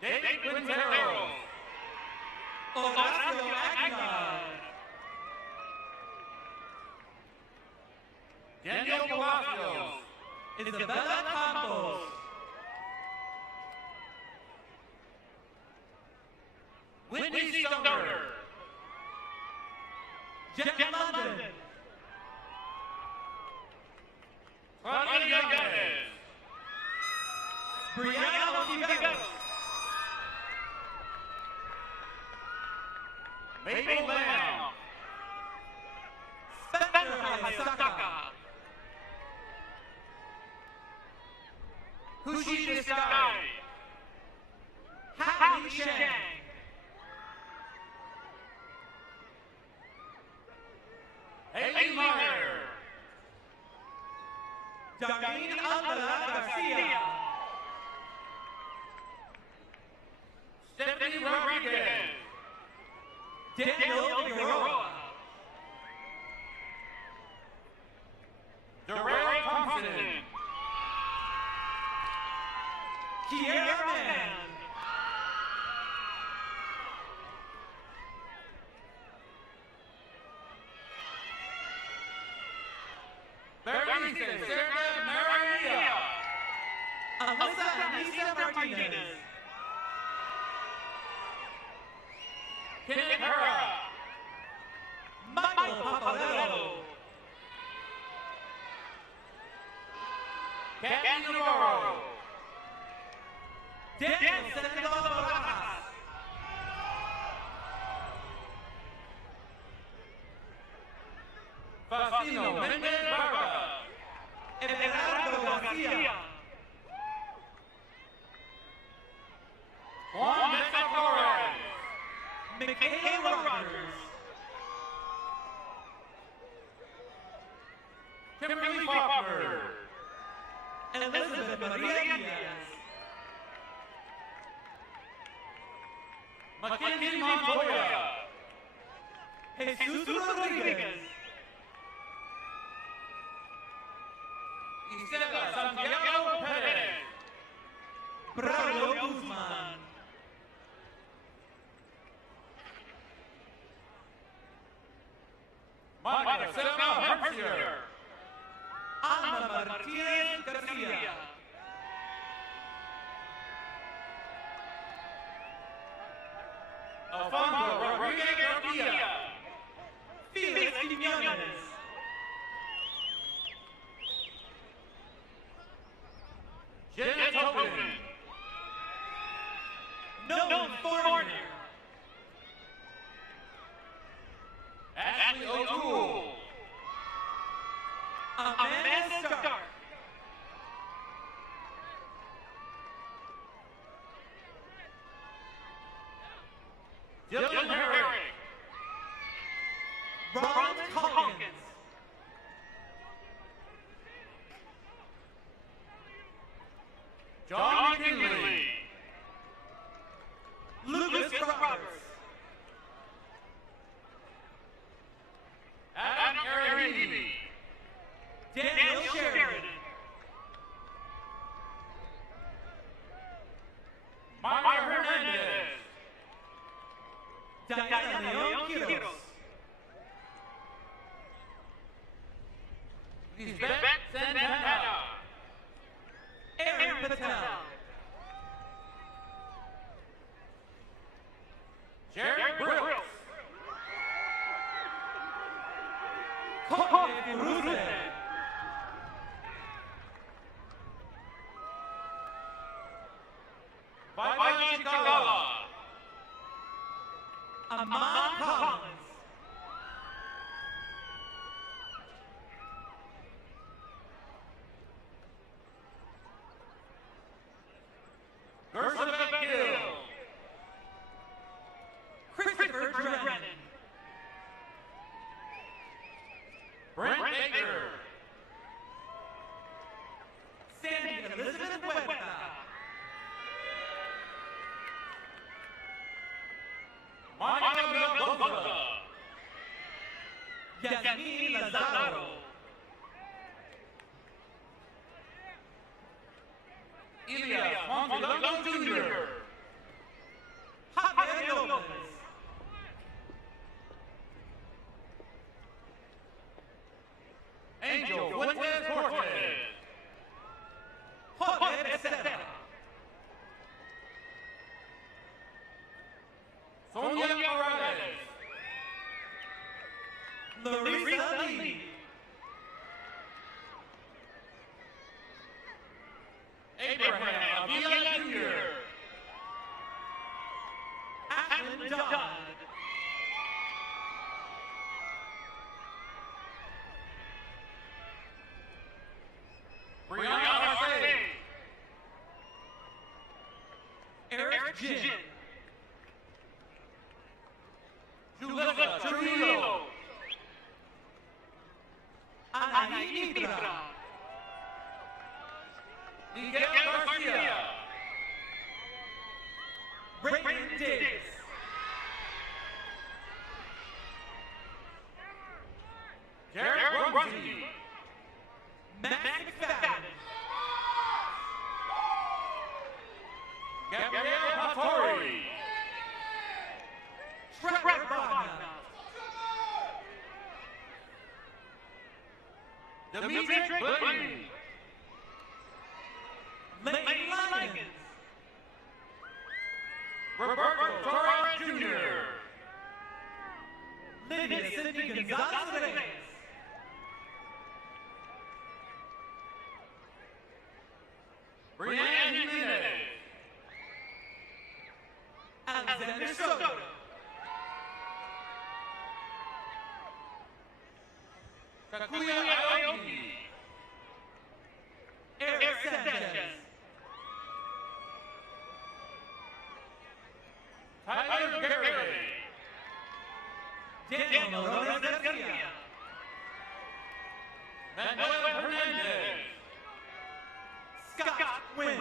David Quintero. Horacio Aguilar. Daniel Palacios. Isabella Campos. Whitney Stoner. Jet London. Claudia Yanez. Brianna Ontiveros. Mabel Lamb. Spencer Hayasaka. Hushi Desai. Happy Chang. Haley Meyer. Darlene Alcala Garcia. Stephanie Rodriguez. Daniel Figueroa. Darrell Thompson. Kiera Mann. Bernice Serna Maria. Alyssa Anissa Martinez. Kenneth Hura. Michael Papadello. Kathy Navarro. Daniel Sandoval Barajas. Faustino Mendez Barba. Everardo Garcia. Juan Mesa Flores. Michaela Rogers. Kimberly Faulkner. Elizabeth Maria Diaz. Mackenzie Montoya. Jesus Rodriguez. Isela Santiago Perez. Braulio Guzman. Monica Selma Herzier. Alma Martinez Garcia. Alfonso Rodriguez Garcia. Felix Quiñones. Jenna Tobin. Nolan Fournier. Ashley O'Toole. Amanda Stark. Dylan Herrick. Ron Hawkins. John McKinley. Lucas Roberts. Adam Carey. Daniel Sheridan. Mario Hernandez. Diana Leon Quiros. Lisbeth Santana. Aaron Patel. Jared Brooks. Kobe Rusev. Vivek Chikala. Amon Collins. Gershon Gill. Christopher Drennan. Brent Baker. Sandy Elizabeth Huerta. Monica Mendoza. Yasmin Lazaro. Elias Montelongo Jr. Javier Lopez. Angel Fuentes Cortez. Jorge Becerra. Sonia Morales. Larissa Lee. Abraham Avila Jr. Ashton Dodd. Brianna Arce. Eric Jin. Julissa Trujillo. Anaí Ibra. Miguel Garcia. Brayden Davis. Jared Rumsey. Max McFadden. Gabrielle Hattori. Trevor Wagner. Dimitri Goodwin. Lane Lyons. Roberto Torres Jr. Lydia Cindy Gonzalez Reyes. Brianne Jimenez. Alexander Soto. Takuya Aoki. Eric Sanchez. Tyler Garrett. Daniel Lopez Garcia. Manuel Hernandez. Scott Wynn.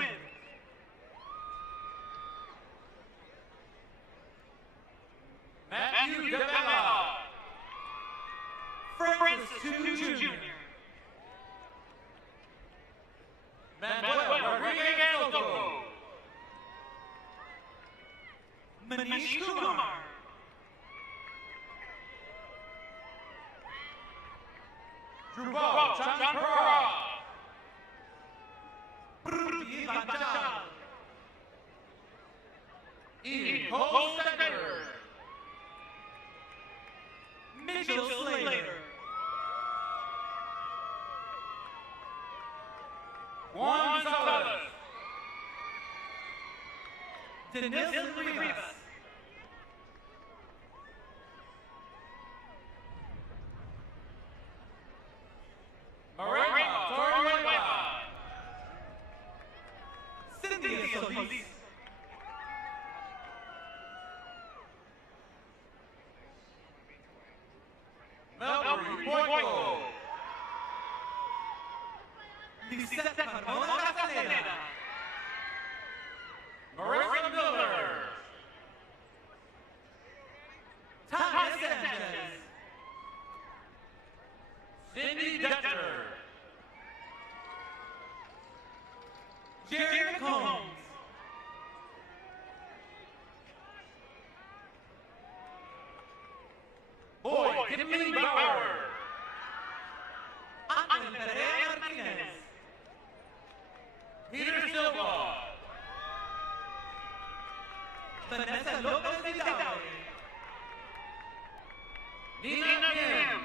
Matthew Gabella. Francis Tu Jr. Manuel Rodriguez Soto. Manish Kumar. Dhruval Champra. Pruti Vanchal. Ian Cole Stecker. Mitchell Slater. Juan Salas. Denison Rivas. Moreno Torrealba. Cynthia Solis. Marie Boyko. Lisette Carmona Castaneda. Marissa Miller. Tanya Sanchez. Cindy Dutcher. Jerry Combs. Boy, Tiffany Bauer. Anton Pereira Martinez. Peter Silva. Vanessa Lopez Vidal. Nina Kim.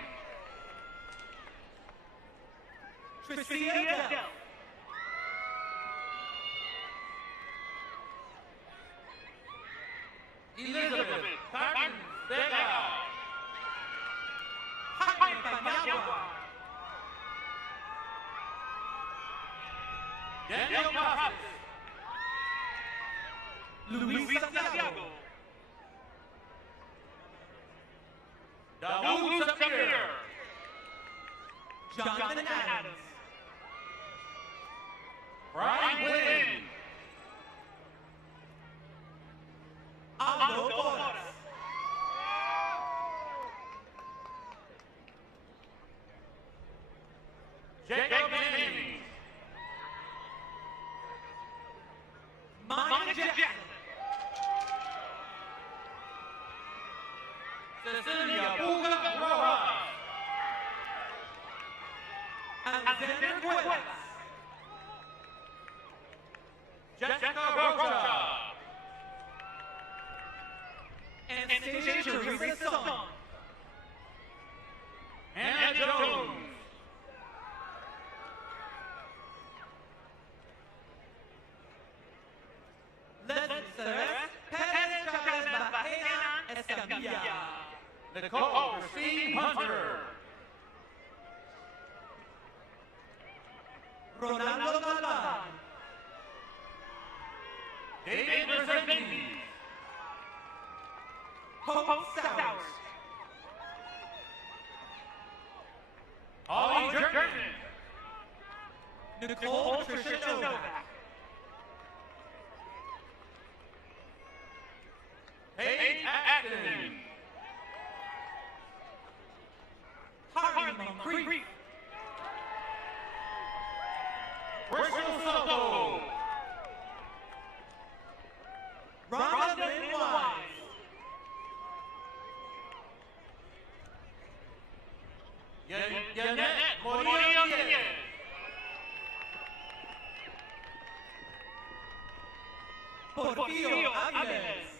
Tristia Dell. Elizabeth Carton Vega. Jaime Paniagua. Daniel Casas. Luis Santiago. Dawood Sapir. Jonathan Adams. Brian Glynn. Aldo Boras. Jacob Manning. Monica Jackson. Cecilia Puga Rojas. Alexander Cuevas. Jessica Rocha. Anastasia Teresa Song. Hannah Jones. Leslie Celeste Perez Chavez Bajena Escamilla. Nicole Christine Hunter. Ronaldo Galvan. David Berzenti. Hope Stowers. Holly Jerkin. Nicole Tricia Novak. Paige Acton. Harvey Moncrief. Bristol Soto. Rhonda Lynn Wise. Yanette Morillo. Porfirio Aviles.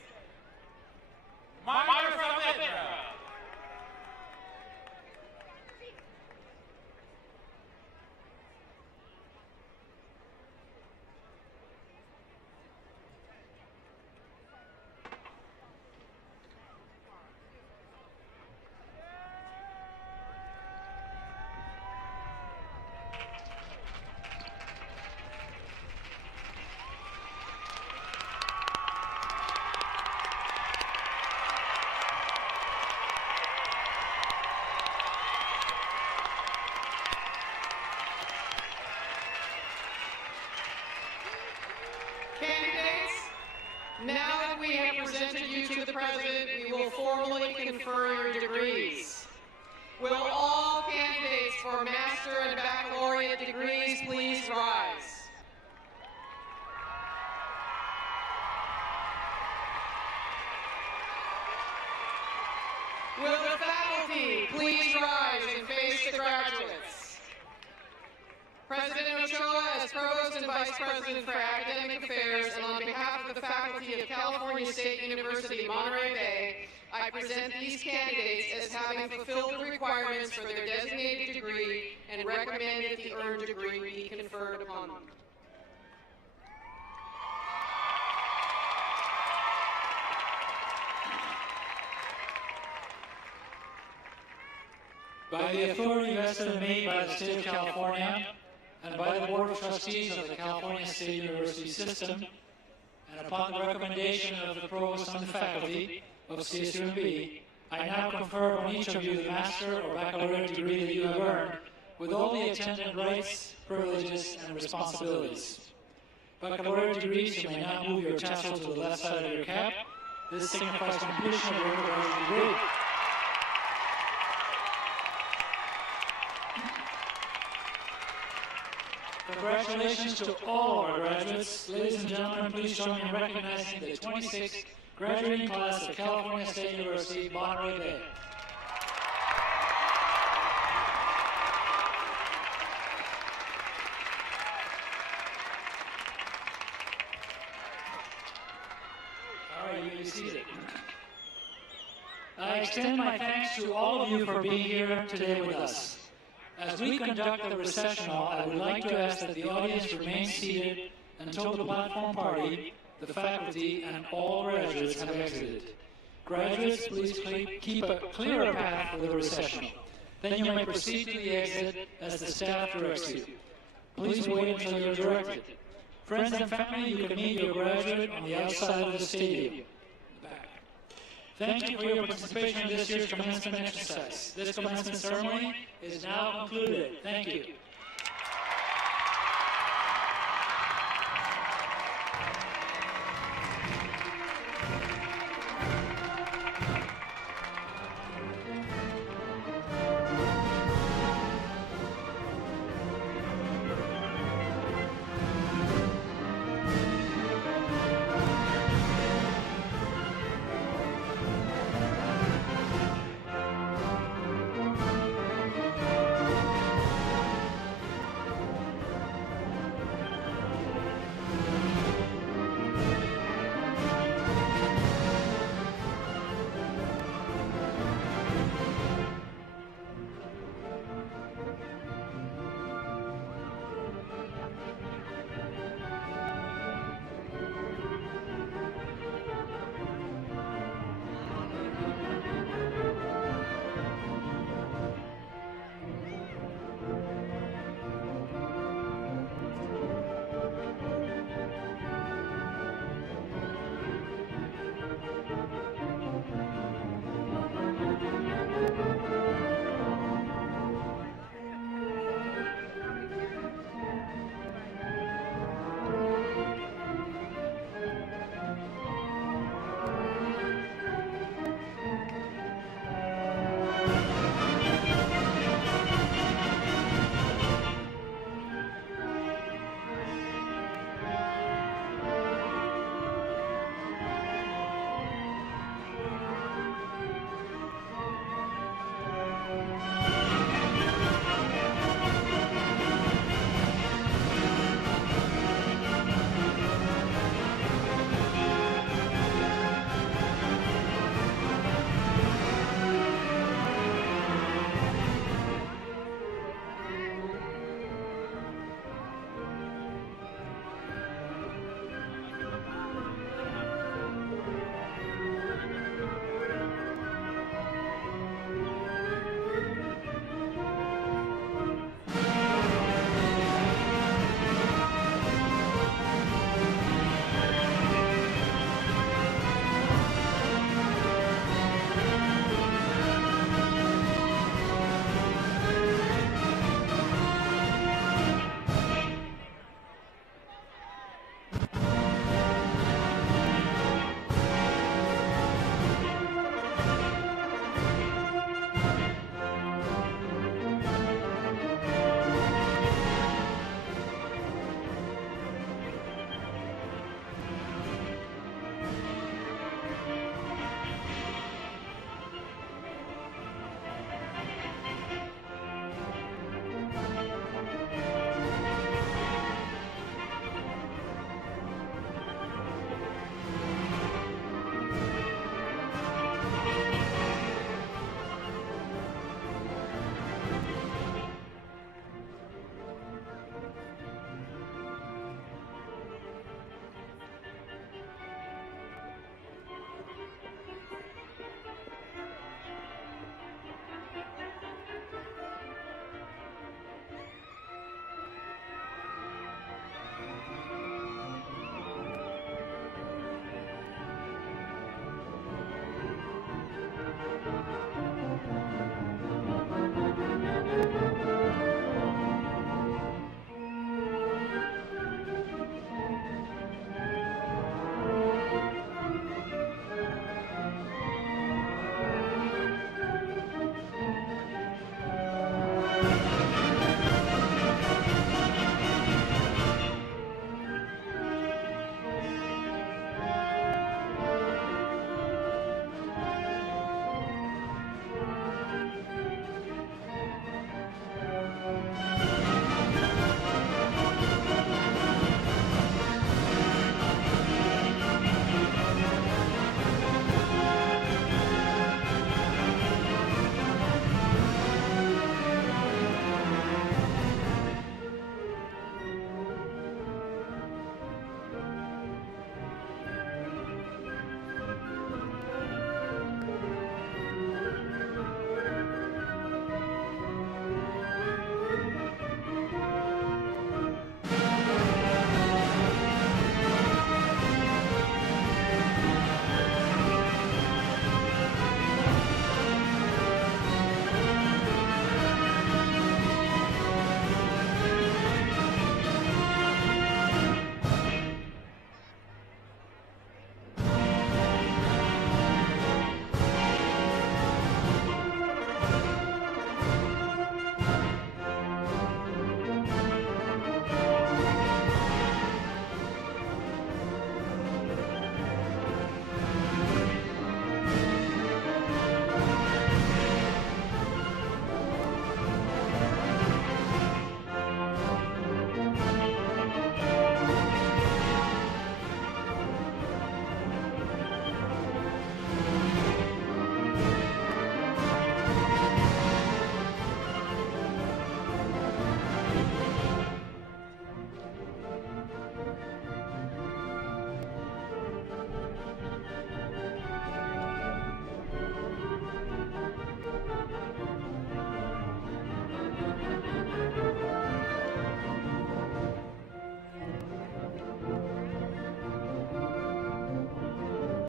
Mario Saavedra. Candidates, now that we have presented you to the President, we will formally confer your degrees. Will all candidates for Master and Baccalaureate degrees please rise? Will the faculty please rise and face the graduates? President Ochoa, as Provost and Vice President for Academic Affairs, and on behalf of the faculty of California State University, Monterey Bay, I present these candidates as having fulfilled the requirements for their designated degree and recommend that the earned degree be conferred upon them. By the authority vested in me by the State of California and by the Board of Trustees of the California State University System, and upon the recommendation of the Provost and the faculty of CSUMB, I now confer upon each of you the master or baccalaureate degree that you have earned, with all the attendant rights, privileges, and responsibilities. Baccalaureate degrees, you may now move your tassel to the left side of your cap. This signifies completion of your undergraduate degree. Congratulations to all our graduates. Ladies and gentlemen, please join me in recognizing the 26th graduating class of California State University, Monterey Bay. All right, you may be seated. I extend my thanks to all of you for being here today with us. As we conduct the recessional, I would like to ask that the audience remain seated until the platform party, the faculty, and all graduates have exited. Graduates, please keep a clearer path for the recessional. Then you may proceed to the exit as the staff directs you. Please wait until you're directed. Friends and family, you can meet your graduate on the outside of the stadium. Thank you for your participation in this year's commencement exercise. This commencement ceremony is now concluded. Thank you.